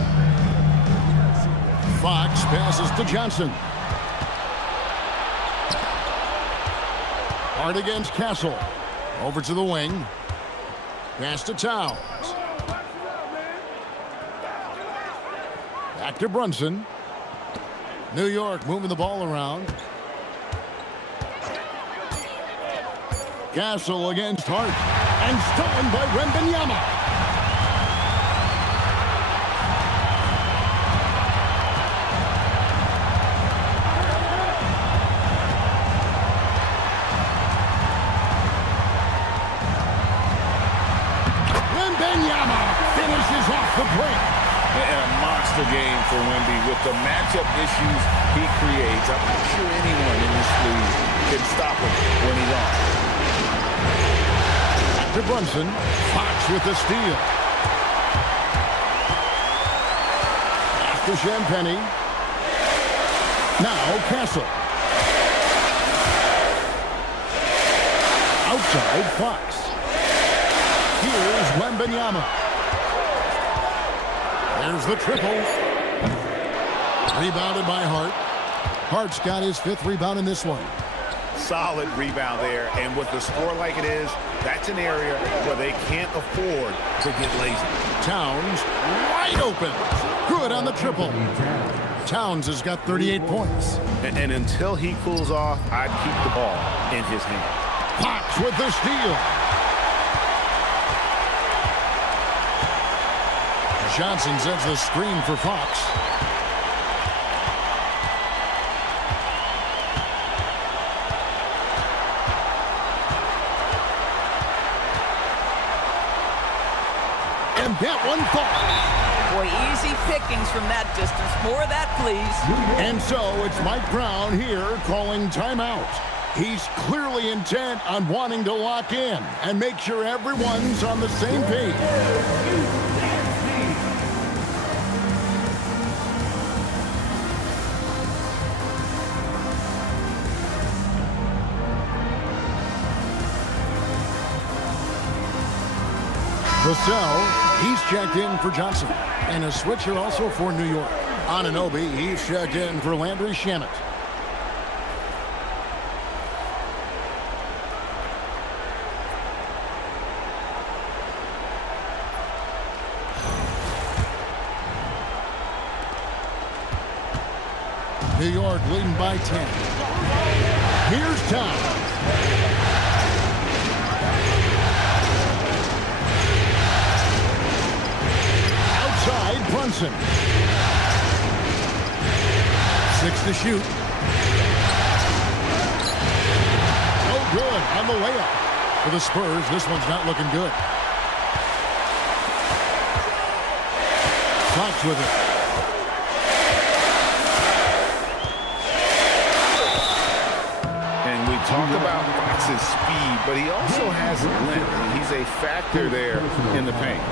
Fox passes to Johnson. Hard against Castle. Over to the wing. Pass to Towns. Back to Brunson. New York moving the ball around. Castle against Hart. And stolen by Wembanyama. Wembanyama finishes off the break. And a monster game for Wemby with the matchup issues he creates. I'm not sure anyone in this league can stop him when he's on. Back to Brunson. Fox with the steal. Pass to Champagny. Now Castle. Outside Fox. Here's Wembanyama. There's the triple. Rebounded by Hart. Hart's got his 5th rebound in this one. Solid rebound there. And with the score like it is, that's an area where they can't afford to get lazy. Towns wide open. Good on the triple. Towns has got 38 points. And until he cools off, I'd keep the ball in his hand. Fox with the steal. Johnson sends the screen for Fox. And that one falls. Boy, easy pickings from that distance. More of that, please. And so it's Mike Brown here calling timeout. He's clearly intent on wanting to lock in and make sure everyone's on the same page. Vassell, he's checked in for Johnson. And a switcher also for New York. Anunoby, he's checked in for Landry Shamet. New York leading by 10. Here's Towns. Outside, Brunson. 6 to shoot. No good on the layup. For the Spurs, this one's not looking good. Fox with it. And we talk about Fox's speed, but he also has length. He's a factor there in the paint.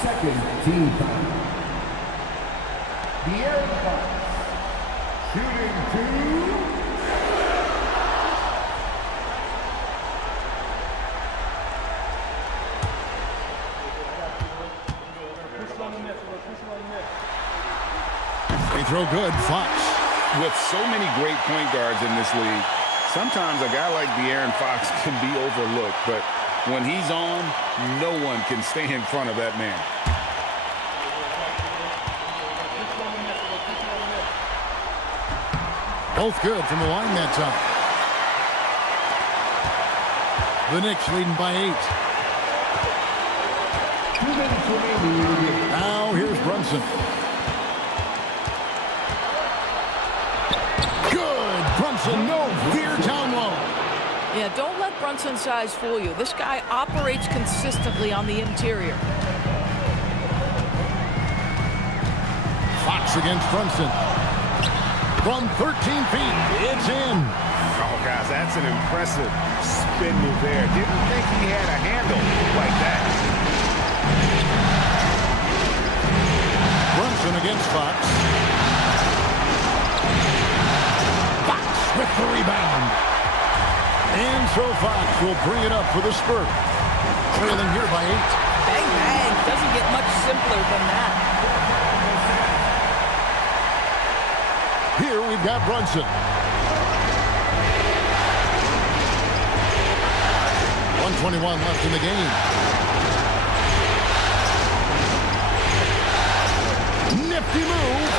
Second team foul. De'Aaron Fox. Shooting 2. They throw good, Fox. With so many great point guards in this league, sometimes a guy like De'Aaron Fox can be overlooked, but when he's on, no one can stay in front of that man. Both good from the line that time. The Knicks leading by 8. Now here's Brunson. Good. Brunson, no fear down low. Yeah, don't let Brunson's size fool you. This guy operates consistently on the interior. Fox against Brunson. From 13 feet, it's in. Oh, guys, that's an impressive spin move there. Didn't think he had a handle like that. Brunson against Fox. Fox with the rebound. And so Fox will bring it up for the Spurs. Trailing here by 8. Bang, bang. Doesn't get much simpler than that. Here we've got Brunson. 1:21 left in the game. Nifty move.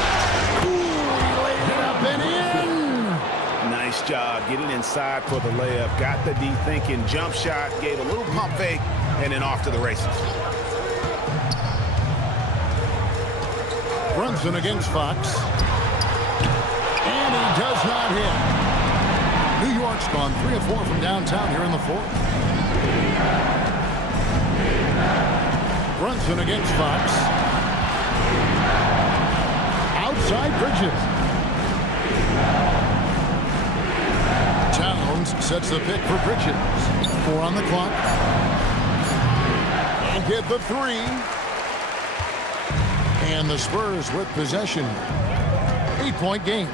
Ooh, he laid it up and in. Nice job getting inside for the layup. Got the D thinking. Jump shot. Gave a little pump fake. And then off to the races. Brunson against Fox. And he does not hit. New York's gone 3 of 4 from downtown here in the 4th. Brunson against Fox. Outside Bridges. Towns sets the pick for Bridges. 4 on the clock. And get the 3. And the Spurs with possession. 8-point game.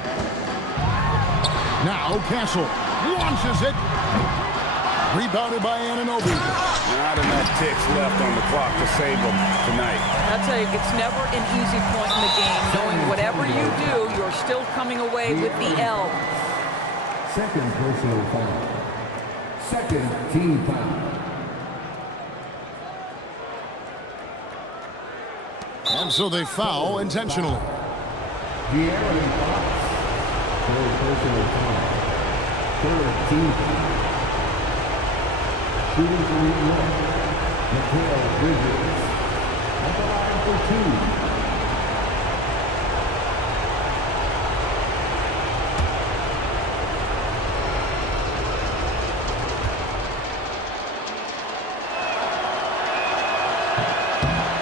Now Castle launches it. Rebounded by Anunoby. Not enough ticks left on the clock to save them tonight. I'll tell you, it's never an easy point in the game, knowing whatever you do, you're still coming away with the L. Second personal foul. Second team foul. And so they foul intentionally. De'Aaron Fox. Third personal foul. Third team foul. Shooting for New York. Mikal Bridges. At the line for 2.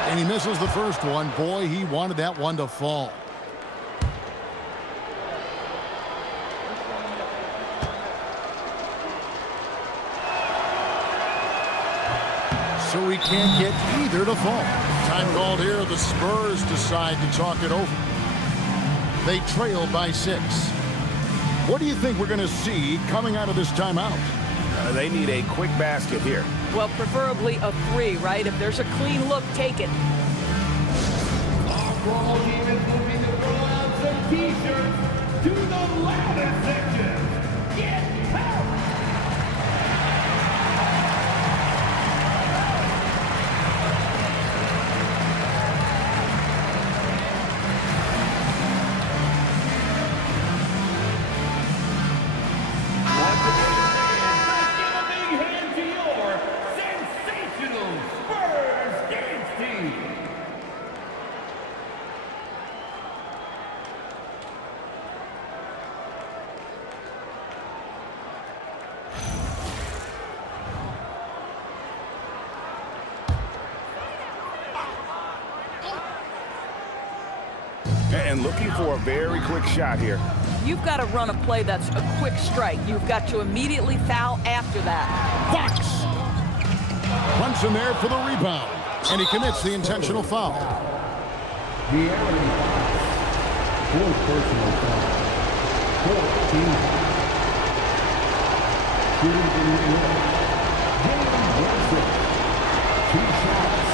And he misses the first one. Boy, he wanted that one to fall. So he can't get either to fall. Time called here. The Spurs decide to talk it over. They trail by 6. What do you think we're going to see coming out of this timeout? They need a quick basket here. Well, preferably a 3, right? If there's a clean look, take it. Our ball team is looking to throw out some t-shirts to the loudest section. Get power! And looking for a very quick shot here. You've got to run a play that's a quick strike. You've got to immediately foul after that. Fox! Brunson there for the rebound. And he commits the intentional foul. De'Aaron Fox. Fourth personal foul. Fourth team foul. Shooting for New York. Jalen Brunson. 2 shots.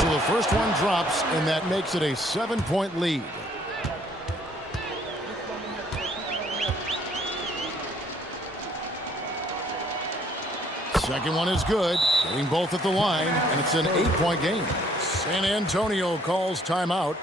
So the first one drops, and that makes it a 7-point lead. Second one is good, getting both at the line, and it's an 8-point game. San Antonio calls timeout.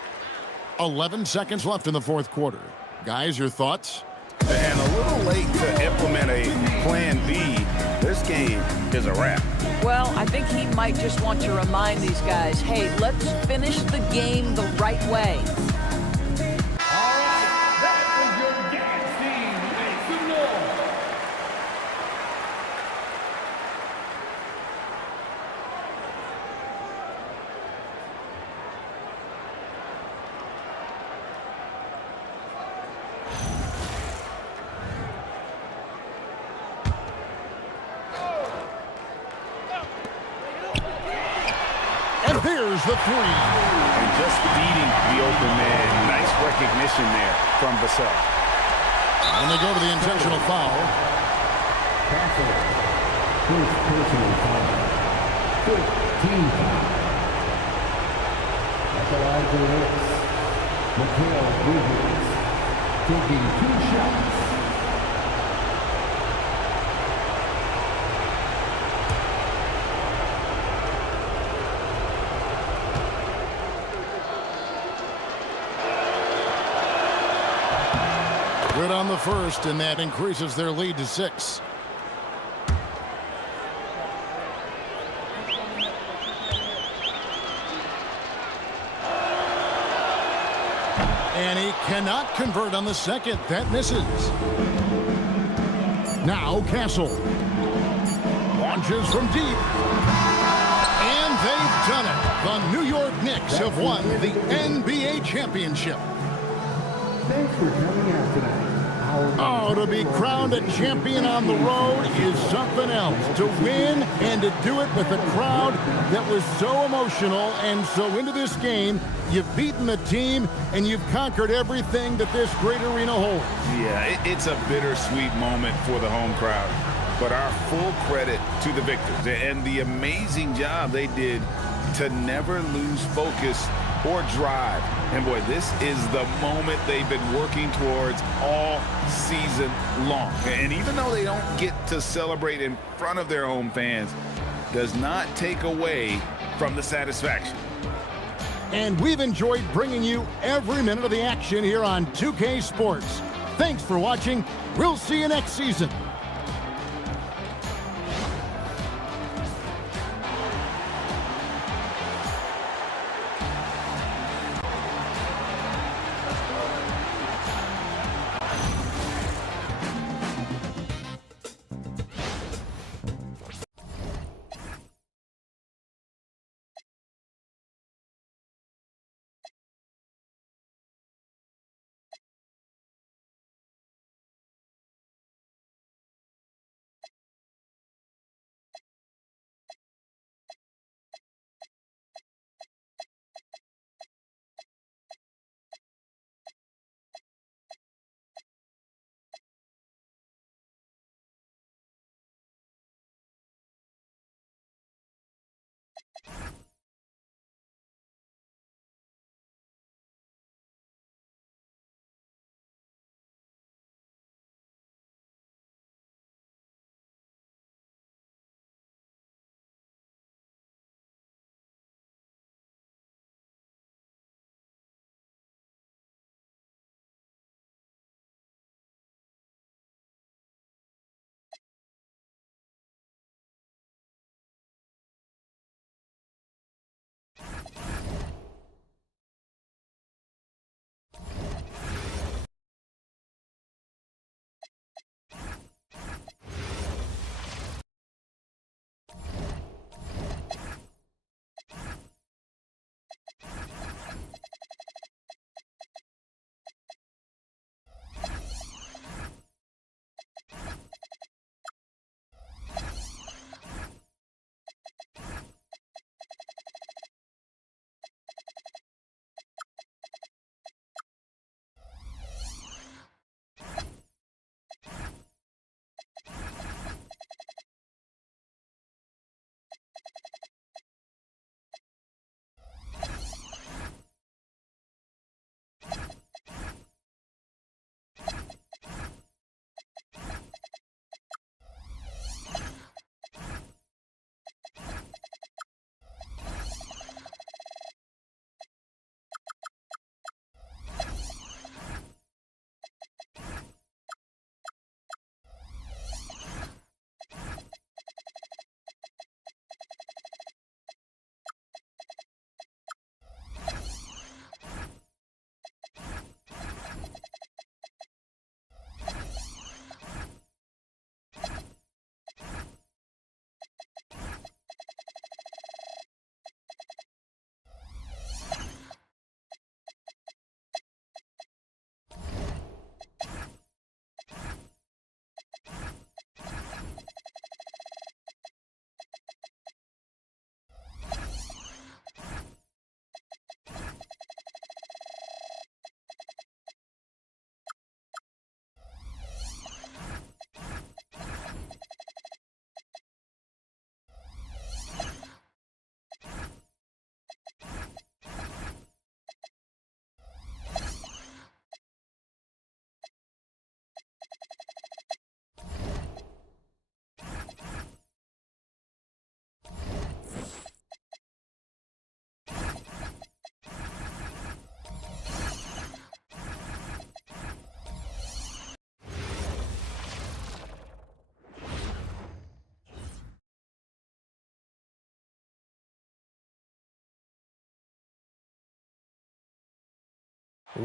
11 seconds left in the fourth quarter. Guys, your thoughts? And a little late to implement a plan B. This game is a wrap. Well, I think he might just want to remind these guys, hey, let's finish the game the right way. All right, that was your dance team. Make some noise. And here's the 3. And just beating the open man. Nice recognition there from Vassell. And they go to the intentional foul. Castle. First personal foul. 15 foul. At the line for the Knicks. Mikal Bridges taking 2 shots. Good on the first, and that increases their lead to 6. And he cannot convert on the second. That misses. Now Castle. Launches from deep. And they've done it. The New York Knicks have won the NBA championship. Thanks for coming out tonight. Oh, to be crowned a champion on the road is something else. To win and to do it with a crowd that was so emotional and so into this game, You've beaten the team, and you've conquered everything that this great arena holds. Yeah, it's a bittersweet moment for the home crowd. But our full credit to the victors and the amazing job they did to never lose focus or drive. And boy, this is the moment they've been working towards all season long. And even though they don't get to celebrate in front of their home fans, does not take away from the satisfaction. And we've enjoyed bringing you every minute of the action here on 2K Sports. Thanks for watching. We'll see you next season.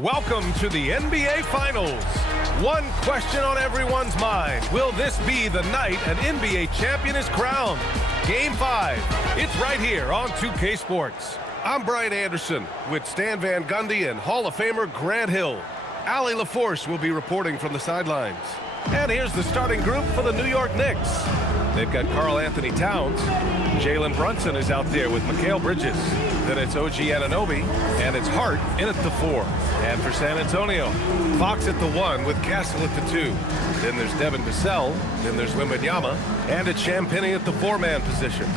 Welcome to the NBA Finals. One question on everyone's mind. Will this be the night an NBA champion is crowned? Game 5. It's right here on 2K Sports. I'm Brian Anderson with Stan Van Gundy and Hall of Famer Grant Hill. Allie LaForce will be reporting from the sidelines. And here's the starting group for the New York Knicks. They've got Karl Anthony Towns. Jalen Brunson is out there with Mikal Bridges. Then it's OG Anunoby, and it's Hart in at the 4. And for San Antonio, Fox at the 1 with Castle at the 2. Then there's Devin Vassell, then there's Wembanyama, and it's Champagnie at the 4-man position.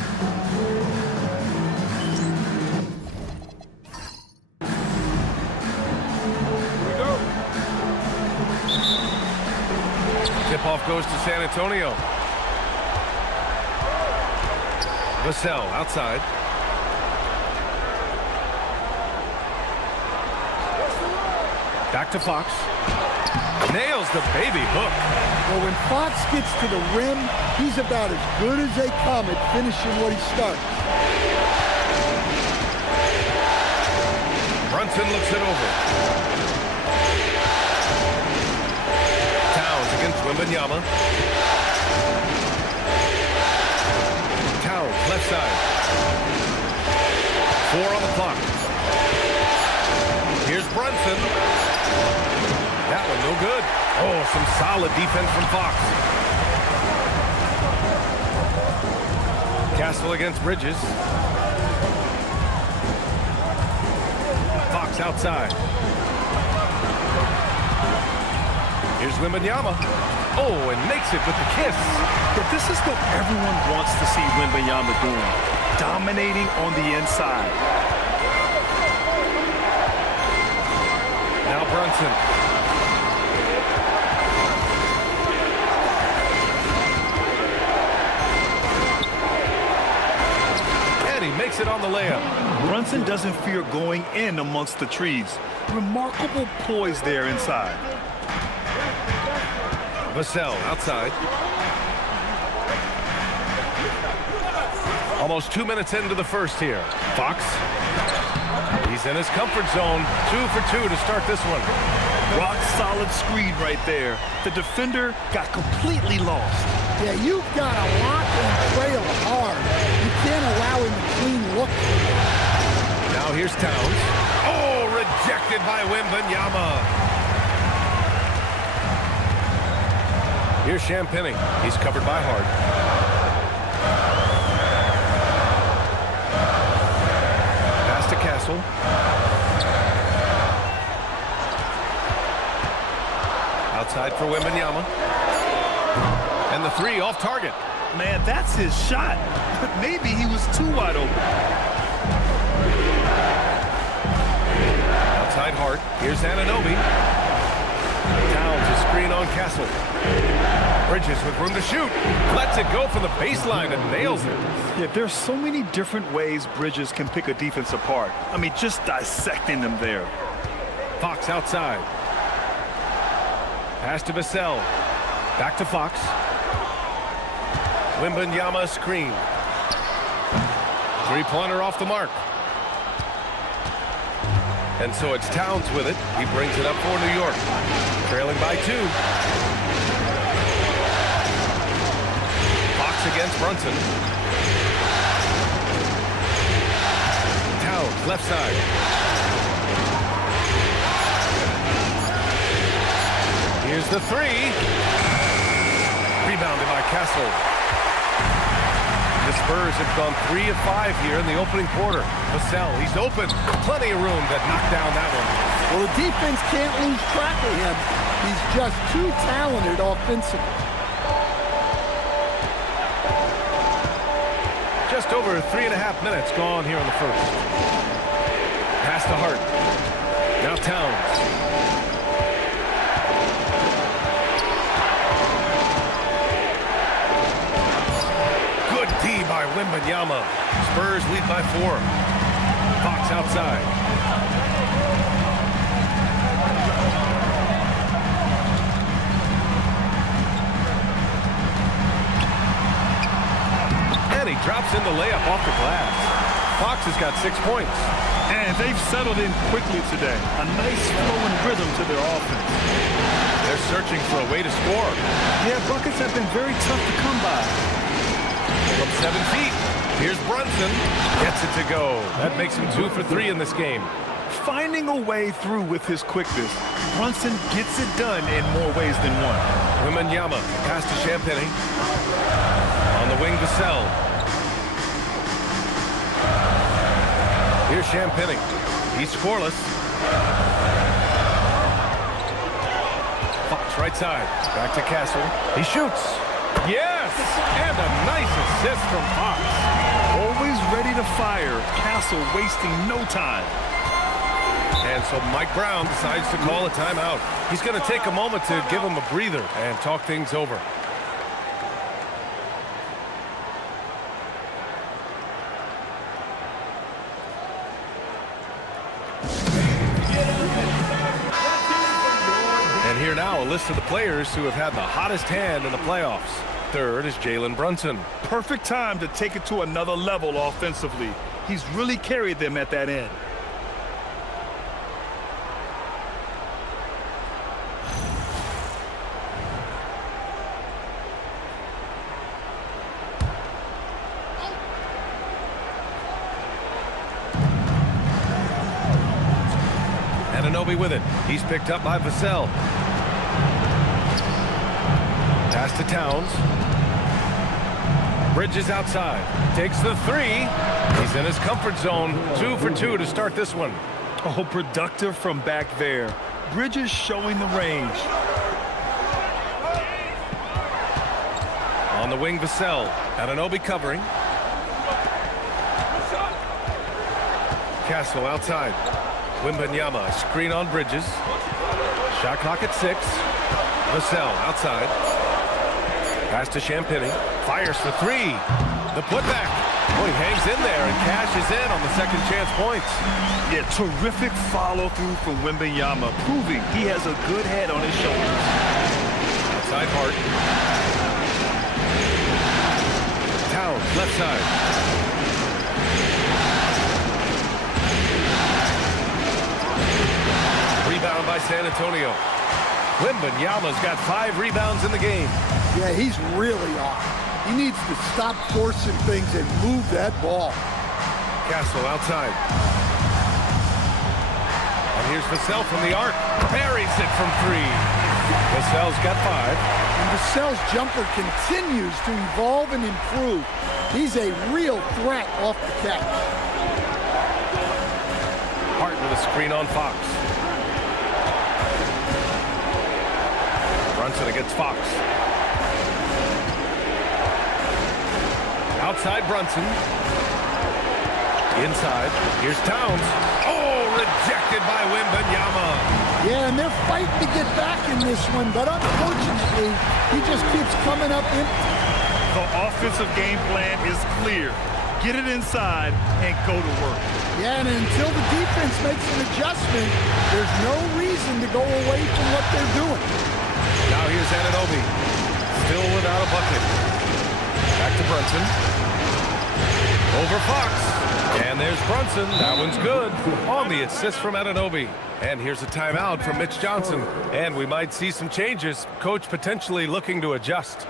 Tip-off goes to San Antonio. Vassell outside. Back to Fox. Nails the baby hook. Well, when Fox gets to the rim, he's about as good as they come at finishing what he starts. Brunson looks it over. Towns against Wembanyama. Towns, left side. 4 on the clock. Here's Brunson. That one no good. Oh, some solid defense from Fox. Castle against Bridges. Fox outside. Here's Wembanyama. Oh, and makes it with the kiss. But this is what everyone wants to see Wembanyama doing. Dominating on the inside. Now Brunson. And he makes it on the layup. Brunson doesn't fear going in amongst the trees. Remarkable poise there inside. Vassell outside. Almost 2 minutes into the first here. Fox. He's in his comfort zone. 2 for 2 to start this one. Rock solid screen right there. The defender got completely lost. Yeah, you've got to lock and trail hard. You can't allow him to clean look. Now here's Towns. Oh, rejected by Wembanyama. Here's Champagnie. He's covered by Hart. Pass to Castle. Outside for Wembanyama. And the 3 off target. Man, that's his shot. Maybe he was too wide open. Outside Hart. Here's Anunoby. Towns a screen on Castle. Bridges with room to shoot. Lets it go from the baseline and nails it. Yeah, there's so many different ways Bridges can pick a defense apart. I mean, just dissecting them there. Fox outside. Pass to Vassell. Back to Fox. Wembanyama screen. 3-pointer off the mark. And so it's Towns with it. He brings it up for New York. Trailing by 2. Fox against Brunson. Towns, left side. Here's the 3. Rebounded by Castle. The Spurs have gone 3 of 5 here in the opening quarter. Vassell, he's open. Plenty of room to knock down that one. Well, the defense can't lose track of him. He's just too talented offensively. Just over 3.5 minutes gone here in the first. Pass to Hart. Now Towns. D by Wembanyama. Spurs lead by 4. Fox outside. And he drops in the layup off the glass. Fox has got 6 points. And they've settled in quickly today. A nice flowing rhythm to their offense. They're searching for a way to score. Yeah, buckets have been very tough to come by. From 7 feet, here's Brunson. Gets it to go. That makes him 2 for 3 in this game. Finding a way through with his quickness, Brunson gets it done in more ways than one. Wembanyama, pass to Champagnie. On the wing, Vassell. Here's Champagny. He's scoreless. Fox right side. Back to Castle. He shoots. Yes! And a nice assist from Fox. Always ready to fire. Castle wasting no time. And so Mike Brown decides to call a timeout. He's going to take a moment to give him a breather and talk things over. And here now, a list of the players who have had the hottest hand in the playoffs. Third is Jalen Brunson. Perfect time to take it to another level offensively. He's really carried them at that end. Anunoby with it. He's picked up by Vassell. Pass to Towns. Bridges outside. Takes the three. He's in his comfort zone. 2 for 2 to start this one. Oh, productive from back there. Bridges showing the range. On the wing, Vassell. Anunoby covering. Castle outside. Wembanyama, screen on Bridges. Shot clock at 6. Vassell outside. Pass to Champagny. Fires for 3. The putback. Boy, he hangs in there and cashes in on the second chance points. Yeah, terrific follow-through from Wembanyama, proving he has a good head on his shoulders. Outside Hart. Towns, left side. Rebound by San Antonio. Wembanyama's got 5 rebounds in the game. Yeah, he's really on. He needs to stop forcing things and move that ball. Castle outside. And here's Vassell from the arc. Buries it from 3. Vassell's got 5. And Vassell's jumper continues to evolve and improve. He's a real threat off the catch. Hart with a screen on Fox. Brunson against Fox. Outside Brunson. Inside. Here's Towns. Oh, rejected by Wembanyama. Yeah, and they're fighting to get back in this one, but unfortunately, he just keeps coming up empty. The offensive game plan is clear. Get it inside and go to work. Yeah, and until the defense makes an adjustment, there's no reason to go away from what they're doing. Now here's Anunoby. Still without a bucket. Back to Brunson. Over Fox. And there's Brunson. That one's good. On the assist from Anunoby. And here's a timeout from Mitch Johnson. And we might see some changes. Coach potentially looking to adjust.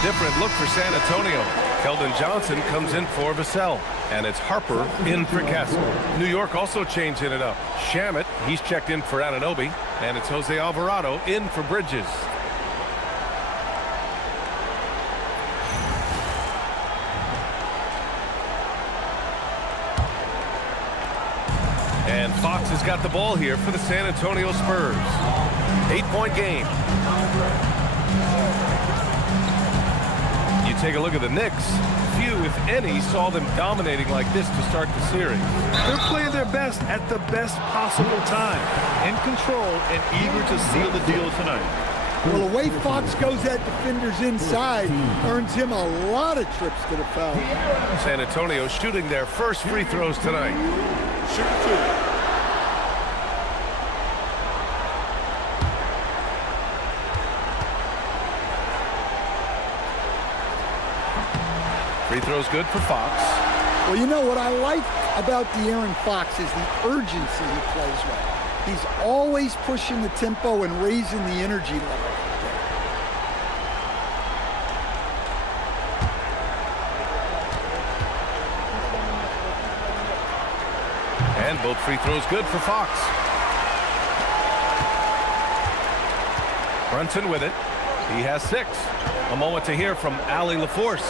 Different look for San Antonio. Keldon Johnson comes in for Vassell. And it's Harper in for Castle. New York also changing it up. Shamet, he's checked in for Anunoby. And it's Jose Alvarado in for Bridges. And Fox has got the ball here for the San Antonio Spurs. 8-point game. Take a look at the Knicks. Few, if any, saw them dominating like this to start the series. They're playing their best at the best possible time. In control and eager to seal the deal tonight. Well, the way Fox goes at defenders inside earns him a lot of trips to the foul. San Antonio shooting their first free throws tonight. Shoot 2. Free throw's good for Fox. Well, you know what I like about De'Aaron Fox is the urgency he plays with. He's always pushing the tempo and raising the energy level. And both free throws good for Fox. Brunson with it. He has 6. A moment to hear from Allie LaForce.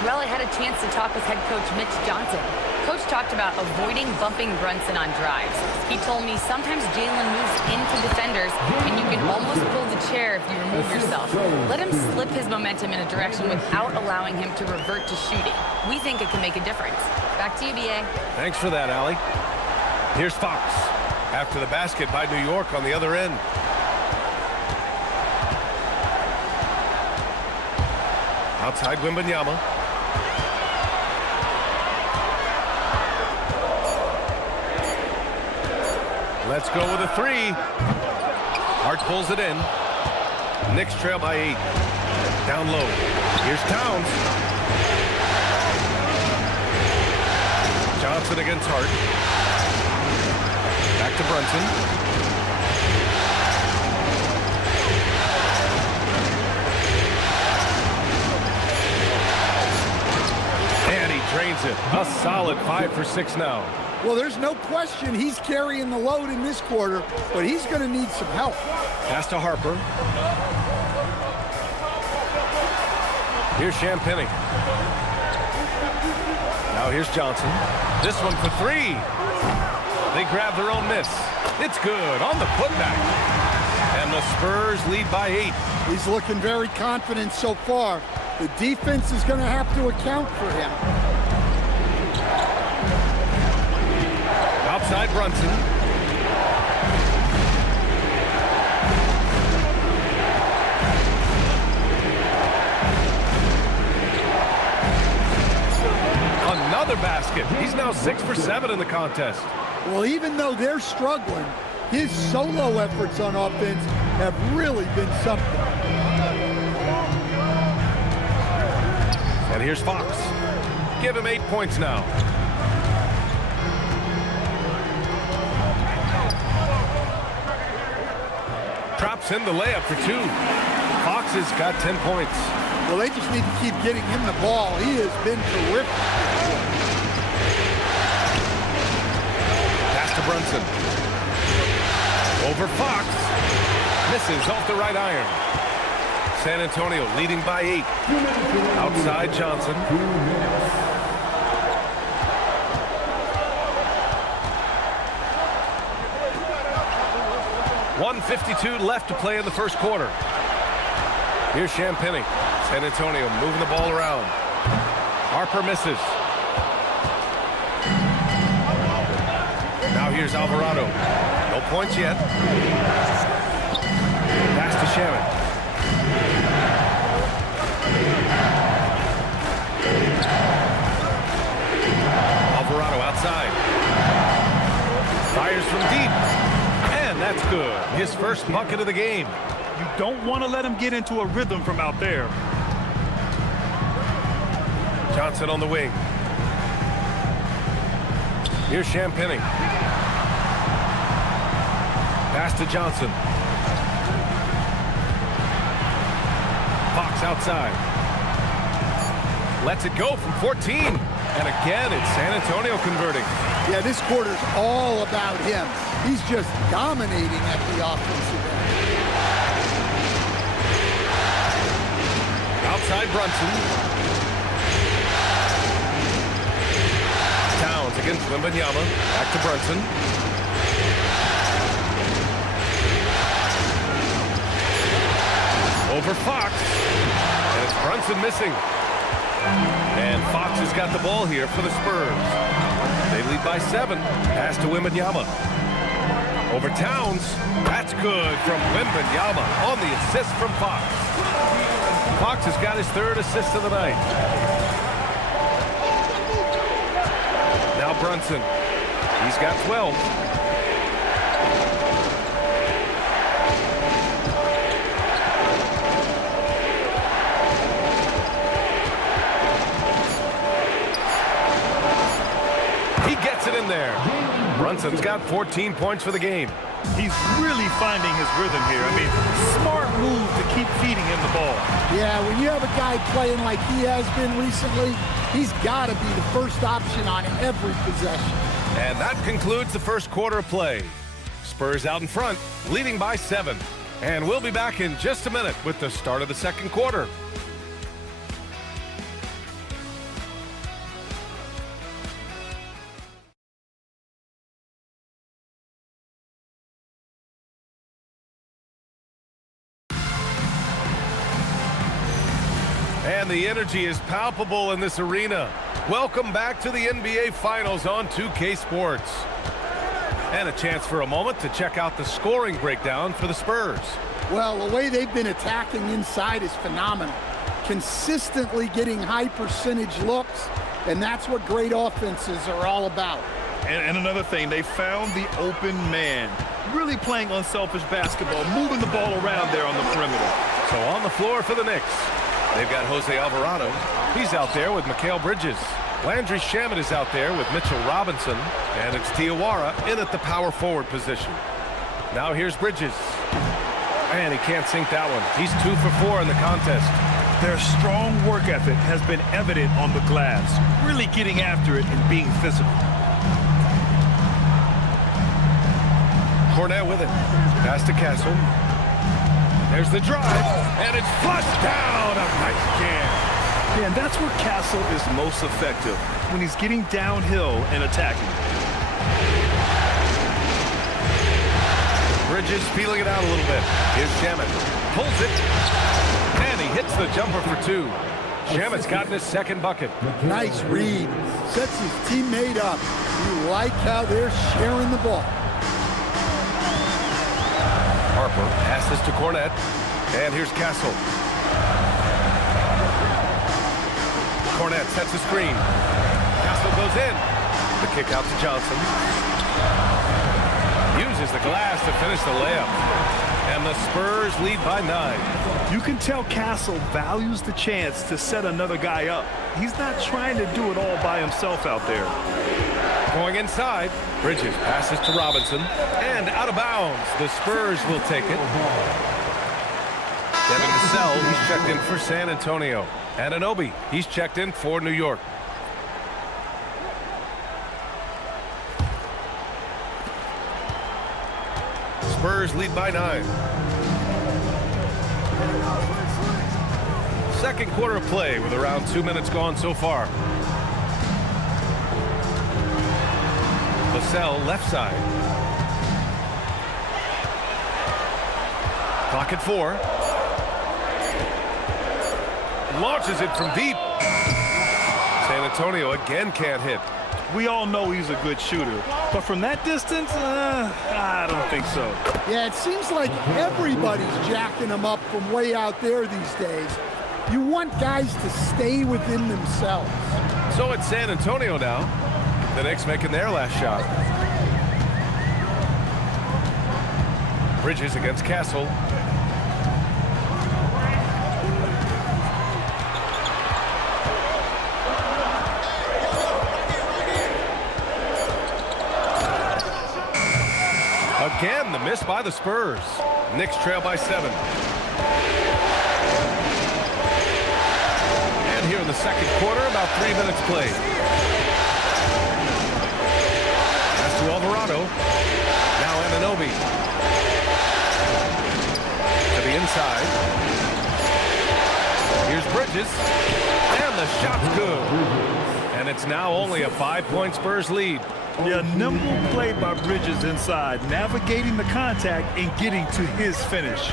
Well, I had a chance to talk with head coach Mitch Johnson. Coach talked about avoiding bumping Brunson on drives. He told me sometimes Jalen moves into defenders, and you can almost pull the chair if you remove yourself. Let him slip his momentum in a direction without allowing him to revert to shooting. We think it can make a difference. Back to you, B.A. Thanks for that, Allie. Here's Fox. After the basket by New York on the other end. Outside Wembanyama. Let's go with a 3. Hart pulls it in. Knicks trail by 8. Down low. Here's Towns. Johnson against Hart. Back to Brunson. And he drains it. A solid 5 for 6 now. Well, there's no question he's carrying the load in this quarter, but he's going to need some help. Pass to Harper. Here's Champagnie. Now here's Johnson. This one for 3. They grab their own miss. It's good on the putback. And the Spurs lead by 8. He's looking very confident so far. The defense is going to have to account for him. Outside Brunson. Another basket. He's now 6 for 7 in the contest. Well, even though they're struggling, his solo efforts on offense have really been something. And here's Fox. Give him 8 points now. Drops in the layup for 2. Fox has got 10 points. Well, they just need to keep getting him the ball. He has been terrific. Pass to Brunson. Over Fox. Misses off the right iron. San Antonio leading by 8. Outside Johnson. .152 left to play in the first quarter. Here's Champagnie. San Antonio moving the ball around. Harper misses. Now here's Alvarado. No points yet. Pass to Shannon. Alvarado outside. Fires from deep. And that's good. His first bucket of the game. You don't want to let him get into a rhythm from out there. Johnson on the wing. Here's Champagnie. Pass to Johnson. Fox outside. Lets it go from 14. And again, it's San Antonio converting. Yeah, this quarter's all about him. He's just dominating at the offensive end. Outside Brunson. Towns against Wembanyama. Back to Brunson. Over Fox. And it's Brunson missing. And Fox has got the ball here for the Spurs. They lead by 7. Pass to Wembanyama. Over Towns. That's good from Wembanyama on the assist from Fox. Fox has got his 3rd assist of the night. Now Brunson. He's got 12. He gets it in there. Brunson's got 14 points for the game. He's really finding his rhythm here. I mean, smart move to keep feeding him the ball. Yeah, when you have a guy playing like he has been recently, he's got to be the first option on every possession. And that concludes the first quarter of play. Spurs out in front, leading by 7. And we'll be back in just a minute with the start of the second quarter. And the energy is palpable in this arena. Welcome back to the NBA Finals on 2K Sports. And a chance for a moment to check out the scoring breakdown for the Spurs. Well, the way they've been attacking inside is phenomenal. Consistently getting high percentage looks, and that's what great offenses are all about. And another thing, they found the open man. Really playing unselfish basketball, moving the ball around there on the perimeter. So on the floor for the Knicks, they've got Jose Alvarado. He's out there with Mikal Bridges. Landry Shamet is out there with Mitchell Robinson. And it's Diawara in at the power forward position. Now here's Bridges. And he can't sink that one. He's 2 for 4 in the contest. Their strong work ethic has been evident on the glass. Really getting after it and being physical. Cornette with it. Pass to Castle. There's the drive. And it's flushed down. A nice jam. Yeah, and that's where Castle is most effective, when he's getting downhill and attacking. Bridges feeling it out a little bit. Here's Shamet. Pulls it. And he hits the jumper for 2. Shamet's gotten his second bucket. Nice read. Sets his teammate up. You like how they're sharing the ball. Harper passes to Cornette. And here's Castle. Cornette sets a screen. Castle goes in. The kick out to Johnson. Uses the glass to finish the layup. And the Spurs lead by 9. You can tell Castle values the chance to set another guy up. He's not trying to do it all by himself out there. Going inside. Bridges passes to Robinson. And out of bounds. The Spurs will take it. Devin Vassell, he's checked in for San Antonio. Anunoby, he's checked in for New York. Spurs lead by 9. Second quarter of play with around 2 minutes gone so far. Vassell left side. Clock at 4. Launches it from deep. San Antonio again can't hit. We all know he's a good shooter, but from that distance, I don't think so. Yeah, it seems like everybody's jacking him up from way out there these days. You want guys to stay within themselves. So it's San Antonio now. The Knicks making their last shot. Bridges against Castle. Again, the miss by the Spurs. Knicks trail by 7. And here in the second quarter, about 3 minutes played. Pass to Alvarado. Now Anunoby. To the inside. Here's Bridges. And the shot's good. And it's now only a 5-point Spurs lead. Yeah, nimble play by Bridges inside, navigating the contact and getting to his finish.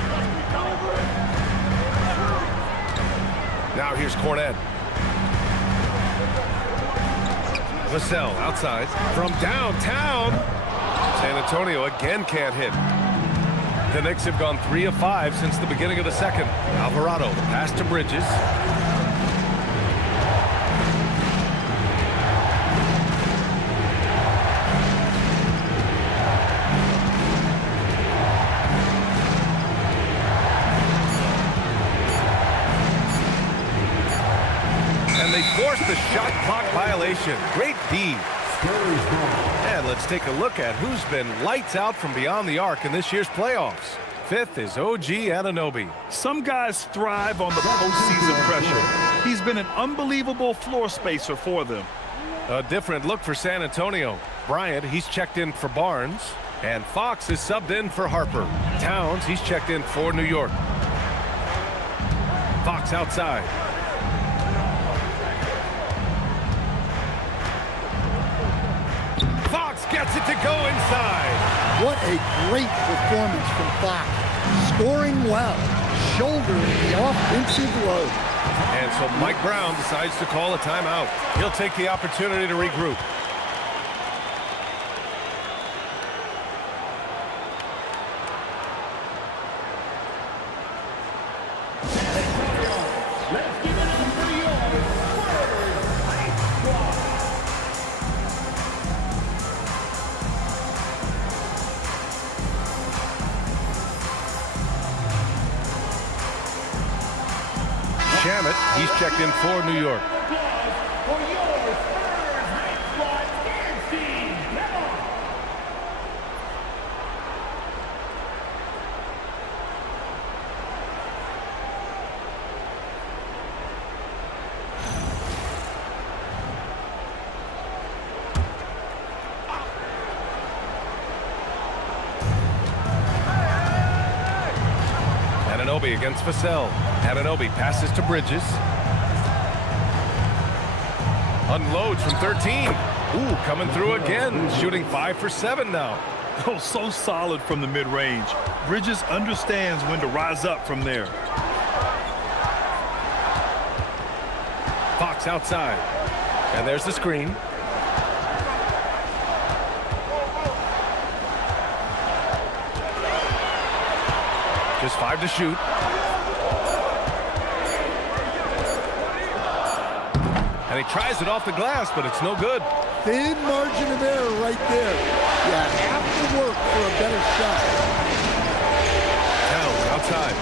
Now here's Cornette. Vassell outside from downtown. San Antonio again can't hit. The Knicks have gone 3 of 5 since the beginning of the second. Alvarado, the pass to Bridges. And they forced the shot clock violation. Great D. And let's take a look at who's been lights out from beyond the arc in this year's playoffs. 5th is OG Anunoby. Some guys thrive on the postseason pressure. He's been an unbelievable floor spacer for them. A different look for San Antonio. Bryant, he's checked in for Barnes. And Fox is subbed in for Harper. Towns, he's checked in for New York. Fox outside. Fox gets it to go inside. What a great performance from Fox. Scoring well, shouldering the offensive load. And so Mike Brown decides to call a timeout. He'll take the opportunity to regroup. Let's give it up for your Spurs High Squad. Shamet, he's checked in for New York. For your Spurs High Squad, Steve Bell. Anunoby against Vassell. Anunoby passes to Bridges. Unloads from 13. Ooh, coming through again. Shooting 5 for 7 now. Oh, so solid from the mid-range. Bridges understands when to rise up from there. Fox outside. And there's the screen. Just 5 to shoot. And he tries it off the glass, but it's no good. Thin margin of error right there. Yeah, have to work for a better shot. Towns outside.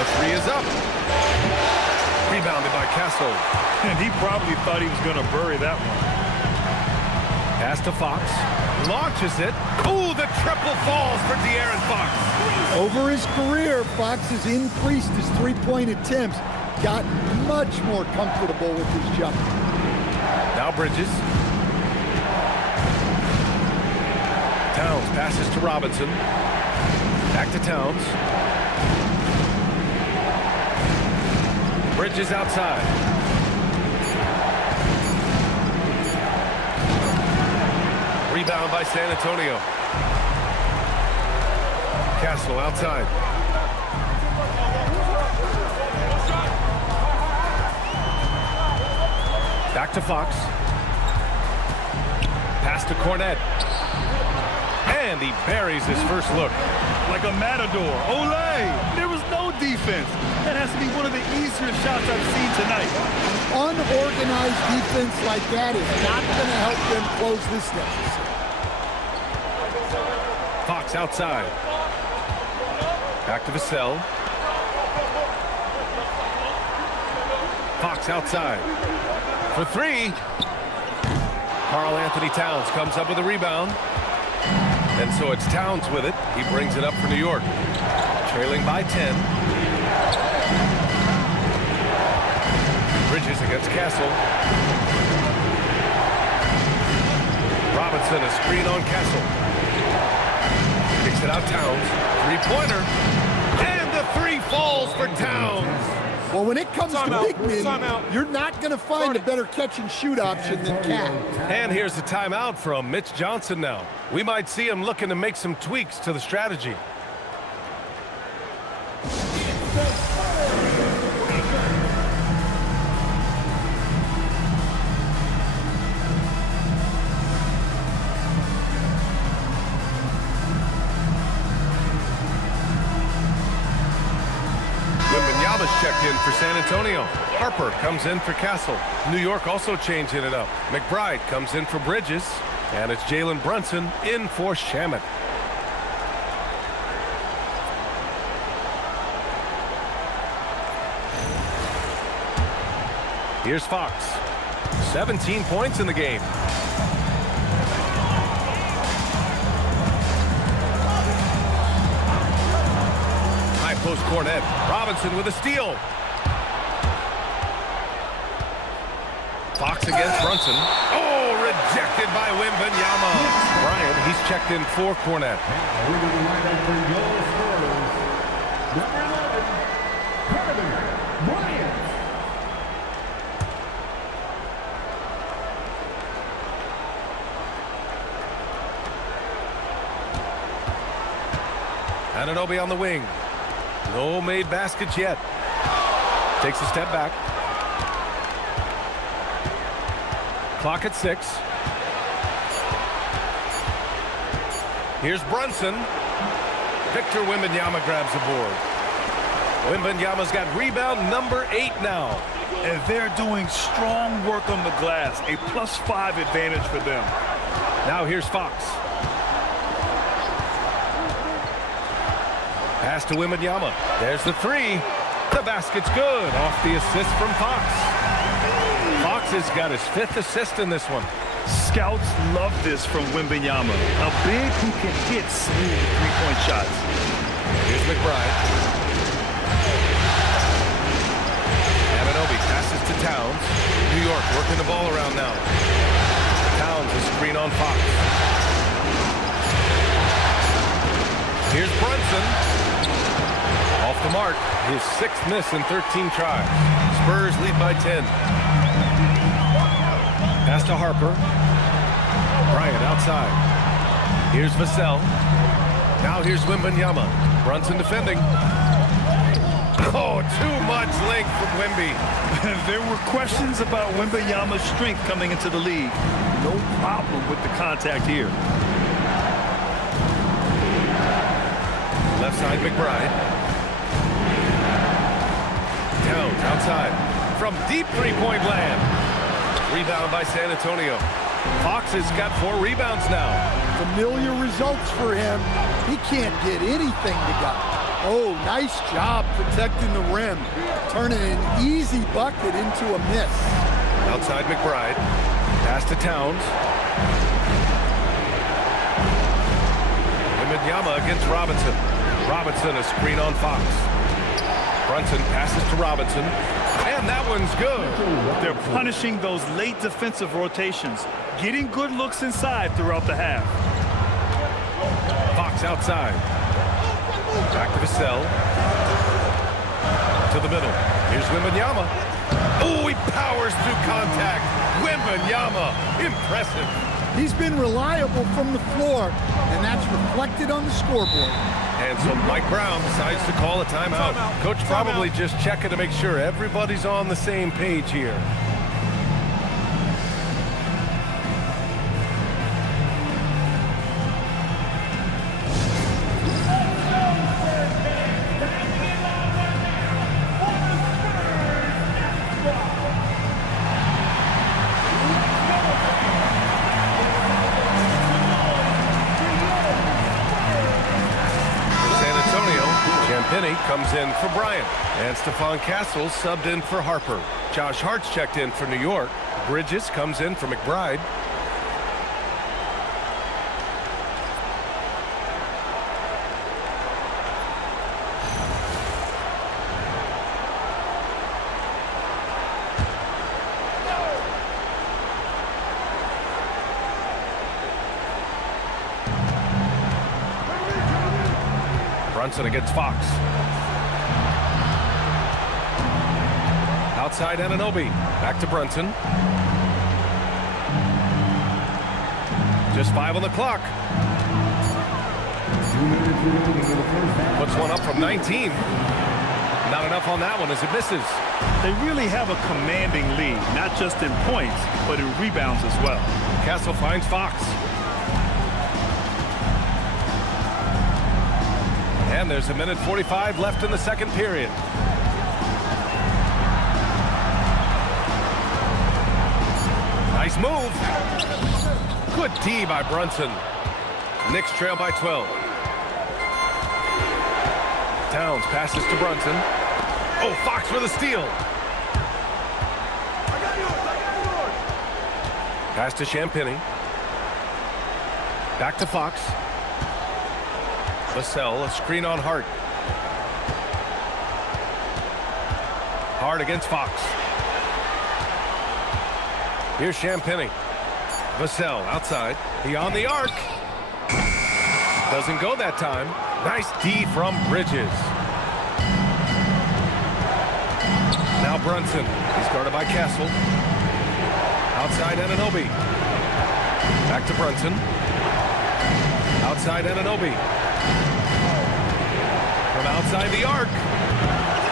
The 3 is up. Rebounded by Castle. And he probably thought he was going to bury that one. Pass to Fox. Launches it. Ooh, the triple falls for De'Aaron Fox. Over his career, Fox has increased his three-point attempts, gotten much more comfortable with his jump. Now Bridges. Towns passes to Robinson. Back to Towns. Bridges outside. Rebound by San Antonio. Castle outside. Back to Fox. Pass to Cornette. And he buries his first look. Like a matador. Olay! There was no defense. That has to be one of the easier shots I've seen tonight. Unorganized defense like that is not going to help them close this deficit. Fox outside. Back to Vassell. Fox outside. For 3. Karl Anthony Towns comes up with a rebound. And so it's Towns with it. He brings it up for New York. Trailing by 10. Bridges against Castle. Robinson, a screen on Castle. Kicks it out Towns. Three-pointer. And the 3 falls for Towns. Well, when it comes to big men, you're not going to find a better catch-and-shoot option than Cat. And here's the timeout from Mitch Johnson now. We might see him looking to make some tweaks to the strategy. Checked in for San Antonio. Harper comes in for Castle. New York also changing it up. McBride comes in for Bridges. And it's Jalen Brunson in for Shamet. Here's Fox. 17 points in the game. Post Cornette. Robinson with a steal. Fox against Brunson. Oh, rejected by Wembanyama. Bryant, he's checked in for Cornette. Anunoby on the wing. No made baskets yet. Takes a step back. Clock at 6. Here's Brunson. Victor Wembanyama grabs the board. Wembanyama's got rebound number 8 now. And they're doing strong work on the glass. A +5 advantage for them. Now here's Fox. Pass to Wembanyama. There's the 3. The basket's good. Off the assist from Fox. Fox has got his 5th assist in this one. Scouts love this from Wembanyama. A big who can hit smooth three-point shots. Here's McBride. Anunoby passes to Towns. New York working the ball around now. Towns a screen on Fox. Here's Brunson. Off the mark. His 6th miss in 13 tries. Spurs lead by 10. Pass to Harper. Bryant outside. Here's Vassell. Now here's Wembanyama. Brunson defending. Oh, too much length from Wemby. There were questions about Wembanyama's strength coming into the league. No problem with the contact here. Left side, McBride. Towns outside. From deep three-point land. Rebound by San Antonio. Fox has got 4 rebounds now. Familiar results for him. He can't get anything to go. Oh, nice job protecting the rim. Turning an easy bucket into a miss. Outside McBride. Pass to Towns. Wembanyama against Robinson. Robinson a screen on Fox. Brunson passes to Robinson. And that one's good. They're punishing those late defensive rotations. Getting good looks inside throughout the half. Fox outside. Back to Vassell. To the middle. Here's Wembanyama. Oh, he powers through contact. Wembanyama. Impressive. He's been reliable from the floor, and that's reflected on the scoreboard. And so Mike Brown decides to call a timeout. Coach probably just checking to make sure everybody's on the same page here. Comes in for Bryant. And Stephon Castle subbed in for Harper. Josh Hart's checked in for New York. Bridges comes in for McBride. Brunson against Fox. Outside Anunoby. Back to Brunson. Just 5 on the clock. Puts one up from 19. Not enough on that one as it misses. They really have a commanding lead, not just in points, but in rebounds as well. Castle finds Fox. And there's 1:45 left in the second period. Nice move. Good D by Brunson. Knicks trail by 12. Towns passes to Brunson. Oh, Fox for the steal. Pass to Champagny. Back to Fox. Vassell, a screen on Hart. Hart against Fox. Here's Champagny. Vassell outside. Beyond the arc. Doesn't go that time. Nice D from Bridges. Now Brunson. He's guarded by Castle. Outside Anunoby. Back to Brunson. Outside Anunoby. From outside the arc.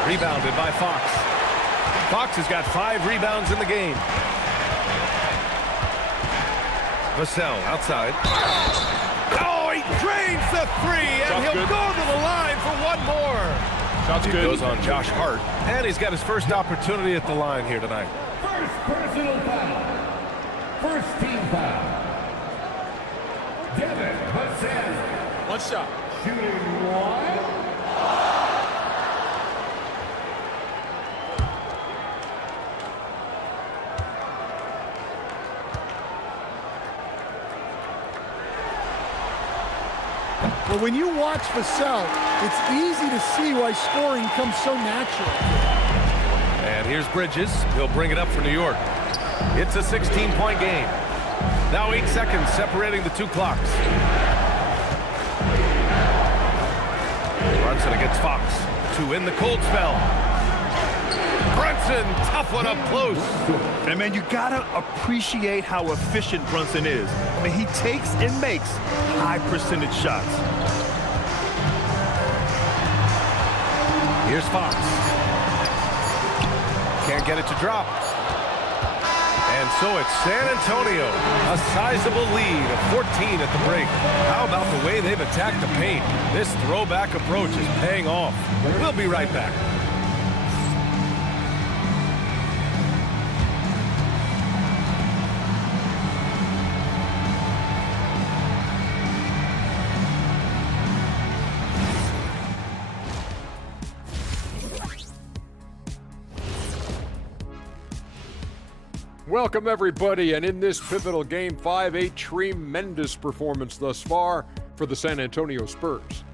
Rebounded by Fox. Fox has got 5 rebounds in the game. Vassell outside. Oh, he drains the 3, and he'll go to the line for one more. He goes on Josh Hart, and he's got his first opportunity at the line here tonight. First personal foul. First team foul. Devin Vassell. One shot. Shooting one. Well, when you watch Vassell, it's easy to see why scoring comes so natural. And here's Bridges. He'll bring it up for New York. It's a 16-point game. Now 8 seconds separating the 2 clocks. Brunson against Fox. 2 in the cold spell. Brunson, tough one up close. And man, you gotta appreciate how efficient Brunson is. I mean, he takes and makes high percentage shots. Here's Fox. Can't get it to drop. And so it's San Antonio, a sizable lead of 14 at the break. How about the way they've attacked the paint? This throwback approach is paying off. We'll be right back. Welcome, everybody, and in this pivotal Game 5, a tremendous performance thus far for the San Antonio Spurs.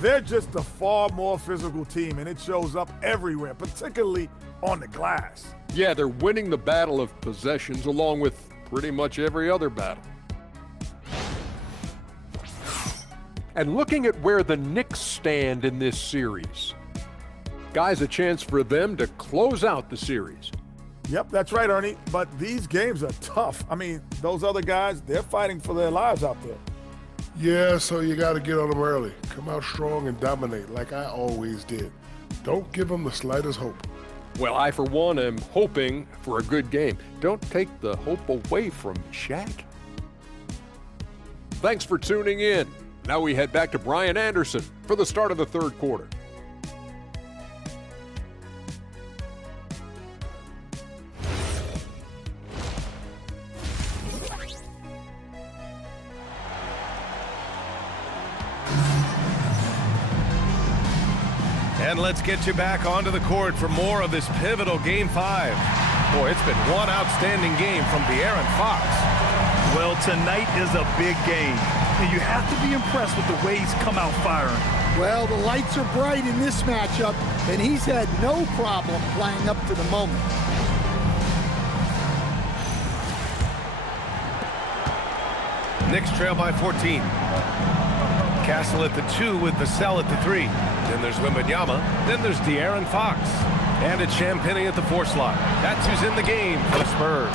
They're just a far more physical team, and it shows up everywhere, particularly on the glass. Yeah, they're winning the battle of possessions along with pretty much every other battle. And looking at where the Knicks stand in this series, guys, a chance for them to close out the series. Yep, that's right, Ernie. But these games are tough. I mean, those other guys, they're fighting for their lives out there. Yeah, so you got to get on them early. Come out strong and dominate like I always did. Don't give them the slightest hope. Well, I, for one, am hoping for a good game. Don't take the hope away from me, Shaq. Thanks for tuning in. Now we head back to Brian Anderson for the start of the third quarter. And let's get you back onto the court for more of this pivotal Game 5. Boy, it's been one outstanding game from De'Aaron Fox. Well, tonight is a big game, and you have to be impressed with the way he's come out firing. Well, the lights are bright in this matchup, and he's had no problem playing up to the moment. Knicks trail by 14. Castle at the 2 with Vassell at the 3. Then there's Wembanyama. Then there's De'Aaron Fox. And it's Champagny at the 4 slot. That's who's in the game for the Spurs.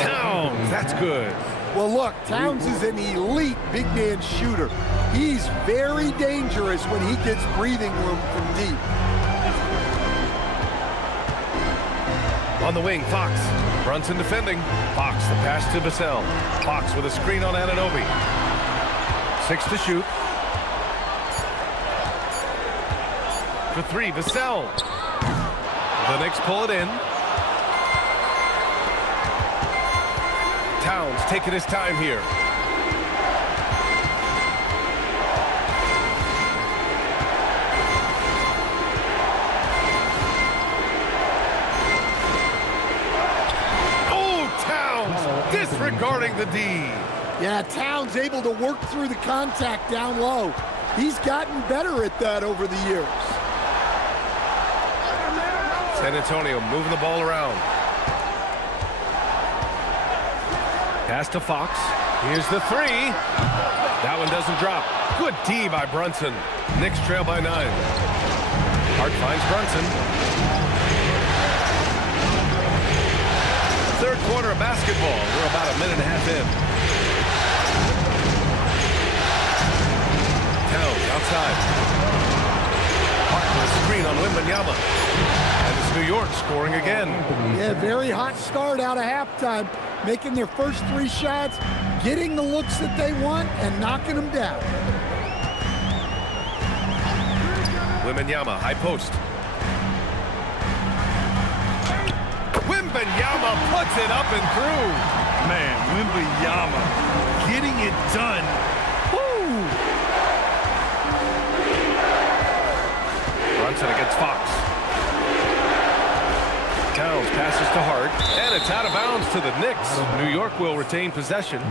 Towns, that's good. Well, look, Towns is an elite big man shooter. He's very dangerous when he gets breathing room from deep. On the wing, Fox. Brunson defending. Fox, the pass to Vassell. Fox with a screen on Anunoby. 6 to shoot. For 3, Vassell. The Knicks pull it in. Towns taking his time here. Oh, Towns disregarding the D. Yeah, Towns able to work through the contact down low. He's gotten better at that over the years. San Antonio moving the ball around. Pass to Fox. Here's the three. That one doesn't drop. Good D by Brunson. Knicks trail by 9. Hart finds Brunson. Third quarter of basketball. We're about a minute and a half in. Towns outside. Hart with a screen on Wembanyama. And it's New York scoring again. Yeah, very hot start out of halftime. Making their first 3 shots, getting the looks that they want, and knocking them down. Wembanyama, high post. Wembanyama puts it up and through. Man, Wembanyama getting it done. Woo! Brunson against Fox. Towns passes to Hart, and it's out of bounds to the Knicks. New York will retain possession.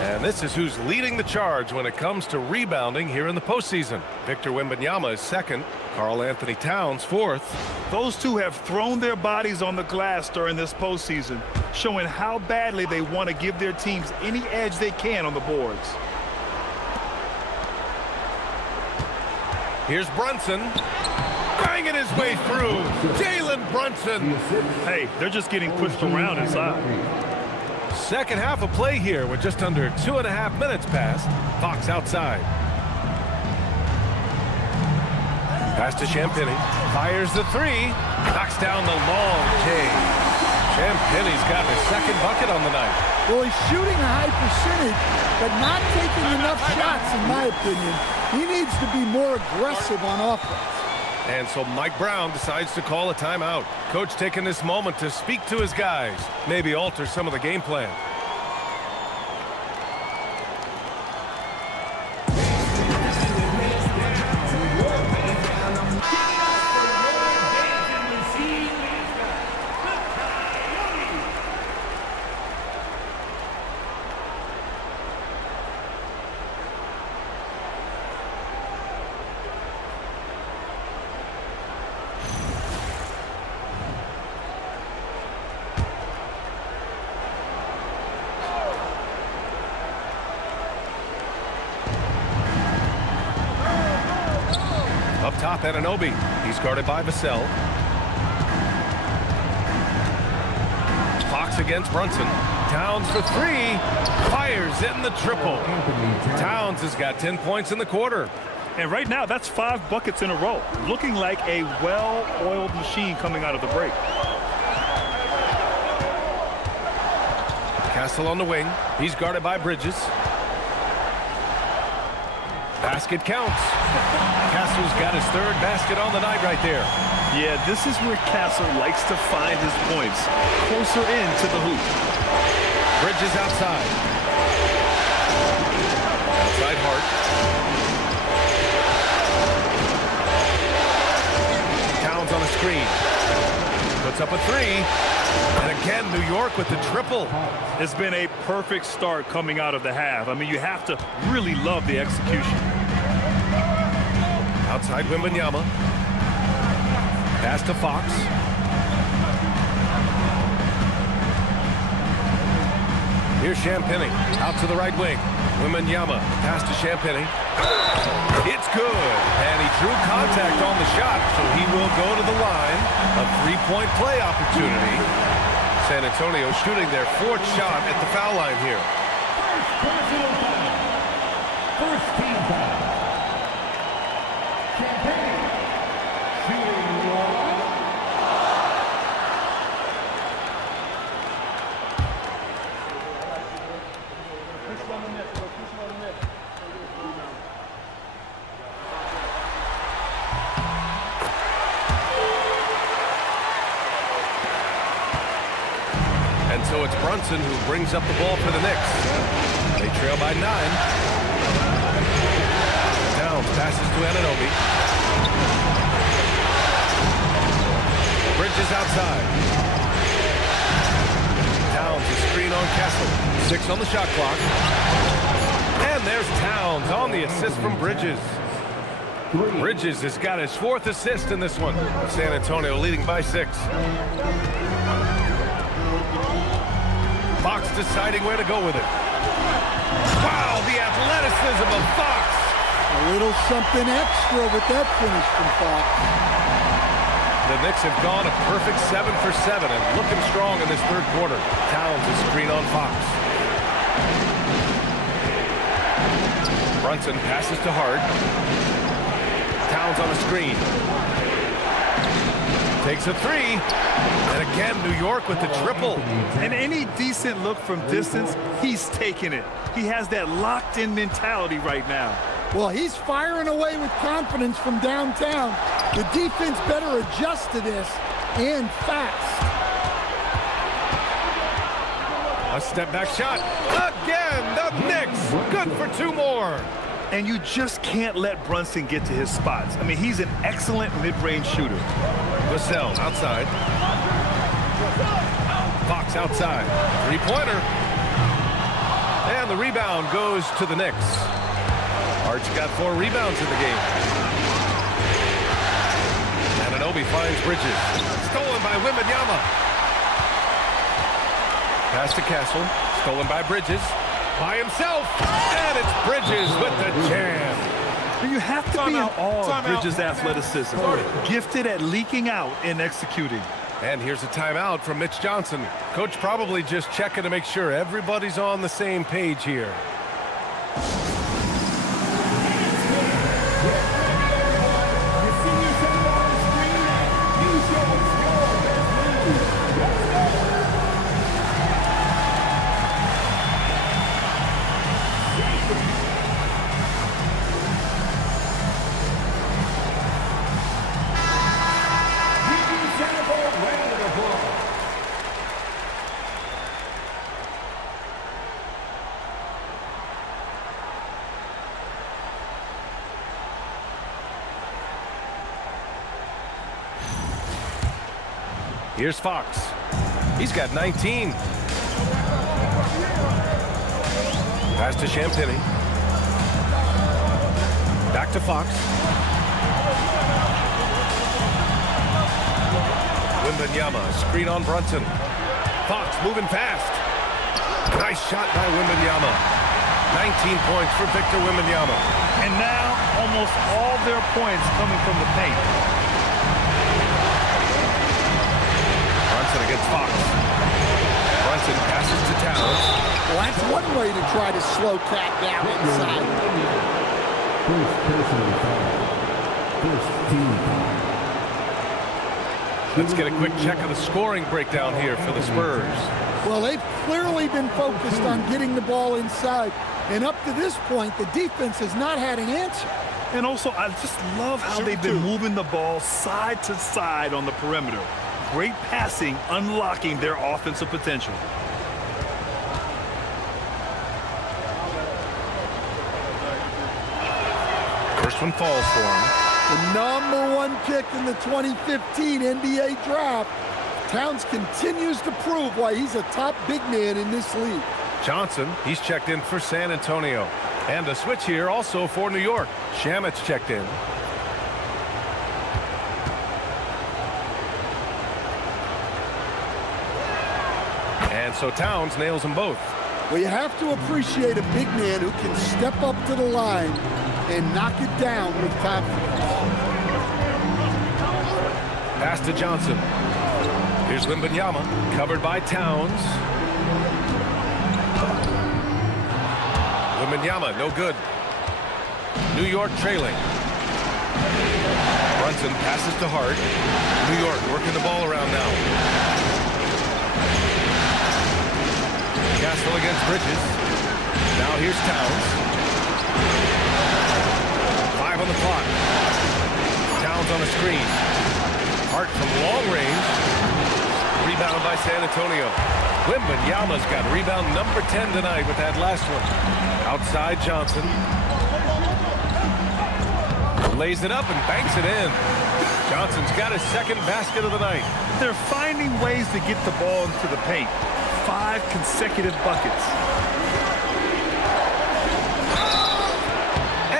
And this is who's leading the charge when it comes to rebounding here in the postseason. Victor Wembanyama is second. Karl Anthony Towns fourth. Those two have thrown their bodies on the glass during this postseason, showing how badly they want to give their teams any edge they can on the boards. Here's Brunson. Banging his way through. Jalen Brunson. Hey, they're just getting pushed around inside. Second half of play here with just under 2.5 minutes passed. Fox outside. Pass to Champagny. Fires the three. Knocks down the long K. Champagny's got his second bucket on the night. Well, he's shooting a high percentage, but not taking enough shots, in my opinion. He needs to be more aggressive on offense. And so Mike Brown decides to call a timeout. Coach taking this moment to speak to his guys, maybe alter some of the game plan. Up top, Anunoby. He's guarded by Vassell. Fox against Brunson. Towns for three. Fires in the triple. Towns has got 10 points in the quarter. And right now, that's 5 buckets in a row. Looking like a well-oiled machine coming out of the break. Castle on the wing. He's guarded by Bridges. Basket counts. Castle's got his third basket on the night right there. Yeah, this is where Castle likes to find his points. Closer in to the hoop. Bridges outside. Outside Hart. Towns on a screen. Puts up a three. And again, New York with the triple. It's been a perfect start coming out of the half. I mean, you have to really love the execution. Outside Wembanyama. Pass to Fox. Here's Champagny. Out to the right wing. Wembanyama. Pass to Champagny. It's good. And he drew contact on the shot, so he will go to the line. A three-point play opportunity. San Antonio shooting their 4th shot at the foul line here. First team foul. Champagny shooting one. And so it's Brunson who brings up the ball for the Knicks. They trail by 9. Towns passes to Anunoby. Bridges outside. Towns a screen on Castle. 6 on the shot clock. And there's Towns on the assist from Bridges. Bridges has got his 4th assist in this one. San Antonio leading by 6. Fox deciding where to go with it. Wow, the athleticism of Fox. A little something extra with that finish from Fox. The Knicks have gone a perfect 7 for 7 and looking strong in this third quarter. Towns is screen on Fox. Brunson passes to Hart. Towns on a screen. Takes a three. And again, New York with the triple. And any decent look from distance, he's taking it. He has that locked-in mentality right now. Well, he's firing away with confidence from downtown. The defense better adjust to this, and fast. A step-back shot. Again, the Knicks. Good for two more. And you just can't let Brunson get to his spots. I mean, he's an excellent mid-range shooter. Vassell outside. Fox outside. Three-pointer. And the rebound goes to the Knicks. Hart's got 4 rebounds in the game. Anunoby finds Bridges. Stolen by Wembanyama. Pass to Castle. Stolen by Bridges. By himself. And it's Bridges with the jam. And you have to be in awe of Bridges' athleticism. Gifted at leaking out and executing. And here's a timeout from Mitch Johnson. Coach probably just checking to make sure everybody's on the same page here. Here's Fox. He's got 19. Pass to Champagny. Back to Fox. Wembanyama, screen on Brunson. Fox moving fast. Nice shot by Wembanyama. 19 points for Victor Wembanyama. And now almost all their points coming from the paint. Brunson against Fox. Brunson passes to Towns. Well, that's one way to try to slow Cat down inside. First personal foul. First team foul. Let's get a quick check of the scoring breakdown here for the Spurs. Well, they've clearly been focused on getting the ball inside. And up to this point, the defense has not had an answer. And also, I just love how they've been moving the ball side to side on the perimeter. Great passing, unlocking their offensive potential. First one falls for him. The #1 pick in the 2015 NBA draft. Towns continues to prove why he's a top big man in this league. Johnson, he's checked in for San Antonio. And a switch here also for New York. Shamit's checked in. And so Towns nails them both. Well, you have to appreciate a big man who can step up to the line and knock it down with confidence. Pass to Johnson. Here's Wembanyama, covered by Towns. Wembanyama, no good. New York trailing. Brunson passes to Hart. New York working the ball around now. Castle against Bridges. Now here's Towns. 5 on the clock. Towns on the screen. Hart from long range. Rebound by San Antonio. Wembanyama's got rebound number 10 tonight with that last one. Outside Johnson. Lays it up and banks it in. Johnson's got his second basket of the night. They're finding ways to get the ball into the paint. 5 consecutive buckets.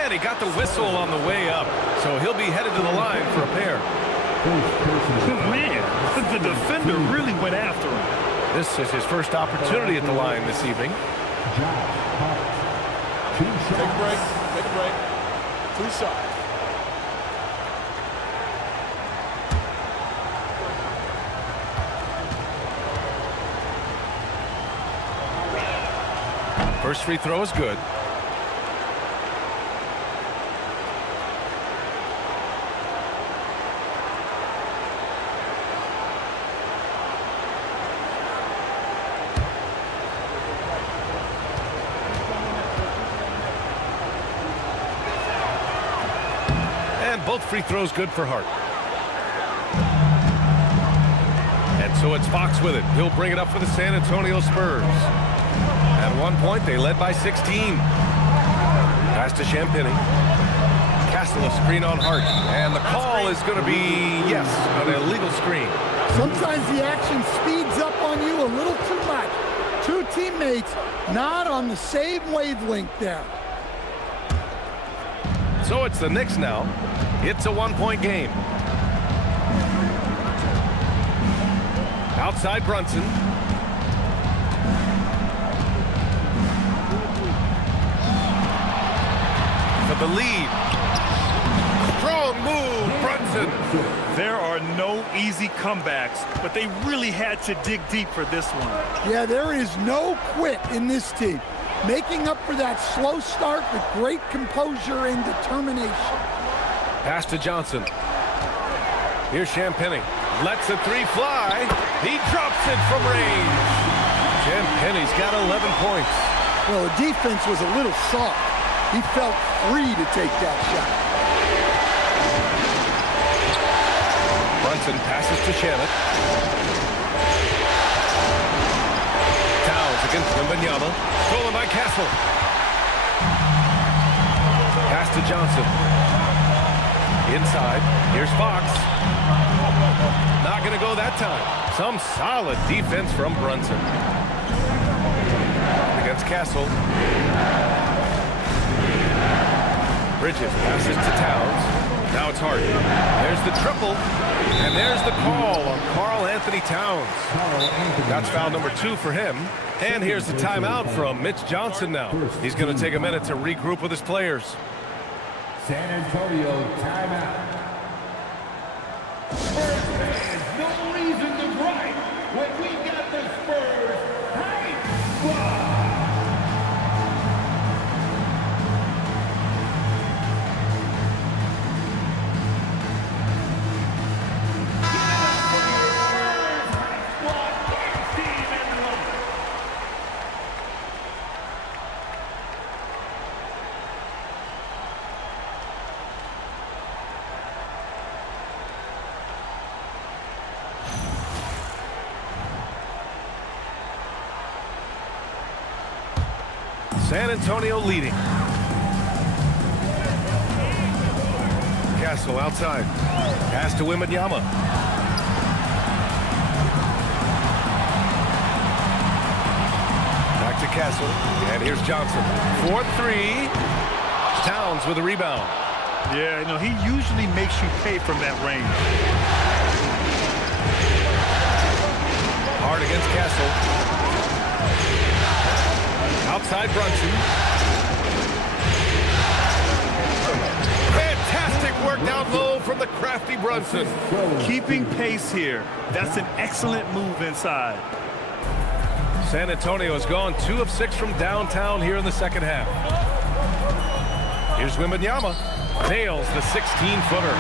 And he got the whistle on the way up, so he'll be headed to the line for a pair. Man, the defender really went after him. This is his first opportunity at the line this evening. Take a break. Take a break. 2 shots. First free throw is good. And both free throws good for Hart. And so it's Fox with it. He'll bring it up for the San Antonio Spurs. At one point, they led by 16. Pass to Champagny. Castle a screen on Hart. And the call is going to be, yes, an illegal screen. Sometimes the action speeds up on you a little too much. Two teammates not on the same wavelength there. So it's the Knicks now. It's a 1-point game. Outside Brunson. For the lead. Strong move, Brunson. There are no easy comebacks, but they really had to dig deep for this one. Yeah, there is no quit in this team. Making up for that slow start with great composure and determination. Pass to Johnson. Here's Champagny. Lets the three fly. He drops it from range. Champagny's got 11 points. Well, the defense was a little soft. He felt free to take that shot. Brunson passes to Shannon. Towns against Wembanyama. Stolen by Castle. Pass to Johnson. Inside. Here's Fox. Not going to go that time. Some solid defense from Brunson. Against Castle. Bridges passes to Towns. Now it's Hart. There's the triple. And there's the call on Karl Anthony Towns. That's foul number 2 for him. And here's the timeout from Mitch Johnson now. He's going to take a minute to regroup with his players. San Antonio timeout. Spurs fans, no reason to gripe when we got the Spurs hype. San Antonio leading. Castle outside. Pass to Wembanyama. Back to Castle. And here's Johnson. 4-3. Towns with a rebound. Yeah, he usually makes you pay from that range. Hard against Castle. Outside Brunson. Fantastic work down low from the crafty Brunson. Keeping pace here. That's an excellent move inside. San Antonio has gone 2 of 6 from downtown here in the second half. Here's Wembanyama. Nails the 16-footer.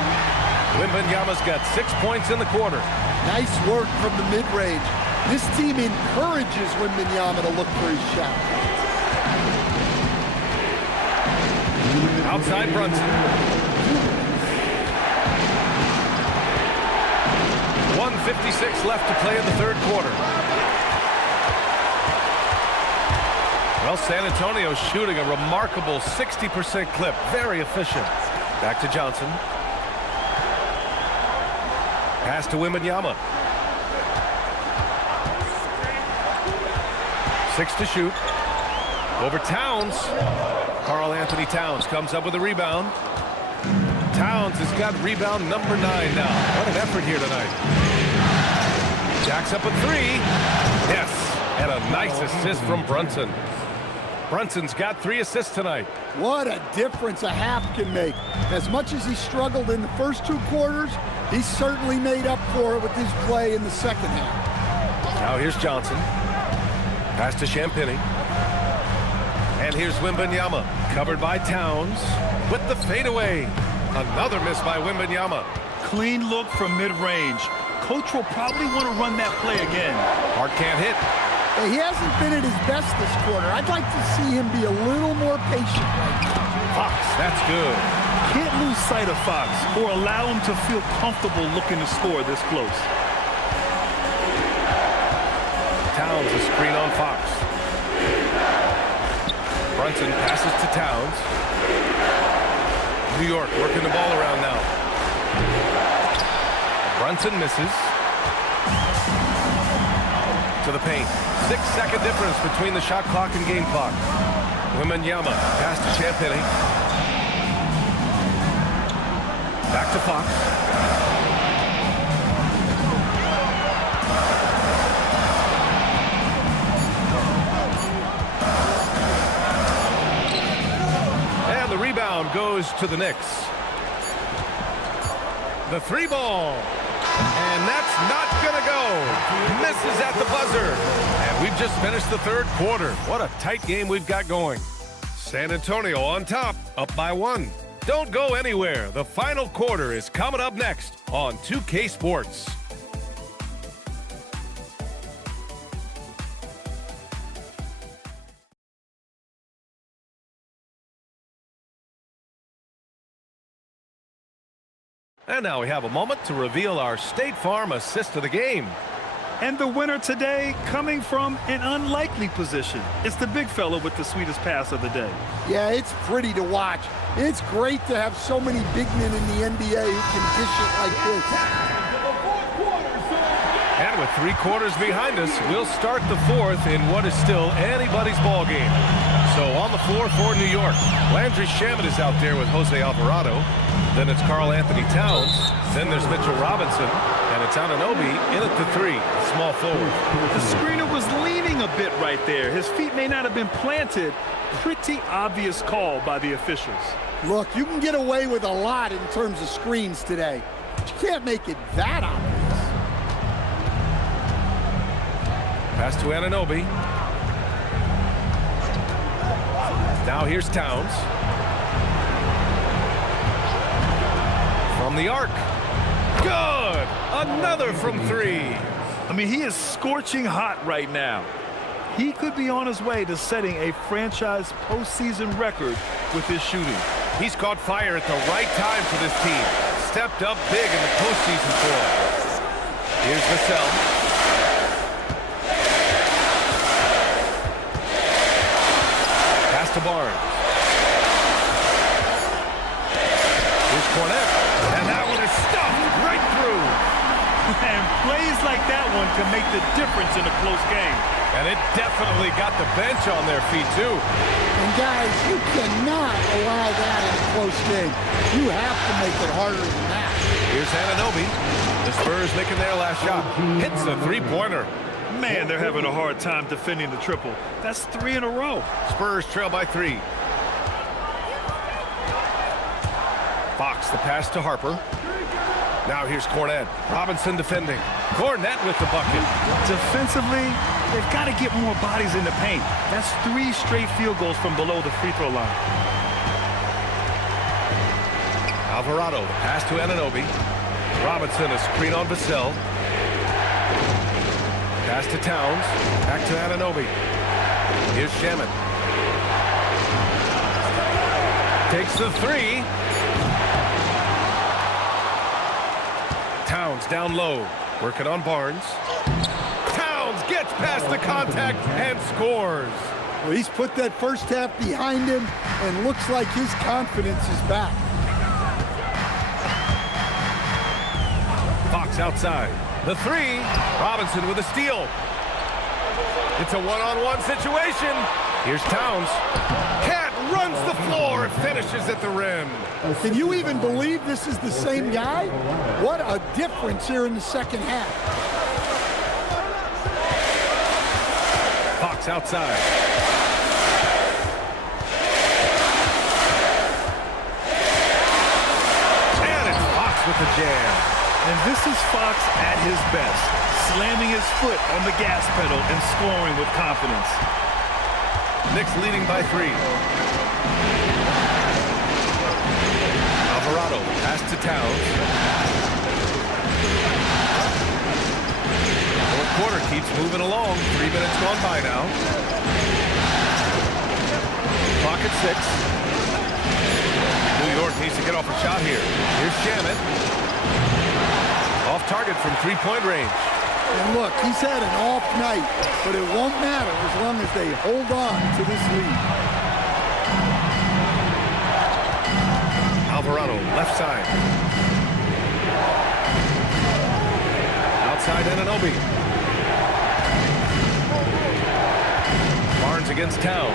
Wembanyama's got 6 points in the quarter. Nice work from the mid-range. This team encourages Wembanyama to look for his shot. Outside Brunson. 1:56 left to play in the third quarter. Well, San Antonio shooting a remarkable 60% clip. Very efficient. Back to Johnson. Pass to Wembanyama. 6 to shoot. Over Towns. Karl Anthony Towns comes up with a rebound. Towns has got rebound number 9 now. What an effort here tonight. Jacks up a three. Yes, and a nice assist from Brunson. Brunson's got 3 assists tonight. What a difference a half can make. As much as he struggled in the first 2 quarters, he certainly made up for it with his play in the second half. Now here's Johnson. Pass to Champagny. And here's Wembanyama, covered by Towns with the fadeaway. Another miss by Wembanyama. Clean look from mid-range. Coach will probably want to run that play again. Hart can't hit. He hasn't been at his best this quarter. I'd like to see him be a little more patient right now. Fox, that's good. Can't lose sight of Fox or allow him to feel comfortable looking to score this close. Towns a screen on Fox. Brunson passes to Towns. New York working the ball around now. Brunson misses. To the paint. 6-second difference between the shot clock and game clock. Wembanyama pass to Champagny. Back to Fox. And the rebound goes to the Knicks. The 3 ball. And that's not going to go. Misses at the buzzer. And we've just finished the 3rd quarter. What a tight game we've got going. San Antonio on top, up by 1. Don't go anywhere. The final quarter is coming up next on 2K Sports. And now we have a moment to reveal our State Farm assist of the game. And the winner today coming from an unlikely position. It's the big fella with the sweetest pass of the day. Yeah, it's pretty to watch. It's great to have so many big men in the NBA who can dish it like this. And with 3 quarters behind us, we'll start the 4th in what is still anybody's ball game. So on the floor for New York, Landry Shamet is out there with Jose Alvarado. Then it's Karl Anthony Towns. Then there's Mitchell Robinson. And it's Anunoby in at the 3, small forward. The screener was leaning a bit right there. His feet may not have been planted. Pretty obvious call by the officials. Look, you can get away with a lot in terms of screens today. But you can't make it that obvious. Pass to Anunoby. Now here's Towns. From the arc. Good! Another from 3. I mean, he is scorching hot right now. He could be on his way to setting a franchise postseason record with his shooting. He's caught fire at the right time for this team. Stepped up big in the postseason for him. Here's Vassell. Pass to Barnes. Here's Cornette. And that one is stuffed right through. And plays like that one can make the difference in a close game. And it definitely got the bench on their feet, too. And, guys, you cannot allow that in a close game. You have to make it harder than that. Here's Anunoby. The Spurs making their last shot. Hits the 3-pointer. Man, they're having a hard time defending the triple. That's 3 in a row. Spurs trail by 3. Fox, the pass to Harper. Now here's Cornette. Robinson defending. Cornette with the bucket. Defensively, they've got to get more bodies in the paint. That's 3 straight field goals from below the free throw line. Alvarado, the pass to Anunoby. Robinson, a screen on Vassell. Pass to Towns. Back to Anunoby. Here's Shamet. Takes the 3. Towns down low, working on Barnes. Towns gets past the contact and scores. Well, he's put that first half behind him and looks like his confidence is back. Fox outside. The 3. Robinson with a steal. It's a one-on-one situation. Here's Towns. Cat runs the floor and finishes at the rim. Can you even believe this is the same guy? What a difference here in the second half. Fox outside. And it's Fox with the jam. And this is Fox at his best, slamming his foot on the gas pedal and scoring with confidence. Knicks leading by 3. Alvarado pass to Towns. Fourth quarter keeps moving along. 3 minutes gone by now. Clock at 6. New York needs to get off a shot here. Here's Shamet. Off target from 3-point range. And look, he's had an off night, but it won't matter as long as they hold on to this lead. Alvarado, left side. Outside Anunoby. Barnes against Towns.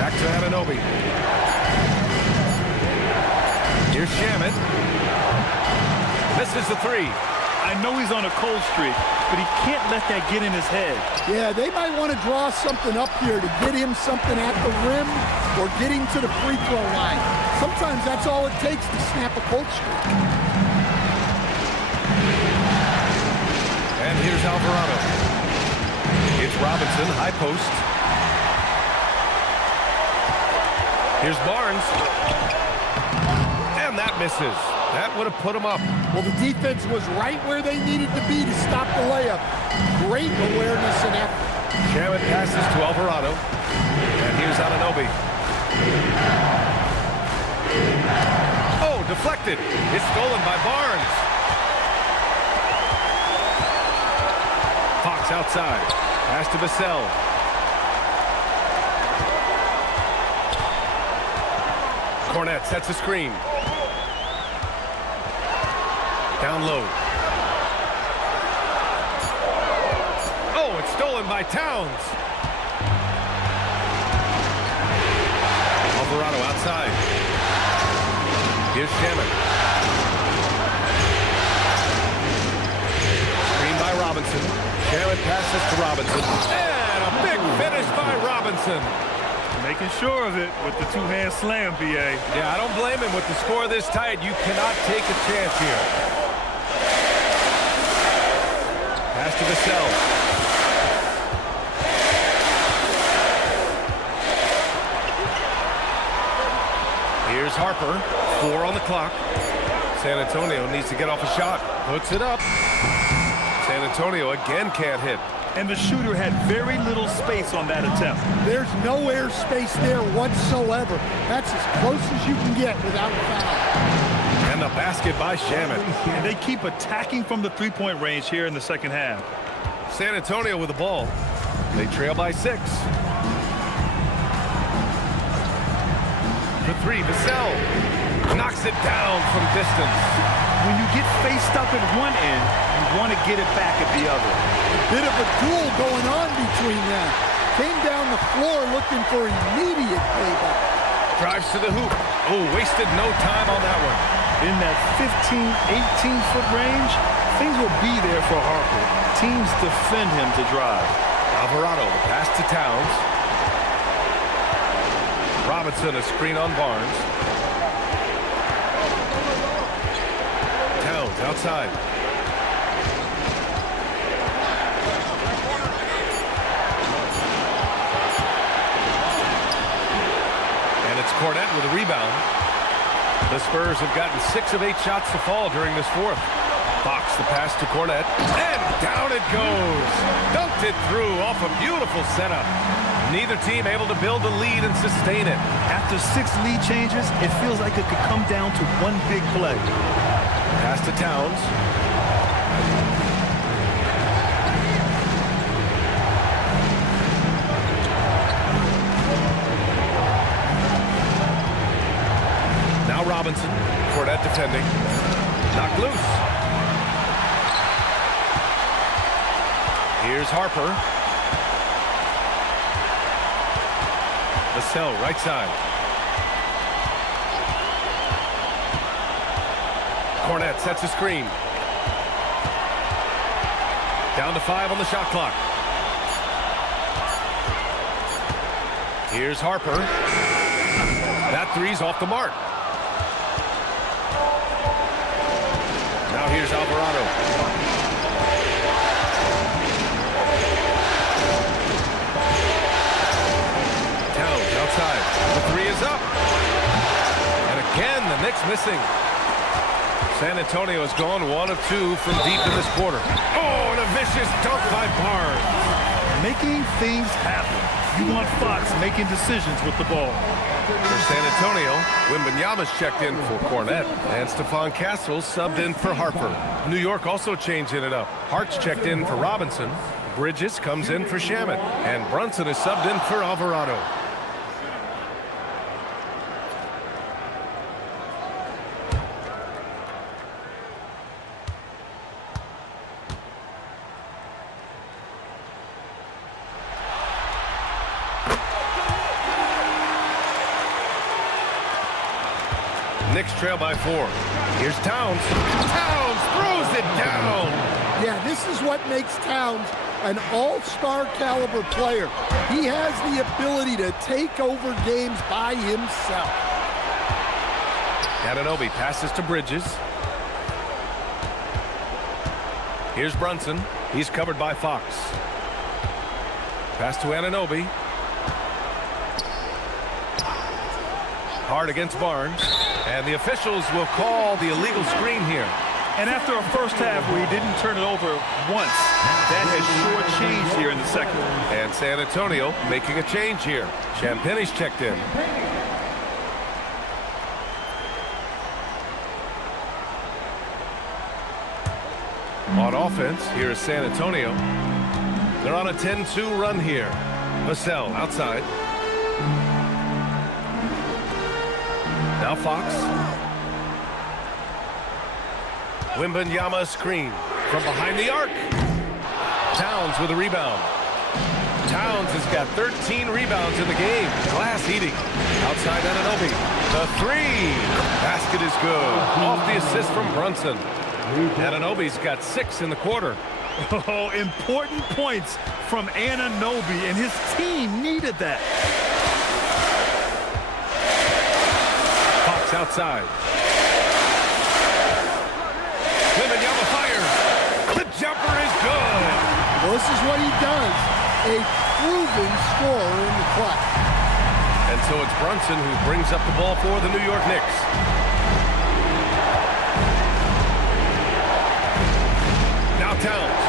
Back to Anunoby. Here's Shamet. Misses the 3. I know he's on a cold streak, but he can't let that get in his head. Yeah, they might want to draw something up here to get him something at the rim or get him to the free throw line. Sometimes that's all it takes to snap a cold streak. And here's Alvarado. It's Robinson, high post. Here's Barnes. And that misses. That would have put him up. Well, the defense was right where they needed to be to stop the layup. Great awareness and effort. Shamet passes to Alvarado. And here's Anunoby. Oh, deflected. It's stolen by Barnes. Fox outside. Pass to Vassell. Cornette sets a screen. Down low. Oh, it's stolen by Towns. Alvarado outside. Here's Shamet. Screen by Robinson. Shamet passes to Robinson. And a big finish by Robinson. Making sure of it with the two-hand slam, B.A. Yeah, I don't blame him. With the score this tight, you cannot take a chance here. Pass to Vassell. Here's Harper. 4 on the clock. San Antonio needs to get off a shot. Puts it up. San Antonio again can't hit. And the shooter had very little space on that attempt. There's no air space there whatsoever. That's as close as you can get without a foul. And the basket by Shamet. And they keep attacking from the three-point range here in the second half. San Antonio with the ball. They trail by 6. The 3, Vassell. Knocks it down from distance. When you get faced up at one end, you want to get it back at the other. Bit of a duel going on between them. Came down the floor looking for immediate payback. Drives to the hoop. Oh, wasted no time on that one. In that 15, 18-foot range, things will be there for Harper. Teams defend him to drive. Alvarado, the pass to Towns. Robinson, a screen on Barnes. Towns outside. And it's Cornette with a rebound. The Spurs have gotten 6 of 8 shots to fall during this fourth. Fox the pass to Cornette. And down it goes. Dunked it through off a beautiful setup. Neither team able to build a lead and sustain it. After 6 lead changes, it feels like it could come down to one big play. Pass to Towns. Now Robinson. Cornette defending. Knocked loose. Here's Harper. Vassell, right side. Cornette sets a screen. Down to 5 on the shot clock. Here's Harper. That three's off the mark. Now here's Alvarado. Towns outside. The three is up. And again, the Knicks missing. San Antonio has gone 1 of 2 from deep in this quarter. Oh, and a vicious dunk by Barnes. Making things happen. You want Fox making decisions with the ball. For San Antonio, Wembanyama's checked in for Cornette, and Stephon Castles subbed in for Harper. New York also changing it up. Hart's checked in for Robinson. Bridges comes in for Shamet, and Brunson is subbed in for Alvarado. Knicks trail by 4. Here's Towns. Towns throws it down. Yeah, this is what makes Towns an all-star caliber player. He has the ability to take over games by himself. Anunoby passes to Bridges. Here's Brunson. He's covered by Fox. Pass to Anunoby. Hard against Barnes. And the officials will call the illegal screen here. And after a first half where he didn't turn it over once, that has sure changed here in the second. And San Antonio making a change here. Champagne's checked in. On offense, here is San Antonio. They're on a 10-2 run here. Vassell outside. Now Fox. Wembanyama screen from behind the arc. Towns with a rebound. Towns has got 13 rebounds in the game. Glass eating. Outside Anunoby. The three. Basket is good. Off the assist from Brunson. Anunoby's got 6 in the quarter. Oh, important points from Anunoby, and his team needed that. Fox outside. Wembanyama fires. The jumper is good. Well, this is what he does. A proven scorer in the clutch. And so it's Brunson who brings up the ball for the New York Knicks. Now Towns.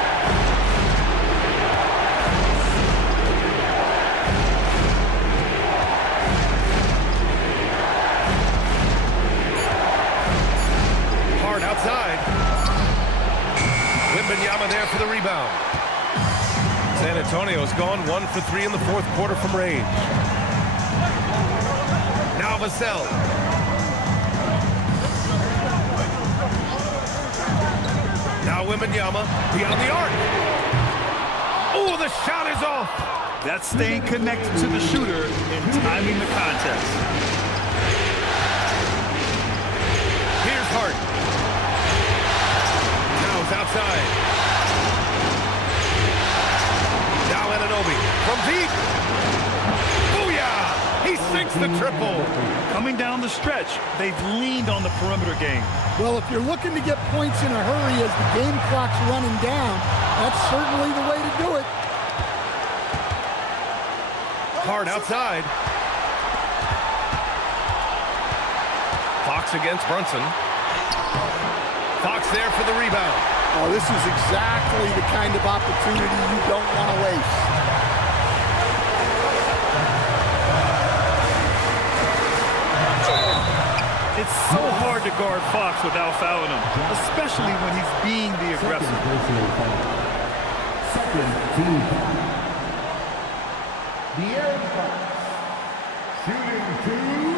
Hard outside. Wembanyama there for the rebound. San Antonio's gone 1 for 3 in the fourth quarter from range. Now Vassell. Now Wembanyama beyond the arc. Oh, the shot is off. That's staying connected to the shooter and timing the contest. Here's Hart. Towns outside. Now Anunoby from deep. Booyah! He sinks the triple. Coming down the stretch, they've leaned on the perimeter game. Well, if you're looking to get points in a hurry as the game clock's running down, that's certainly the way to do it. Hard outside. Fox against Brunson. Fox there for the rebound. Oh, this is exactly the kind of opportunity you don't want to waste. It's so hard to guard Fox without fouling him, especially when he's being the aggressor. Second team foul. De'Aaron Fox, shooting 2.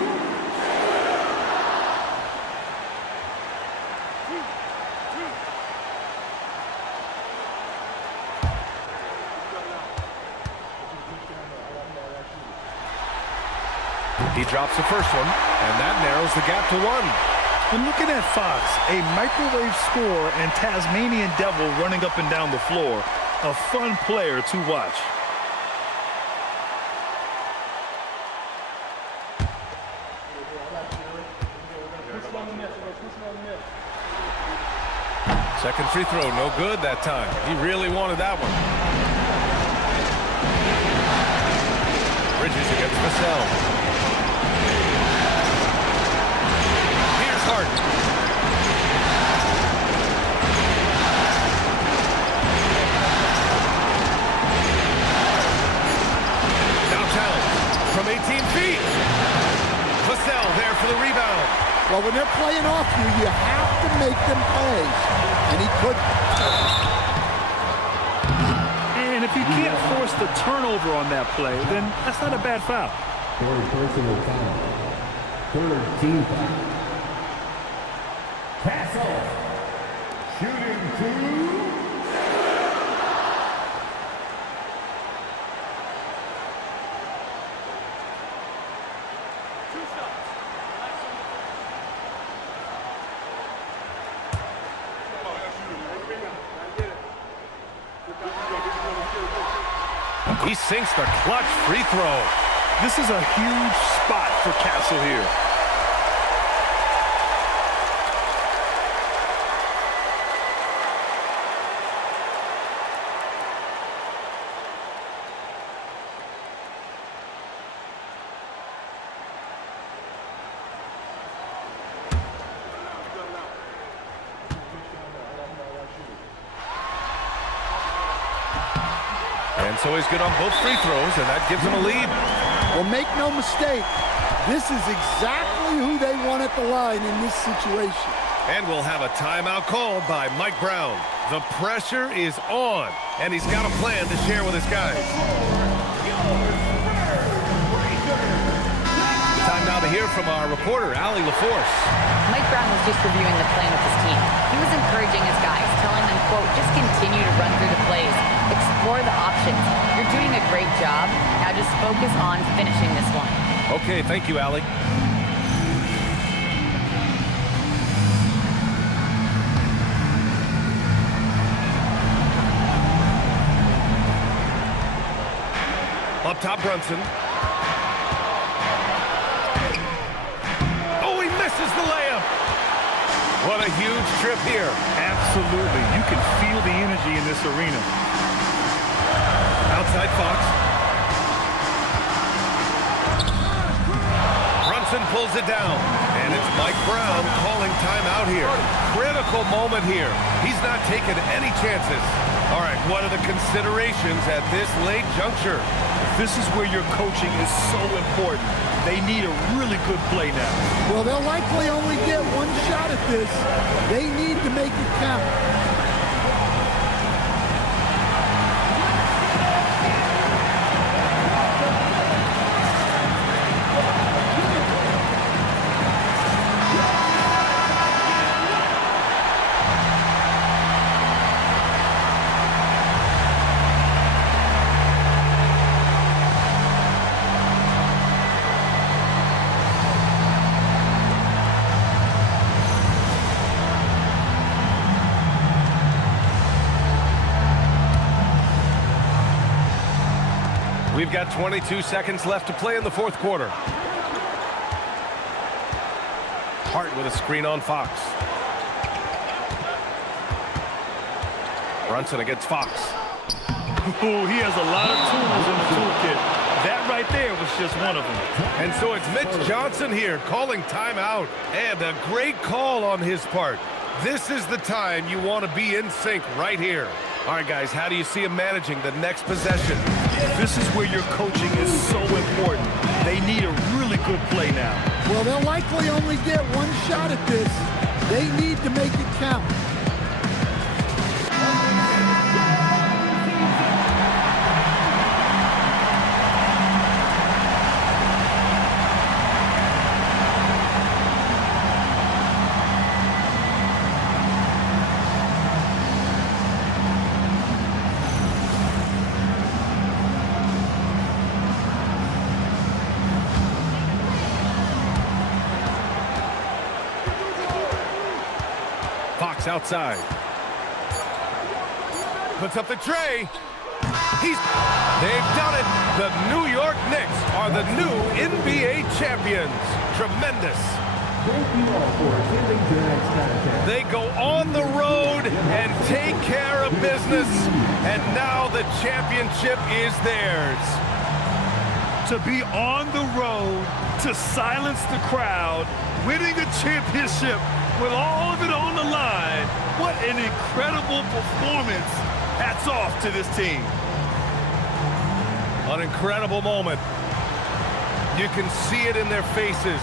He drops the first one, and that narrows the gap to 1. And looking at Fox, a microwave scorer and Tasmanian Devil running up and down the floor, a fun player to watch. Second free throw, no good that time. He really wanted that one. Bridges against Vassell. Here's Hart. Now Towns from 18 feet. Vassell there for the rebound. Well, when they're playing off you have to make them pay. And he couldn't. And if you can't force the turnover on that play, then that's not a bad foul. Third personal foul. Third team foul. Castle. Shooting 2. He sinks the clutch free throw. This is a huge spot for Castle here. And so he's good on both free throws, and that gives him a lead. Well, make no mistake, this is exactly who they want at the line in this situation. And we'll have a timeout called by Mike Brown. The pressure is on, and he's got a plan to share with his guys. Time now to hear from our reporter, Allie LaForce. Mike Brown was just reviewing the plan with his team. He was encouraging his guys, telling them, quote, just continue to run through the plays. Explore the options. You're doing a great job. Now just focus on finishing this one. Okay, thank you, Allie. Up top, Brunson. Oh, he misses the layup. What a huge trip here. Absolutely. You can feel the energy in this arena. Outside Fox. Brunson pulls it down. And it's Mike Brown calling timeout here. Critical moment here. He's not taking any chances. All right, what are the considerations at this late juncture? This is where your coaching is so important. They need a really good play now. Well, they'll likely only get one shot at this. They need to make it count. We've got 22 seconds left to play in the fourth quarter. Hart with a screen on Fox. Brunson against Fox. Ooh, he has a lot of tools in the toolkit. That right there was just one of them. And so it's Mitch Johnson here calling timeout. And a great call on his part. This is the time you want to be in sync right here. All right, guys, how do you see him managing the next possession? This is where your coaching is so important. They need a really good play now. Well, they'll likely only get one shot at this. They need to make it count. Fox outside. Puts up the tray. They've done it. The New York Knicks are the new NBA champions. Tremendous. Thank you all for attending tonight's contest. They go on the road road and take care of business, and now the championship is theirs. To be on the road, to silence the crowd, winning the championship with all of it on the line. What an incredible performance. Hats off to this team. An incredible moment. You can see it in their faces.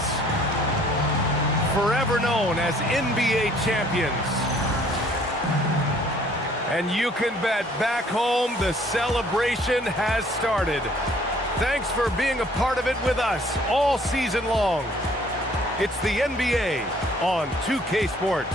Forever known as NBA champions. And you can bet back home the celebration has started. Thanks for being a part of it with us all season long. It's the NBA on 2K Sports.